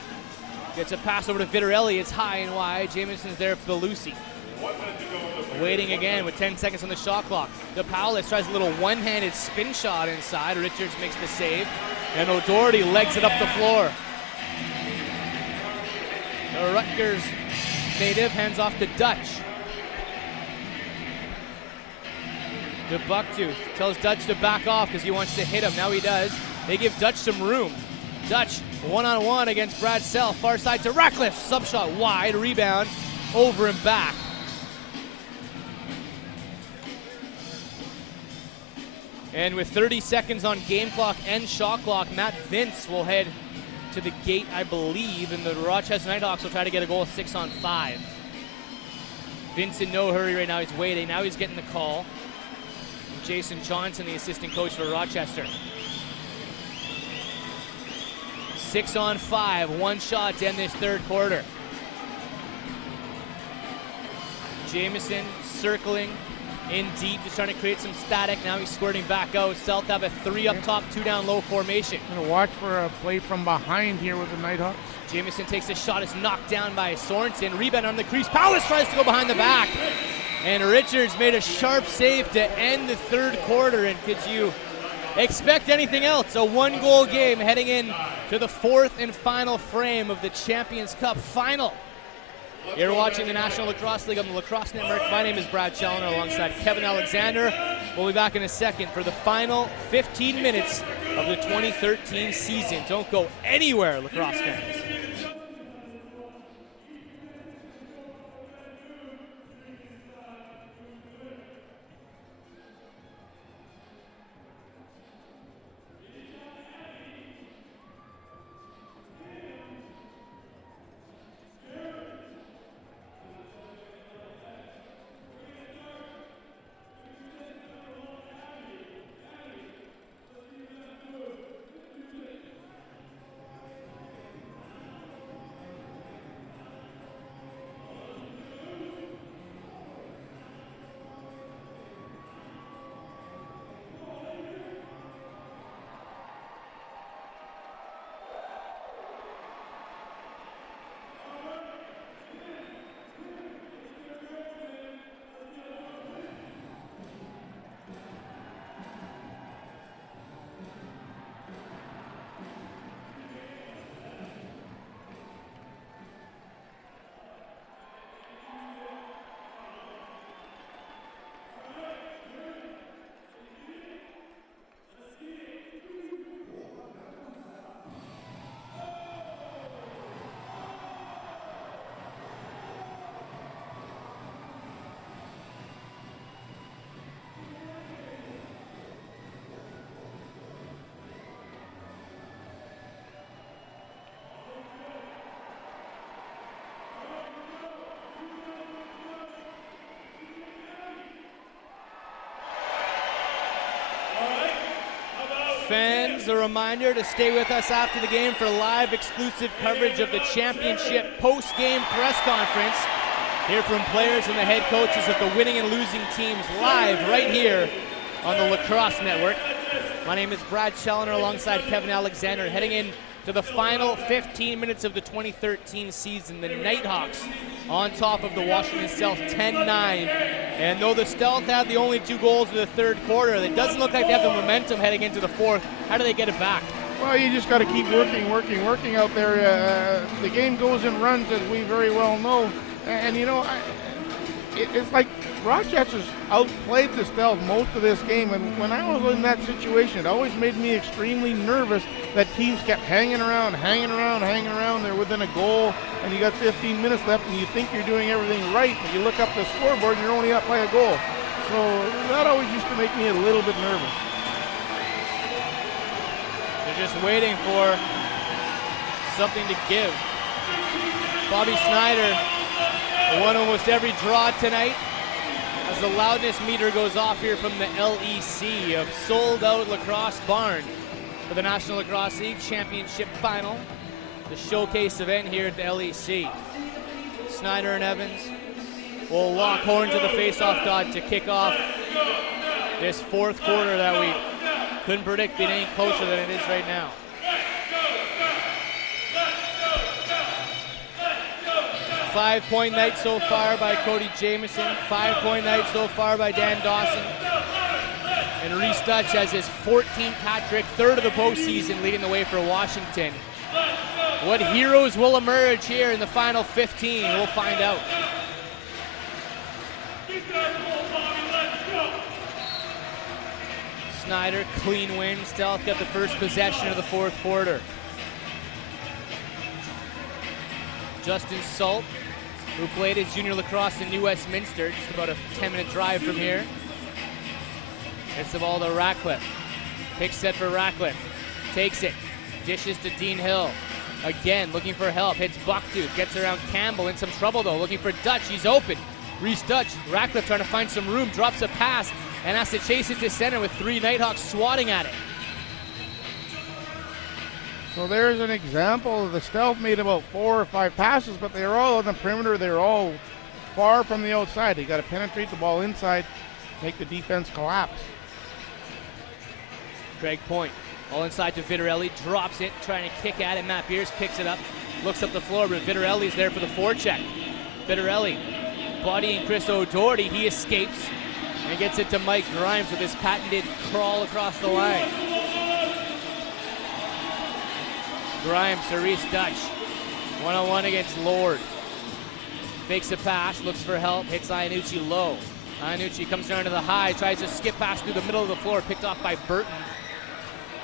Gets a pass over to Vitarelli. It's high and wide. Jamieson's there for the Lucy. Waiting again with 10 seconds on the shot clock. The Powless tries a little one-handed spin shot inside. Richards makes the save. And O'Doherty legs it up the floor. The Rutgers native hands off to Dutch. To Bucktooth. Tells Dutch to back off because he wants to hit him. Now he does. They give Dutch some room. Dutch one-on-one against Brad Self. Far side to Ratcliffe. Sub shot wide. Rebound over and back. And with 30 seconds on game clock and shot clock, Matt Vince will head to the gate, I believe, and the Rochester Knighthawks will try to get a goal 6 on 5. Vince in no hurry right now. He's waiting. Now he's getting the call. Jason Johnson, the assistant coach for Rochester. 6 on 5. One shot to end this third quarter. Jamieson circling in deep, just trying to create some static. Now he's squirting back out. Stealth have a 3 up top, 2 down low formation. Gonna watch for a play from behind here with the Knighthawks. Jamieson takes a shot, is knocked down by Sorensen. Rebound on the crease. Powers tries to go behind the back. And Richards made a sharp save to end the third quarter. And could you expect anything else? A 1-goal game heading in to the 4th and final frame of the Champions Cup final. You're watching the National Lacrosse League on the Lacrosse Network. My name is Brad Challoner alongside Kevin Alexander. We'll be back in a second for the final 15 minutes of the 2013 season. Don't go anywhere, lacrosse fans. Fans, a reminder to stay with us after the game for live exclusive coverage of the championship post-game press conference. Hear from players and the head coaches of the winning and losing teams live right here on the Lacrosse Network. My name is Brad Challoner alongside Kevin Alexander, heading in to the final 15 minutes of the 2013 season. The Knighthawks on top of the Washington Stealth 10-9. And though the Stealth had the only 2 goals in the third quarter, it doesn't look like they have the momentum heading into the fourth. How do they get it back? Well, you just got to keep working out there. The game goes in runs, as we very well know. And you know, it's like Rochester's outplayed the Stealth most of this game, and when I was in that situation, it always made me extremely nervous that teams kept hanging around. They're within a goal, and you got 15 minutes left, and you think you're doing everything right, but you look up the scoreboard, and you're only up by a goal. So that always used to make me a little bit nervous. They're just waiting for something to give. Bobby Snyder won almost every draw tonight as the loudness meter goes off here from the LEC, a sold-out lacrosse barn for the National Lacrosse League Championship Final, the showcase event here at the LEC. Snyder and Evans will lock horns of the face-off dot to kick off this fourth quarter that we couldn't predict being any closer than it is right now. Five-point night so far by Cody Jamieson. 5-point night so far by Dan Dawson. And Reese Dutch has his 14th hat trick, third of the postseason, leading the way for Washington. What heroes will emerge here in the final 15? We'll find out. Snyder, clean win. Stealth got the first possession of the fourth quarter. Justin Salt, who played his junior lacrosse in New Westminster, just about a 10-minute drive from here. Gets the ball to Ratcliffe. Pick set for Ratcliffe. Takes it. Dishes to Dean Hill. Again, looking for help. Hits Bucktooth. Gets around Campbell. In some trouble, though. Looking for Dutch. He's open. Reese Dutch. Ratcliffe trying to find some room. Drops a pass and has to chase it to center with 3 Knighthawks swatting at it. So there's an example of the Stealth made about 4 or 5 passes, but they're all on the perimeter. They're all far from the outside. They got to penetrate the ball inside, make the defense collapse. Craig Point. All inside to Vitarelli, drops it, trying to kick at it. Matt Beers picks it up, looks up the floor, but Vitarelli's there for the forecheck. Vitarelli bodying Chris O'Doherty. He escapes and gets it to Mike Grimes with his patented crawl across the line. Grimes to Reese Dutch. One-on-one against Lord. Fakes a pass, looks for help, hits Iannucci low. Iannucci comes down to the high, tries to skip pass through the middle of the floor, picked off by Burton.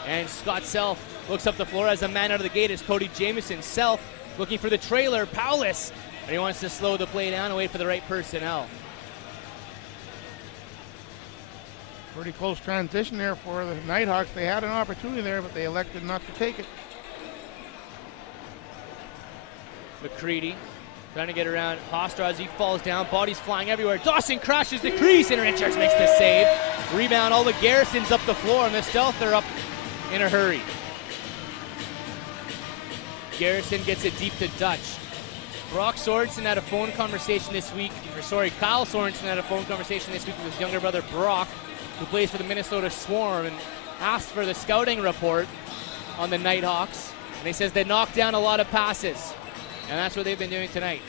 And Scott Self looks up the floor as a man out of the gate is Cody Jamieson. Self looking for the trailer, Powless. And he wants to slow the play down and wait for the right personnel. Pretty close transition there for the Knighthawks. They had an opportunity there, but they elected not to take it. McCready trying to get around Hostra as he falls down. Bodies flying everywhere. Dawson crashes the crease and Richards makes the save. Rebound, all the Garrisons up the floor, and the Stealth are up in a hurry. Garrison gets it deep to Dutch. Brock Sorensen had a phone conversation this week, Kyle Sorensen had a phone conversation this week with his younger brother Brock, who plays for the Minnesota Swarm, and asked for the scouting report on the Knighthawks. And he says they knocked down a lot of passes, and that's what they've been doing tonight.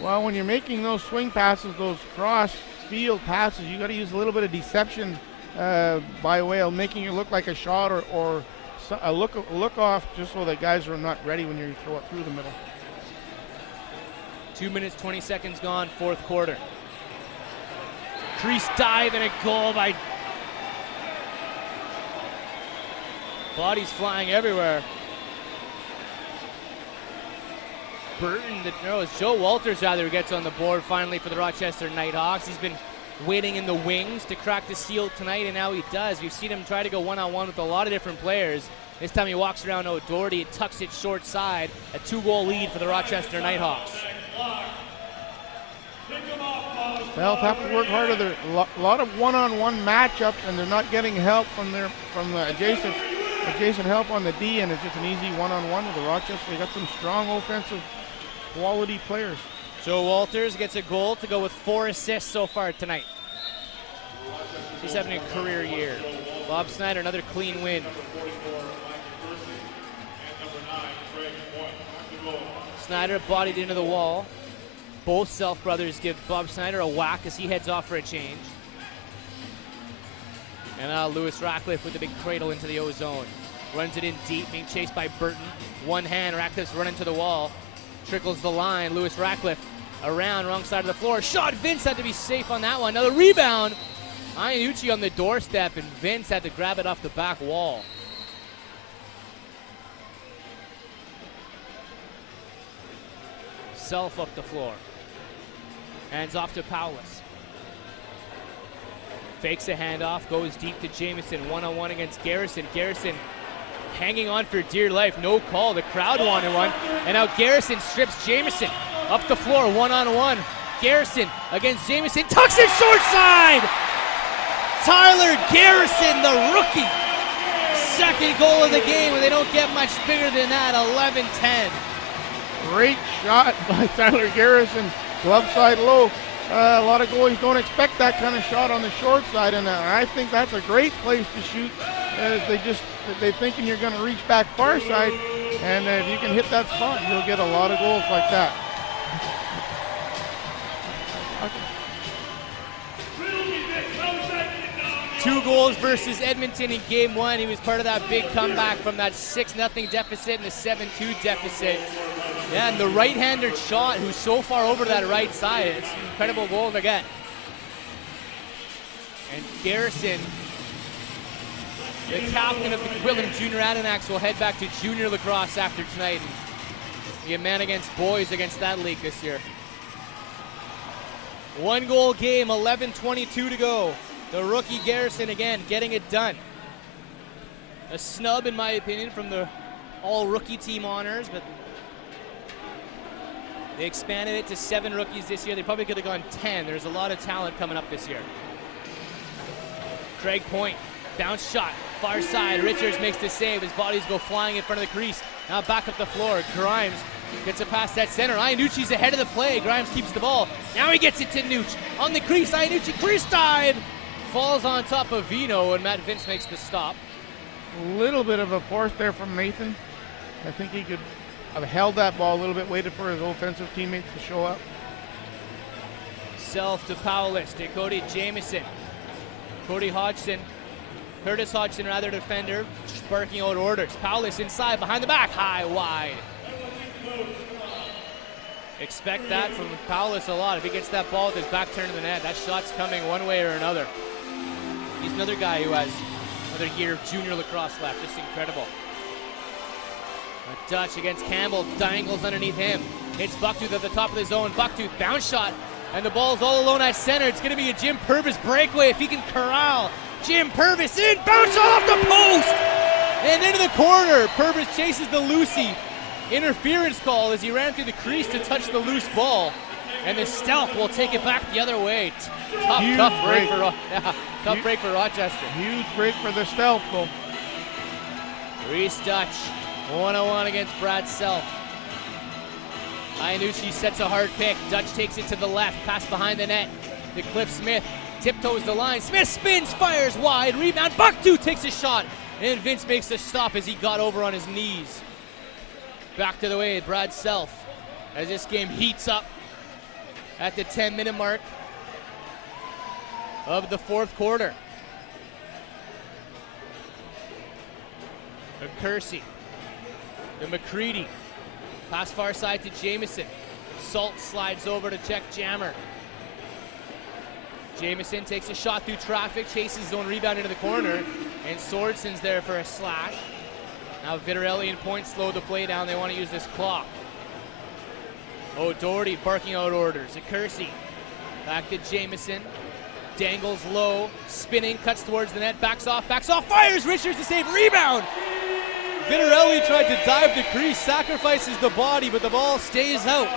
Well, when you're making those swing passes, those cross field passes, you got to use a little bit of deception by way of making it look like a shot or a look off, just so that guys are not ready when you throw it through the middle. 2 minutes, 20 seconds gone, fourth quarter. Crease dive and a goal by... Bodies flying everywhere. It's Joe Walters rather who gets on the board finally for the Rochester Knighthawks. He's been waiting in the wings to crack the seal tonight, and now he does. We've seen him try to go one-on-one with a lot of different players. This time he walks around O'Doherty and tucks it short side. A 2-goal lead for the Rochester Knighthawks. They'll have to work harder. There are a lot of one-on-one matchups, and they're not getting help from the adjacent help on the D, and it's just an easy one-on-one with the Rochester. They got some strong offensive quality players. Joe Walters gets a goal to go with 4 assists so far tonight. He's having a career year. Bob Snyder, another clean win. Snyder bodied into the wall. Both Self brothers give Bob Snyder a whack as he heads off for a change. And now Lewis Ratcliffe with the big cradle into the O-zone. Runs it in deep, being chased by Burton. One hand, Ratcliffe's running to the wall. Trickles the line, Lewis Ratcliffe around, wrong side of the floor. Shot, Vince had to be safe on that one. Now the rebound. Iannucci on the doorstep, and Vince had to grab it off the back wall. Self up the floor. Hands off to Powless. Fakes a handoff, goes deep to Jamieson. One-on-one against Garrison. Garrison hanging on for dear life. No call. The crowd wanted one. And now Garrison strips Jamieson. Up the floor, one-on-one. Garrison against Jamieson. Tucks it short side! Tyler Garrison, the rookie. Second goal of the game, and they don't get much bigger than that. 11-10. Great shot by Tyler Garrison. Glove side low. A lot of goalies don't expect that kind of shot on the short side, and I think that's a great place to shoot. They're thinking you're going to reach back far side, and if you can hit that spot, you'll get a lot of goals like that. 2 goals versus Edmonton in game 1. He was part of that big comeback from that 6-0 deficit and the 7-2 deficit. Yeah, and the right-hander shot, who's so far over to that right side, it's an incredible goal to get. And Garrison, the captain of the Quillam Junior Adirondacks, will head back to junior lacrosse after tonight and be a man against boys against that league this year. 1-goal game, 11:22 to go. The rookie Garrison again getting it done. A snub, in my opinion, from the all rookie team honors, but they expanded it to 7 rookies this year. They probably could have gone 10. There's a lot of talent coming up this year. Craig Point, bounce shot, far side. Richards makes the save. His bodies go flying in front of the crease. Now back up the floor. Grimes gets it past that center. Iannucci's ahead of the play. Grimes keeps the ball. Now he gets it to Nucci. On the crease, Iannucci, crease dive. Falls on top of Vino, and Matt Vince makes the stop. A little bit of a force there from Nathan. I think he could have held that ball a little bit, waited for his offensive teammates to show up. Self to Powless, to Cody Jamieson. Cody Hodgson, Curtis Hodgson, rather defender, barking out orders. Powless inside, behind the back, high, wide. Expect that from Powless a lot. If he gets that ball with his back turned to the net, that shot's coming one way or another. He's another guy who has another year of junior lacrosse left, just incredible. A Dutch against Campbell, dangles underneath him. Hits Bucktooth at the top of the zone. Bucktooth, bounce shot, and the ball's all alone at center. It's going to be a Jim Purvis breakaway if he can corral. Jim Purvis in, bounce off the post, and into the corner. Purvis chases the loosey. Interference call as he ran through the crease to touch the loose ball, and the Stealth will take it back the other way. Tough break for Rochester. Huge break for the Stealth, though. Reese Dutch, 1-on-1 against Brad Self. Iannucci sets a hard pick. Dutch takes it to the left, pass behind the net to Cliff Smith. Tiptoes the line. Smith spins, fires wide. Rebound. Bucktooth takes a shot, and Vince makes the stop as he got over on his knees. Back to the way, Brad Self, as this game heats up at the 10-minute mark of the fourth quarter. Kersey to McCready. Pass far side to Jamieson. Salt slides over to check Jammer. Jamieson takes a shot through traffic, chases his own rebound into the corner, and Swordson's there for a slash. Now Vitarelli and Point slow the play down. They want to use this clock. O'Doherty barking out orders. Kersey back to Jamieson. Dangles low, spinning, cuts towards the net, backs off, fires! Richards to save, rebound! Vitarelli tried to dive the crease, sacrifices the body, but the ball stays out.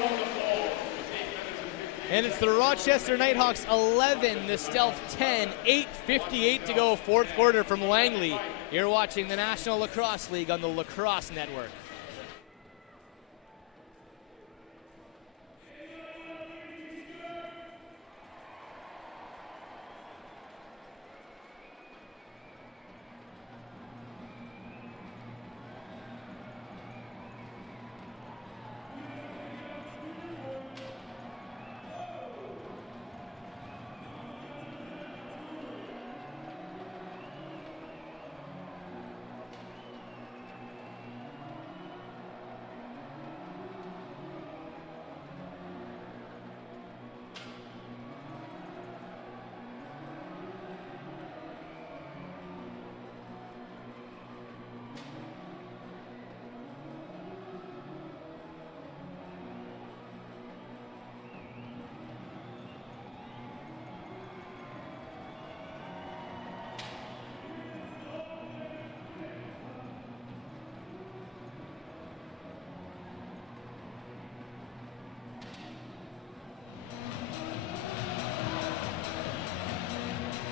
And it's the Rochester Knighthawks 11, the Stealth 10, 8:58 to go, fourth quarter from Langley. You're watching the National Lacrosse League on the Lacrosse Network.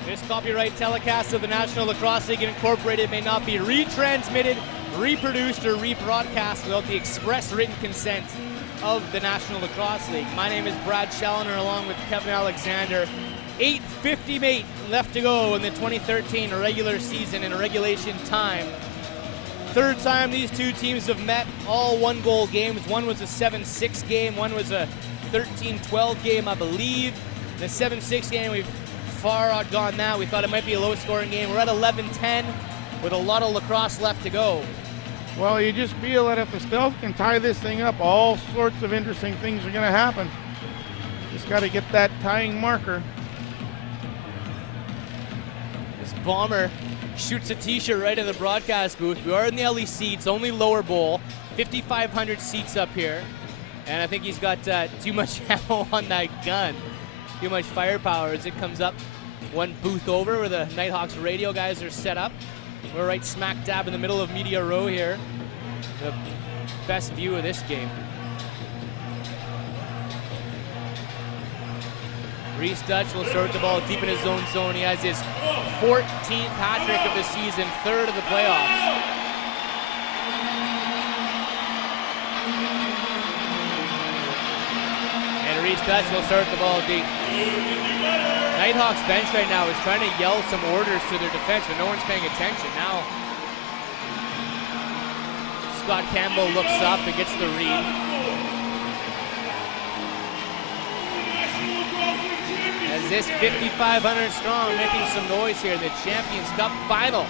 This copyright telecast of the National Lacrosse League Incorporated may not be retransmitted, reproduced, or rebroadcast without the express written consent of the National Lacrosse League. My name is Brad Challoner along with Kevin Alexander. 8:58 left to go in the 2013 regular season in regulation time. Third time these two teams have met, all one-goal games. One was a 7-6 game, one was a 13-12 game, I believe. The 7-6 game, we've far outgone that. We thought it might be a low-scoring game. We're at 11-10 with a lot of lacrosse left to go. Well, you just feel that if the Stealth can tie this thing up, all sorts of interesting things are going to happen. Just got to get that tying marker. This Bomber shoots a t-shirt right in the broadcast booth. We are in the LEC. It's only lower bowl. 5,500 seats up here. And I think he's got too much ammo on that gun. Too much firepower as it comes up one booth over where the Knighthawks radio guys are set up. We're right smack dab in the middle of media row here. the best view of this game. Reese Dutch will start the ball deep in his own zone. He has his 14th hat trick of the season, 3rd of the playoffs. And Reese Dutch will start the ball deep. Knighthawks bench right now is trying to yell some orders to their defense, but no one's paying attention. Now, Scott Campbell looks up and gets the read. As this 5,500 strong making some noise here in the Champions Cup final.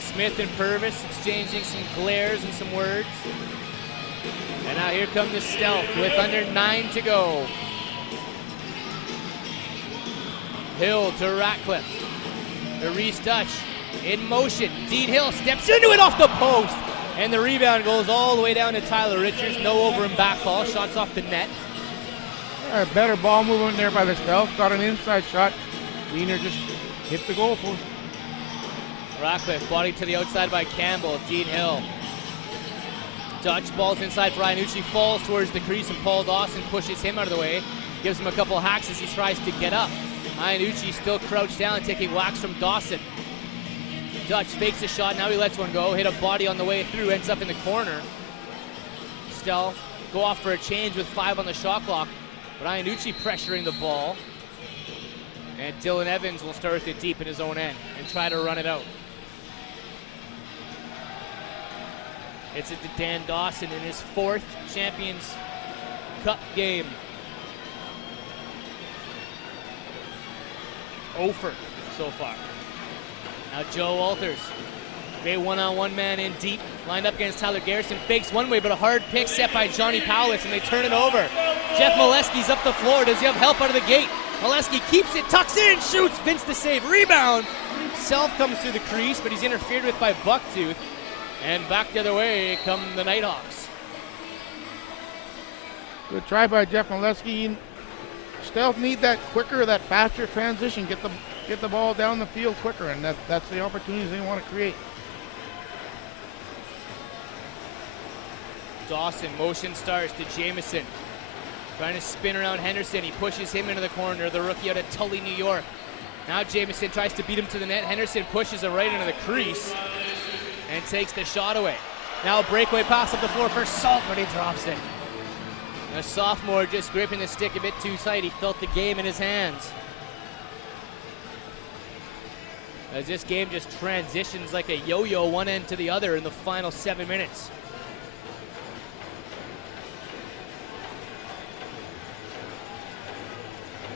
Smith and Purvis exchanging some glares and some words. And now here come the Stealth with under 9 to go. Hill to Ratcliffe. To Reese Dutch in motion. Dean Hill steps into it off the post. And the rebound goes all the way down to Tyler Richards. No over and back call. Shots off the net. Better ball movement there by the Stealth. Got an inside shot. Wiener just hit the goal post. Ratcliffe body to the outside by Campbell. Dean Hill. Dutch balls inside for Iannucci. Falls towards the crease and Paul Dawson pushes him out of the way. Gives him a couple hacks as he tries to get up. Iannucci still crouched down, taking whacks from Dawson. Dutch fakes a shot, now he lets one go. Hit a body on the way through, ends up in the corner. Stealth go off for a change with 5 on the shot clock. But Iannucci pressuring the ball. And Dylan Evans will start it deep in his own end and try to run it out. It's it to Dan Dawson in his 4th Champions Cup game. Over so far. Now Joe Walters, great one-on-one man in deep, lined up against Tyler Garrison, fakes one way, but a hard pick set by Johnny Powlitz, and they turn it over. Jeff Molesky's up the floor. Does he have help out of the gate? Molesky keeps it, tucks in, shoots. Vince the save, rebound. Self comes through the crease, but he's interfered with by Bucktooth, and back the other way come the Knighthawks. Good try by Jeff Molesky. Stealth need that quicker, that faster transition. Get the ball down the field quicker, and that's the opportunities they want to create. Dawson motion starts to Jamison. Trying to spin around Henderson. He pushes him into the corner, the rookie out of Tully, New York. Now Jamison tries to beat him to the net. Henderson pushes him right into the crease and takes the shot away. Now a breakaway pass up the floor for Salt, but he drops it. The sophomore just gripping the stick a bit too tight. He felt the game in his hands. As this game just transitions like a yo-yo one end to the other in the final 7 minutes.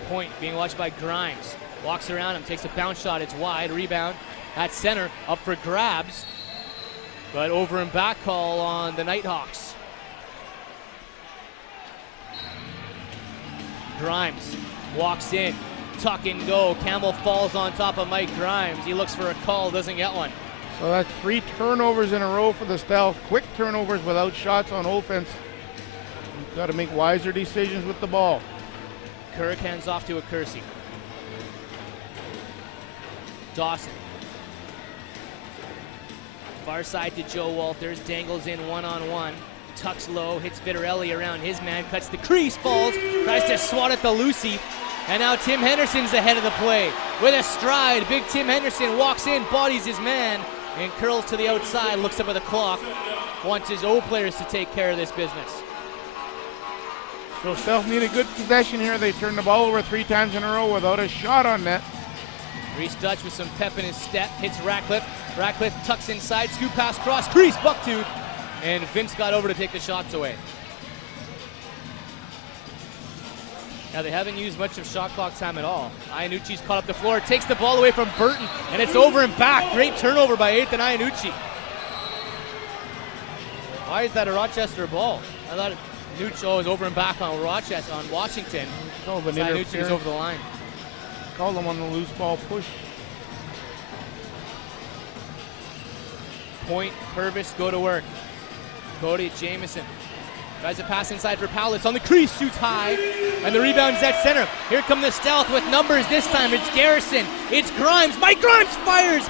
Point being watched by Grimes. Walks around him, takes a bounce shot, it's wide, rebound at center, up for grabs. But over and back call on the Knighthawks. Grimes walks in, tuck and go. Campbell falls on top of Mike Grimes. He looks for a call, doesn't get one. So that's 3 turnovers in a row for the Stealth. Quick turnovers without shots on offense. You've got to make wiser decisions with the ball. Kirk hands off to a Kersey. Dawson. Far side to Joe Walters, dangles in one-on-one. Tucks low, hits Vitarelli around his man, cuts the crease, falls, tries to swat at the Lucy. And now Tim Henderson's ahead of the play. With a stride, big Tim Henderson walks in, bodies his man, and curls to the outside, looks up at the clock, wants his O players to take care of this business. So Stealth need a good possession here. They turned the ball over 3 times in a row without a shot on net. Reese Dutch with some pep in his step, hits Ratcliffe. Ratcliffe tucks inside, scoop pass, cross, crease, Bucktooth. And Vince got over to take the shots away. Now they haven't used much of shot clock time at all. Iannucci's caught up the floor, takes the ball away from Burton, and it's over and back. Great turnover by Ethan Iannucci. Why is that a Rochester ball? I thought Iannucci was over and back on Rochester, on Washington. Oh, but Iannucci was over the line. Called him on the loose ball push. Point, Purvis, go to work. Cody Jamison. Tries to pass inside for Powell. It's on the crease, shoots high, and the rebound's at center. Here come the Stealth with numbers this time. It's Garrison. It's Grimes. Mike Grimes fires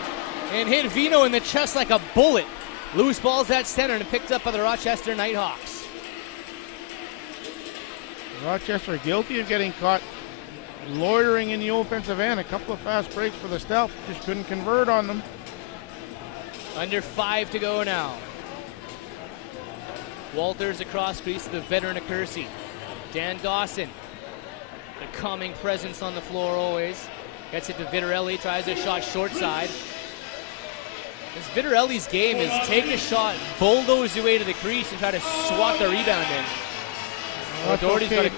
and hit Vino in the chest like a bullet. Loose ball's at center and picked up by the Rochester Knighthawks. Rochester guilty of getting caught loitering in the offensive end. A couple of fast breaks for the Stealth. Just couldn't convert on them. Under 5 to go now. Walters across crease to the veteran of Kersey. Dan Dawson, the calming presence on the floor always. Gets it to Vitarelli, tries a shot short side. This Vitarelli's game is take a shot, bulldoze your way to the crease, and try to swat the rebound in. Well, Doherty's got You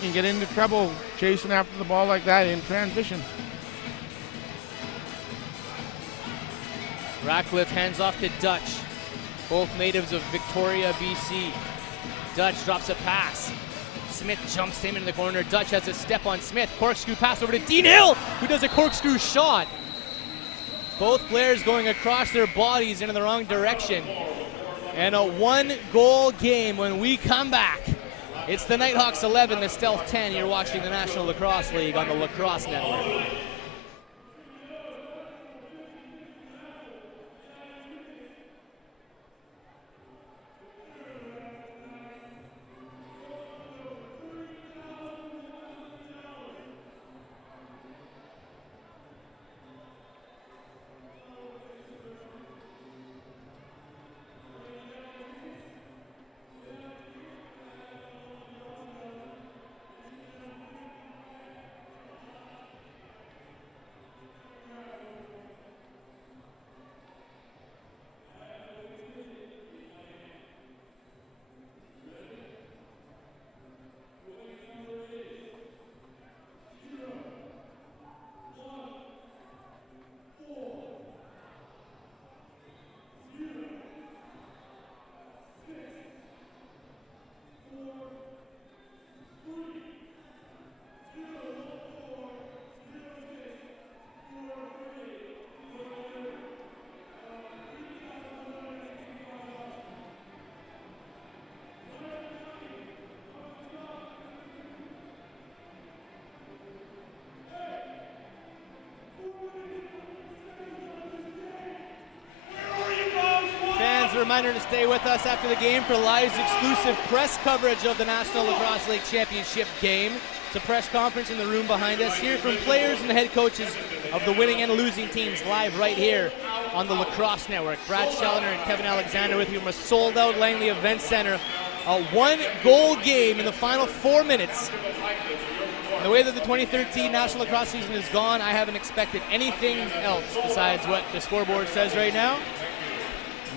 can get into trouble chasing after the ball like that in transition. Ratcliffe hands off to Dutch. Both natives of Victoria, BC. Dutch drops a pass. Smith jumps him into the corner. Dutch has a step on Smith. Corkscrew pass over to Dean Hill, who does a corkscrew shot. Both players going across their bodies into the wrong direction. And a 1-goal game when we come back. It's the Knighthawks 11, the Stealth 10. You're watching the National Lacrosse League on the Lacrosse Network. A reminder to stay with us after the game for live exclusive press coverage of the National Lacrosse League Championship game. It's a press conference in the room behind us. Hear from players and the head coaches of the winning and losing teams live right here on the Lacrosse Network. Brad Schellner and Kevin Alexander with you from a sold-out Langley Event Center. A 1-goal game in the final 4 minutes. And the way that the 2013 National Lacrosse season has gone, I haven't expected anything else besides what the scoreboard says right now.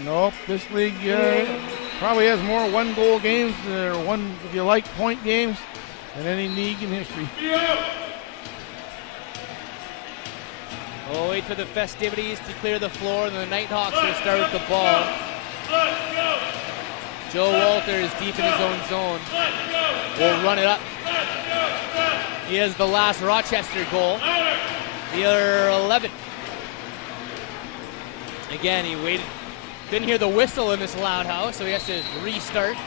Nope, this league probably has more 1-goal games, or one, if you like, point games than any league in history. We'll wait for the festivities to clear the floor, and the Knighthawks will start with the ball. Joe Walters deep in his own zone. Will run it up. He has the last Rochester goal. The other 11. Again, he waited. Didn't hear the whistle in this loud house, so he has to restart.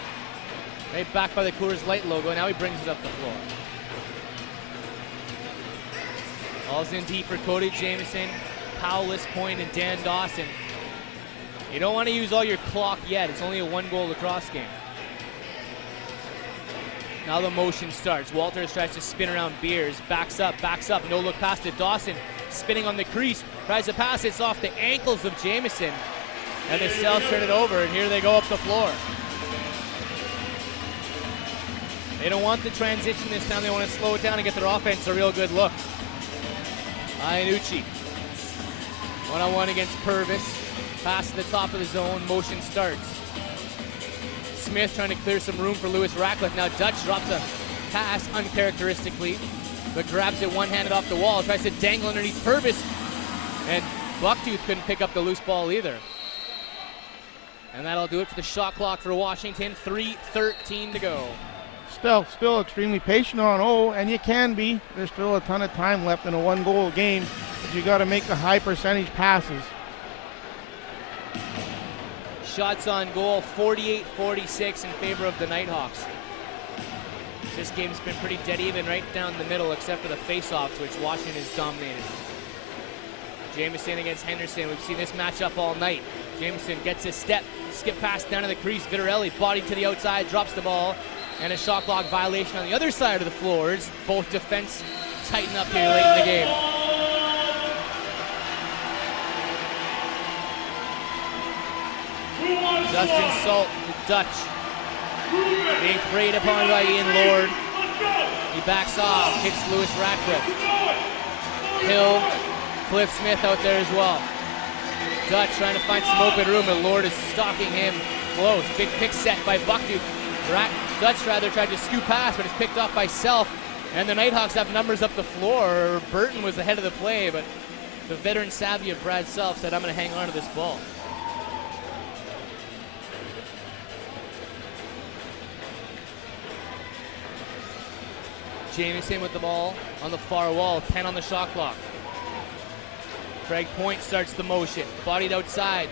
Right back by the Coors Light logo. Now he brings it up the floor. Ball's in deep for Cody Jamieson, Powless Point, and Dan Dawson. You don't want to use all your clock yet. It's only a 1-goal lacrosse game. Now the motion starts. Walters tries to spin around Beers. Backs up. No look pass to Dawson. Spinning on the crease. Tries to pass. It's off the ankles of Jamieson. And the Stealth turn it over, and here they go up the floor. They don't want the transition this time. They want to slow it down and get their offense a real good look. Iannucci. One-on-one against Purvis. Pass to the top of the zone. Motion starts. Smith trying to clear some room for Lewis Ratcliffe. Now Dutch drops a pass uncharacteristically, but grabs it one-handed off the wall. Tries to dangle underneath Purvis. And Bucktooth couldn't pick up the loose ball either. And that'll do it for the shot clock for Washington. 3:13 to go. Still extremely patient on and you can be. There's still a ton of time left in a 1-goal game, but you got to make the high percentage passes. Shots on goal, 48-46 in favor of the Knighthawks. This game's been pretty dead even right down the middle, except for the face-offs, which Washington has dominated. Jamieson against Henderson. We've seen this matchup all night. Jamieson gets his skip pass down to the crease. Vittorelli, body to the outside, drops the ball, and a shot clock violation on the other side of the floors. Both defense tighten up here late in the game. Dustin Salt, the Dutch, being preyed upon by Ian Lord. He backs off, hits Lewis Ratcliffe. Hill, Cliff Smith out there as well. Dutch trying to find some open room, and Lord is stalking him close. Big pick set by Buckduke. Dutch tried to scoop pass, but it's picked off by Self. And the Knighthawks have numbers up the floor. Burton was ahead of the play, but the veteran savvy of Brad Self said, I'm going to hang on to this ball. Jamieson with the ball on the far wall, 10 on the shot clock. Craig Point starts the motion, bodied outside.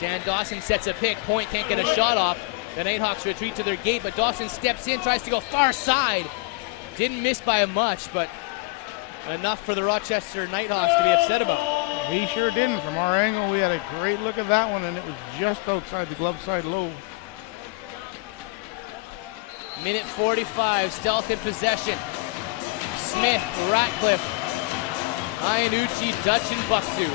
Dan Dawson sets a pick, Point can't get a shot off. The Knighthawks retreat to their gate, but Dawson steps in, tries to go far side. Didn't miss by much, but enough for the Rochester Knighthawks to be upset about. He sure didn't. From our angle, we had a great look at that one, and it was just outside the glove side low. Minute 45, Stealth in possession. Smith, Ratcliffe, Iannucci, Dutch, and Buckduke.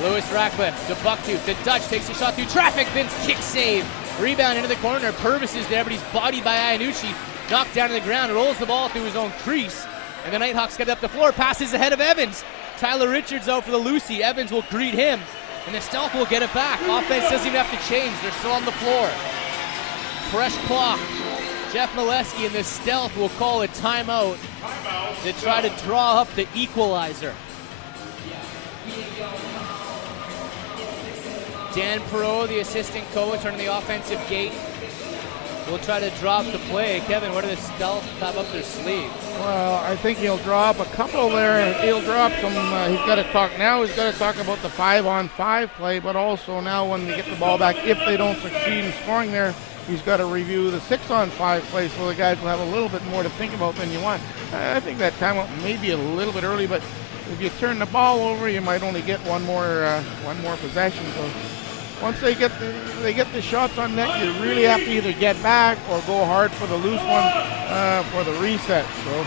Lewis Ratcliffe to Buckduke. The Dutch takes a shot through traffic. Vince kick save. Rebound into the corner. Purvis is there, but he's bodied by Iannucci. Knocked down to the ground. Rolls the ball through his own crease. And the Knighthawks get up the floor. Passes ahead of Evans. Tyler Richards out for the Lucy. Evans will greet him. And the Stealth will get it back. Offense doesn't even have to change. They're still on the floor. Fresh clock. Jeff Molesky and the Stealth will call a timeout to try to draw up the equalizer. Dan Perot, the assistant coach, on the offensive gate, will try to drop the play. Kevin, what do the Stealth have up their sleeve? Well, I think he'll drop a couple there. He'll drop some. He's got to talk now. He's got to talk about the 5-on-5 play, but also now when they get the ball back, if they don't succeed in scoring there, he's got to review the 6-on-5 play, so the guys will have a little bit more to think about than you want. I think that timeout may be a little bit early, but if you turn the ball over, you might only get one more possession. So once they get the shots on net, you really have to either get back or go hard for the loose one for the reset. So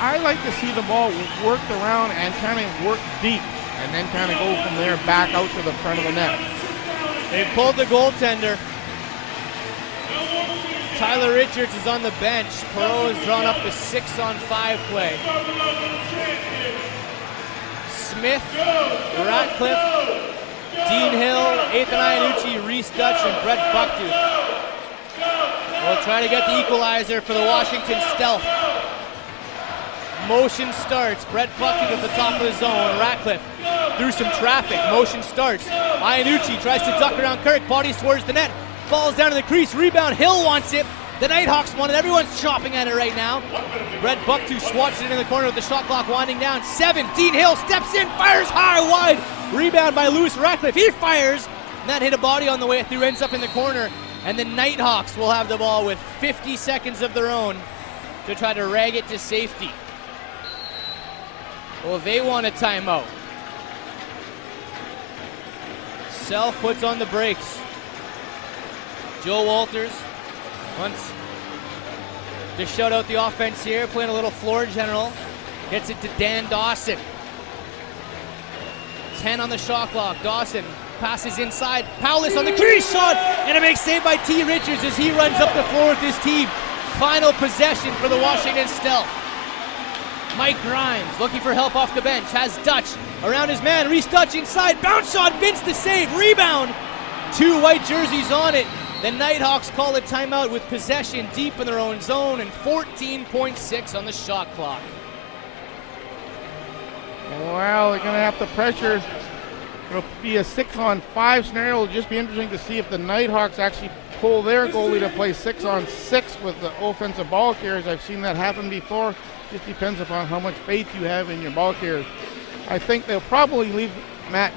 I like to see the ball worked around and kind of work deep, and then kind of go from there back out to the front of the net. They pulled the goaltender. Tyler Richards is on the bench. Perot has drawn up the 6-on-5 play. Smith, Ratcliffe, Dean Hill, Ethan Iannucci, Reese Dutch, and Brett Buckduke will try to get the equalizer for the Washington Stealth. Motion starts. Brett Buckduke at the top of the zone. Ratcliffe through some traffic. Motion starts. Iannucci tries to duck around Kirk. Bodies towards the net. Falls down to the crease. Rebound. Hill wants it. The Knighthawks want it. Everyone's chopping at it right now. Brett Buckduke swats it in the corner with the shot clock winding down. 7. Dean Hill steps in. Fires high, wide. Rebound by Lewis Ratcliffe. He fires. And that hit a body on the way through. Ends up in the corner. And the Knighthawks will have the ball with 50 seconds of their own to try to rag it to safety. Well, they want a timeout. Self puts on the brakes. Joe Walters wants to shout out the offense here, playing a little floor general. Gets it to Dan Dawson. 10 on the shot clock. Dawson passes inside. Powless on the crease shot, and a big save by T. Richards as he runs up the floor with his team. Final possession for the Washington Stealth. Mike Grimes looking for help off the bench. Has Dutch around his man. Reese Dutch inside. Bounce shot. Vince the save. Rebound. 2 white jerseys on it. The Knighthawks call a timeout with possession deep in their own zone and 14.6 on the shot clock. Well, they're going to have to pressure. It'll be a 6-on-5 scenario. It'll just be interesting to see if the Knighthawks actually pull their goalie to play 6-on-6 with the offensive ball carriers. I've seen that happen before. Just depends upon how much faith you have in your ball carriers. I think they'll probably leave Matt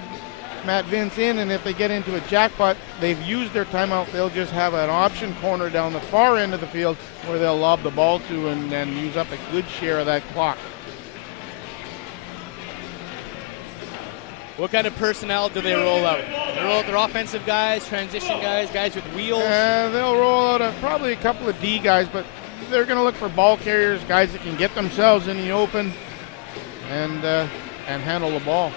Matt Vince in, and if they get into a jackpot, they've used their timeout, they'll just have an option corner down the far end of the field where they'll lob the ball to and use up a good share of that clock. What kind of personnel do they roll out? They roll out their offensive guys, transition guys, guys with wheels? They'll roll out probably a couple of D guys, but they're going to look for ball carriers, guys that can get themselves in the open and handle the ball.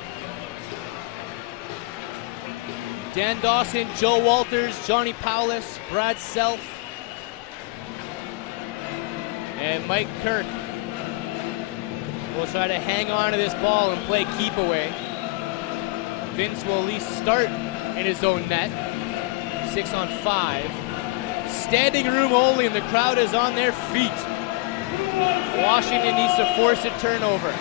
Dan Dawson, Joe Walters, Johnny Paulus, Brad Self, and Mike Kirk will try to hang on to this ball and play keep away. Vince will at least start in his own net. 6 on 5. Standing room only, and the crowd is on their feet. Washington needs to force a turnover.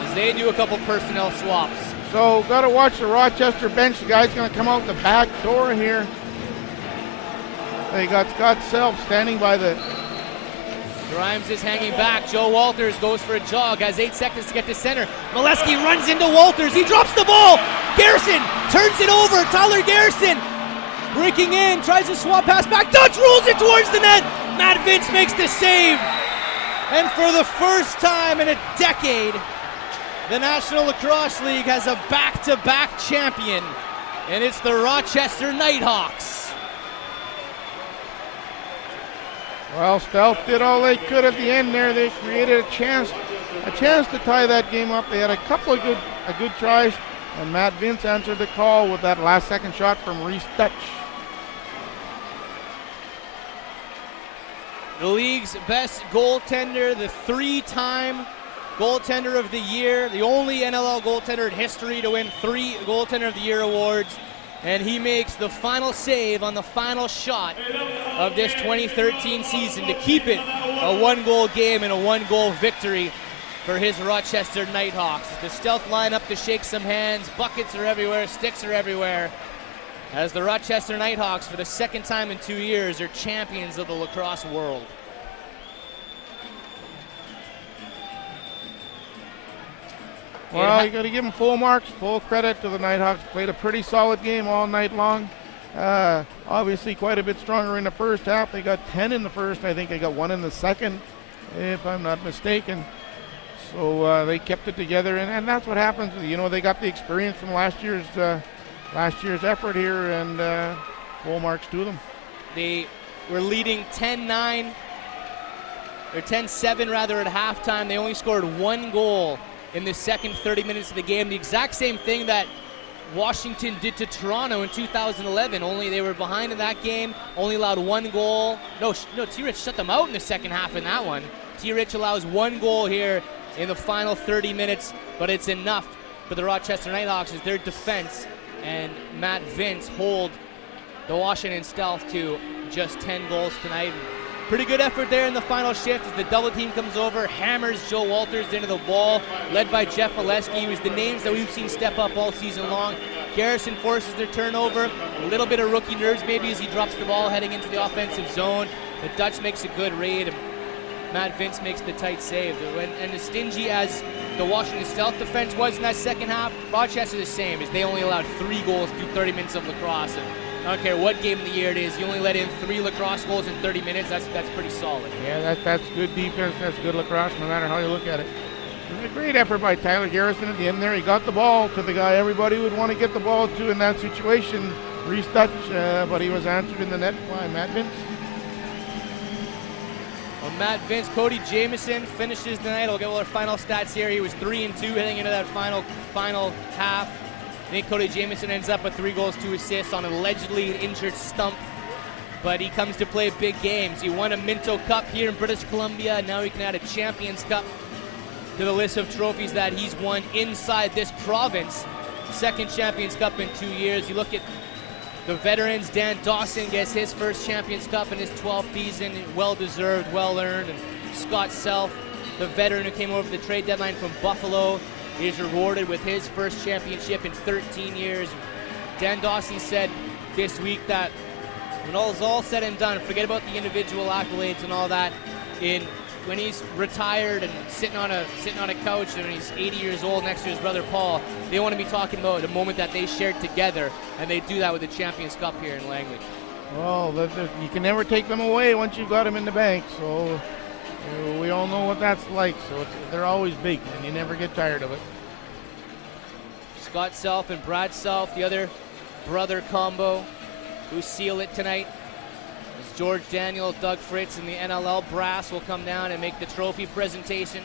As they do a couple personnel swaps. So got to watch the Rochester bench. The guy's going to come out the back door here. They got Scott Self standing by the... Grimes is hanging back. Joe Walters goes for a jog. Has 8 seconds to get to center. Molesky runs into Walters. He drops the ball. Garrison turns it over. Tyler Garrison breaking in. Tries to swap pass back. Dutch rolls it towards the net. Matt Vince makes the save. And for the first time in a decade, the National Lacrosse League has a back-to-back champion. And it's the Rochester Knighthawks. Well, Stealth did all they could at the end there. They created a chance to tie that game up. They had a couple of good tries, and Matt Vince answered the call with that last second shot from Reese Dutch. The league's best goaltender, the 3-time goaltender of the year, the only NLL goaltender in history to win 3 goaltender of the year awards. And he makes the final save on the final shot of this 2013 season to keep it a 1-goal game and a 1-goal victory for his Rochester Knighthawks. The Stealth line up to shake some hands. Buckets are everywhere, sticks are everywhere. As the Rochester Knighthawks, for the second time in 2 years, are champions of the lacrosse world. Well, you got to give them full marks, full credit to the Knighthawks. Played a pretty solid game all night long. Obviously quite a bit stronger in the first half. They got 10 in the first. I think they got 1 in the second, if I'm not mistaken. So they kept it together, and that's what happens. You know, they got the experience from last year's effort here, and full marks to them. They were leading 10-9, or 10-7 rather at halftime. They only scored 1 goal in the second 30 minutes of the game. The exact same thing that Washington did to Toronto in 2011, only they were behind in that game, only allowed 1 goal. No, T-Rich shut them out in the second half in that one. T-Rich allows 1 goal here in the final 30 minutes, but it's enough for the Rochester Knighthawks as their defense and Matt Vince hold the Washington Stealth to just 10 goals tonight. Pretty good effort there in the final shift as the double team comes over, hammers Joe Walters into the ball, led by Jeff Molesky, who's the names that we've seen step up all season long. Garrison forces their turnover, a little bit of rookie nerves maybe as he drops the ball heading into the offensive zone. The Dutch makes a good read, and Matt Vince makes the tight save. And as stingy as the Washington Stealth defense was in that second half, Rochester the same, as they only allowed 3 goals through 30 minutes of lacrosse. And I don't care what game of the year it is, you only let in 3 lacrosse goals in 30 minutes, that's pretty solid. Yeah, that's good defense, that's good lacrosse, no matter how you look at it. It was a great effort by Tyler Garrison at the end there. He got the ball to the guy everybody would want to get the ball to in that situation, Reese Dutch, but he was answered in the net by Matt Vince. Well, Matt Vince, Cody Jamieson finishes the night. I'll get all our final stats here. He was 3-2 heading into that final half. I think Cody Jamieson ends up with 3 goals, 2 assists on an allegedly injured stump. But he comes to play big games. He won a Minto Cup here in British Columbia. Now he can add a Champions Cup to the list of trophies that he's won inside this province. Second Champions Cup in 2 years. You look at the veterans. Dan Dawson gets his first Champions Cup in his 12th season. Well-deserved, well-earned. And Scott Self, the veteran who came over the trade deadline from Buffalo, is rewarded with his first championship in 13 years. Dan Dawson said this week that when all is all said and done, forget about the individual accolades and all that. In when he's retired and sitting on a couch and when he's 80 years old next to his brother Paul, they want to be talking about the moment that they shared together, and they do that with the Champions Cup here in Langley. Well, you can never take them away once you've got them in the bank, so we all know what that's like. So they're always big, and you never get tired of it. Scott Self and Brad Self, the other brother combo, who seal it tonight. As George Daniel, Doug Fritz, and the NLL brass will come down and make the trophy presentation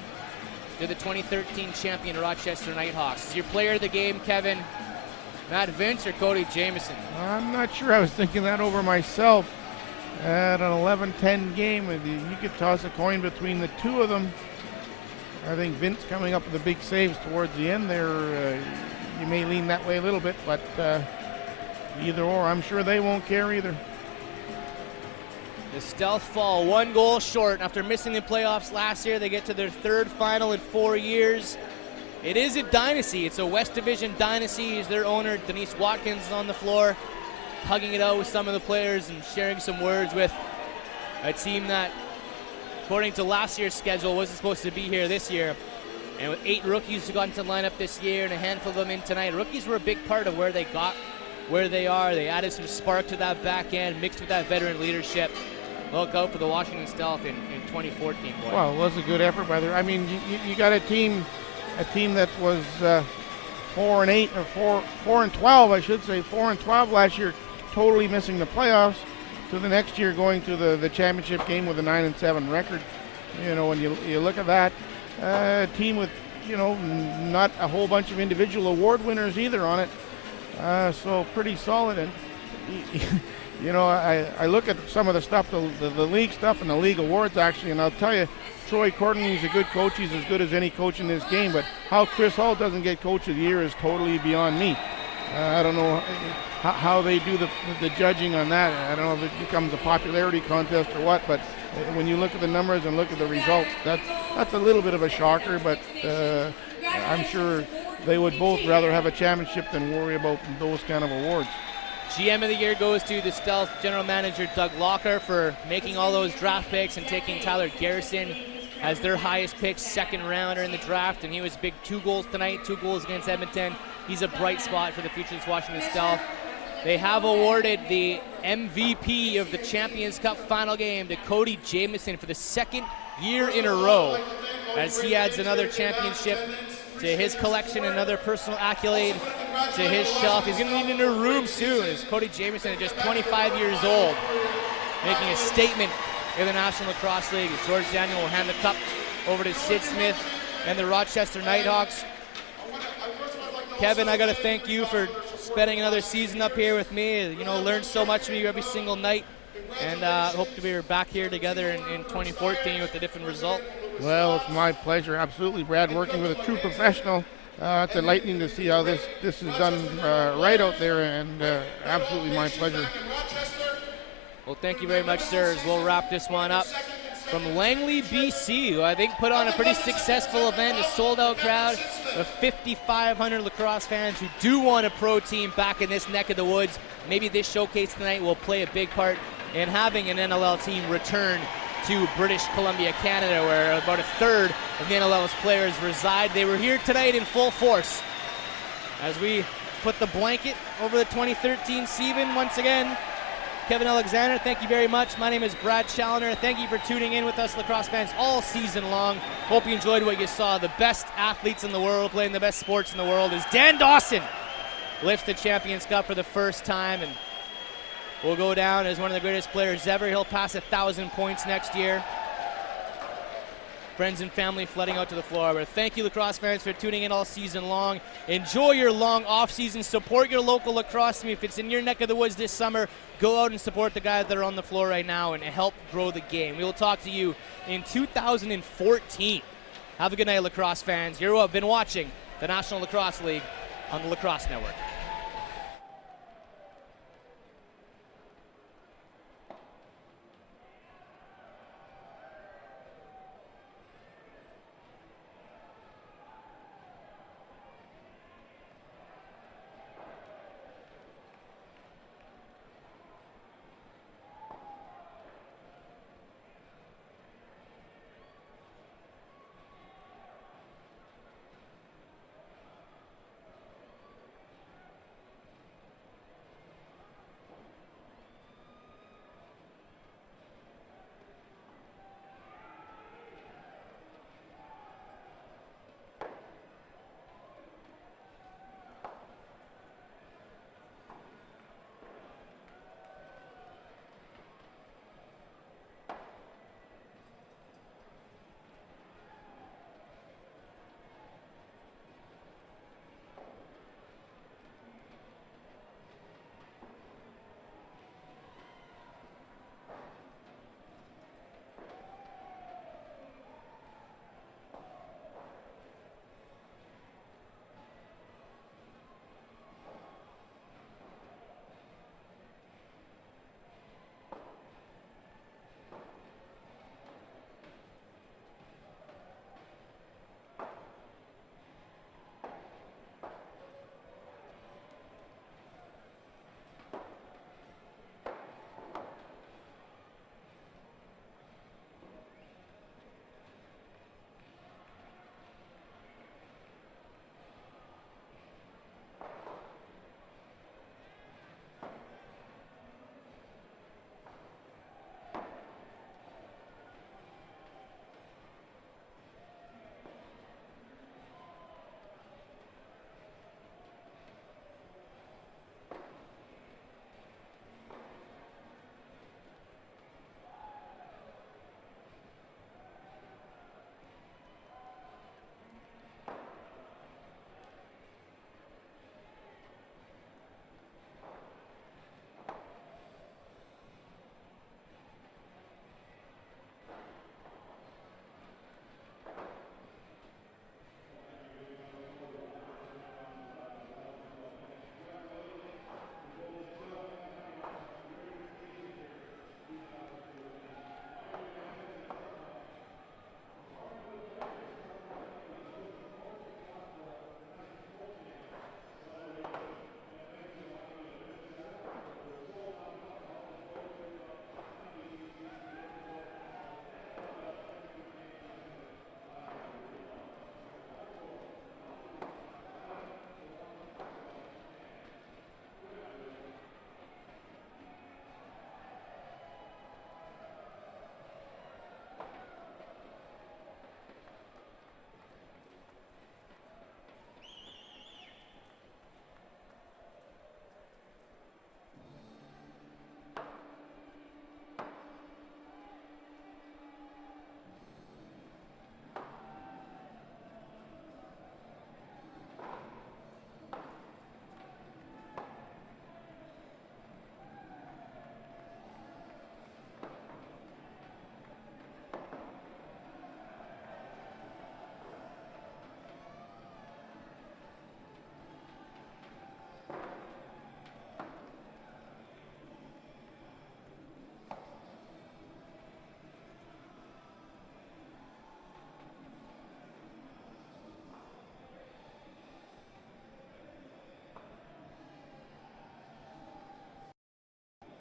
to the 2013 champion Rochester Knighthawks. Is your player of the game, Kevin, Matt Vince or Cody Jamieson? I'm not sure. I was thinking that over myself. At an 11-10 game, you could toss a coin between the two of them. I think Vince coming up with the big saves towards the end there. You may lean that way a little bit, but either or, I'm sure they won't care either. The Stealth fall 1 goal short. After missing the playoffs last year, they get to their 3rd final in 4 years. It is a dynasty. It's a West Division dynasty. As their owner, Denise Watkins, is on the floor, hugging it out with some of the players and sharing some words with a team that, according to last year's schedule, wasn't supposed to be here this year. And with 8 rookies who got into the lineup this year and a handful of them in tonight, rookies were a big part of where they got where they are. They added some spark to that back end, mixed with that veteran leadership. Look out for the Washington Stealth in 2014, boy. Well, it was a good effort by them. I mean, you got a team that was 4-8 or 4-12, I should say, 4-12 last year, totally missing the playoffs. To the next year going to the championship game with a 9-7 record. You know, when you look at that team with, you know, not a whole bunch of individual award winners either on it. So pretty solid. And you know, I look at some of the stuff, the league stuff and the league awards actually, and I'll tell you, Troy Courtney's a good coach. He's as good as any coach in this game, but how Chris Hall doesn't get coach of the year is totally beyond me. I don't know how they do the judging on that. I don't know if it becomes a popularity contest or what, but when you look at the numbers and look at the results, that's a little bit of a shocker, but I'm sure they would both rather have a championship than worry about those kind of awards. GM of the year goes to the Stealth general manager Doug Locker for making all those draft picks and taking Tyler Garrison as their highest pick, 2nd rounder in the draft, and he was big. 2 goals tonight, 2 goals against Edmonton. He's a bright spot for the future of Washington Stealth. They have awarded the MVP of the Champions Cup final game to Cody Jamieson for the 2nd year in a row, as he adds another championship to his collection, another personal accolade to his shelf. He's going to need a new room soon, as Cody Jamieson is just 25 years old, making a statement in the National Lacrosse League. As George Daniel will hand the cup over to Sid Smith and the Rochester Knighthawks. Kevin, I got to thank you for spending another season up here with me. You know, learned so much from you every single night, and hope to be back here together in 2014 with a different result. Well, it's my pleasure, absolutely, Brad. Working with a true professional, it's enlightening to see how this is done right out there, and absolutely my pleasure. Well, thank you very much, sir, as we'll wrap this one up. From Langley, BC, who I think put on a pretty successful event, a sold-out crowd of 5,500 lacrosse fans who do want a pro team back in this neck of the woods. Maybe this showcase tonight will play a big part in having an NLL team return to British Columbia, Canada, where about 1/3 of the NLL's players reside. They were here tonight in full force as we put the blanket over the 2013 season once again. Kevin Alexander, thank you very much. My name is Brad Challoner. Thank you for tuning in with us, lacrosse fans, all season long. Hope you enjoyed what you saw. The best athletes in the world playing the best sports in the world as Dan Dawson lifts the Champions Cup for the first time and will go down as one of the greatest players ever. He'll pass 1,000 points next year. Friends and family flooding out to the floor. But thank you, lacrosse fans, for tuning in all season long. Enjoy your long off season. Support your local lacrosse team. If it's in your neck of the woods this summer, go out and support the guys that are on the floor right now and help grow the game. We will talk to you in 2014. Have a good night, lacrosse fans. You've been watching the National Lacrosse League on the Lacrosse Network.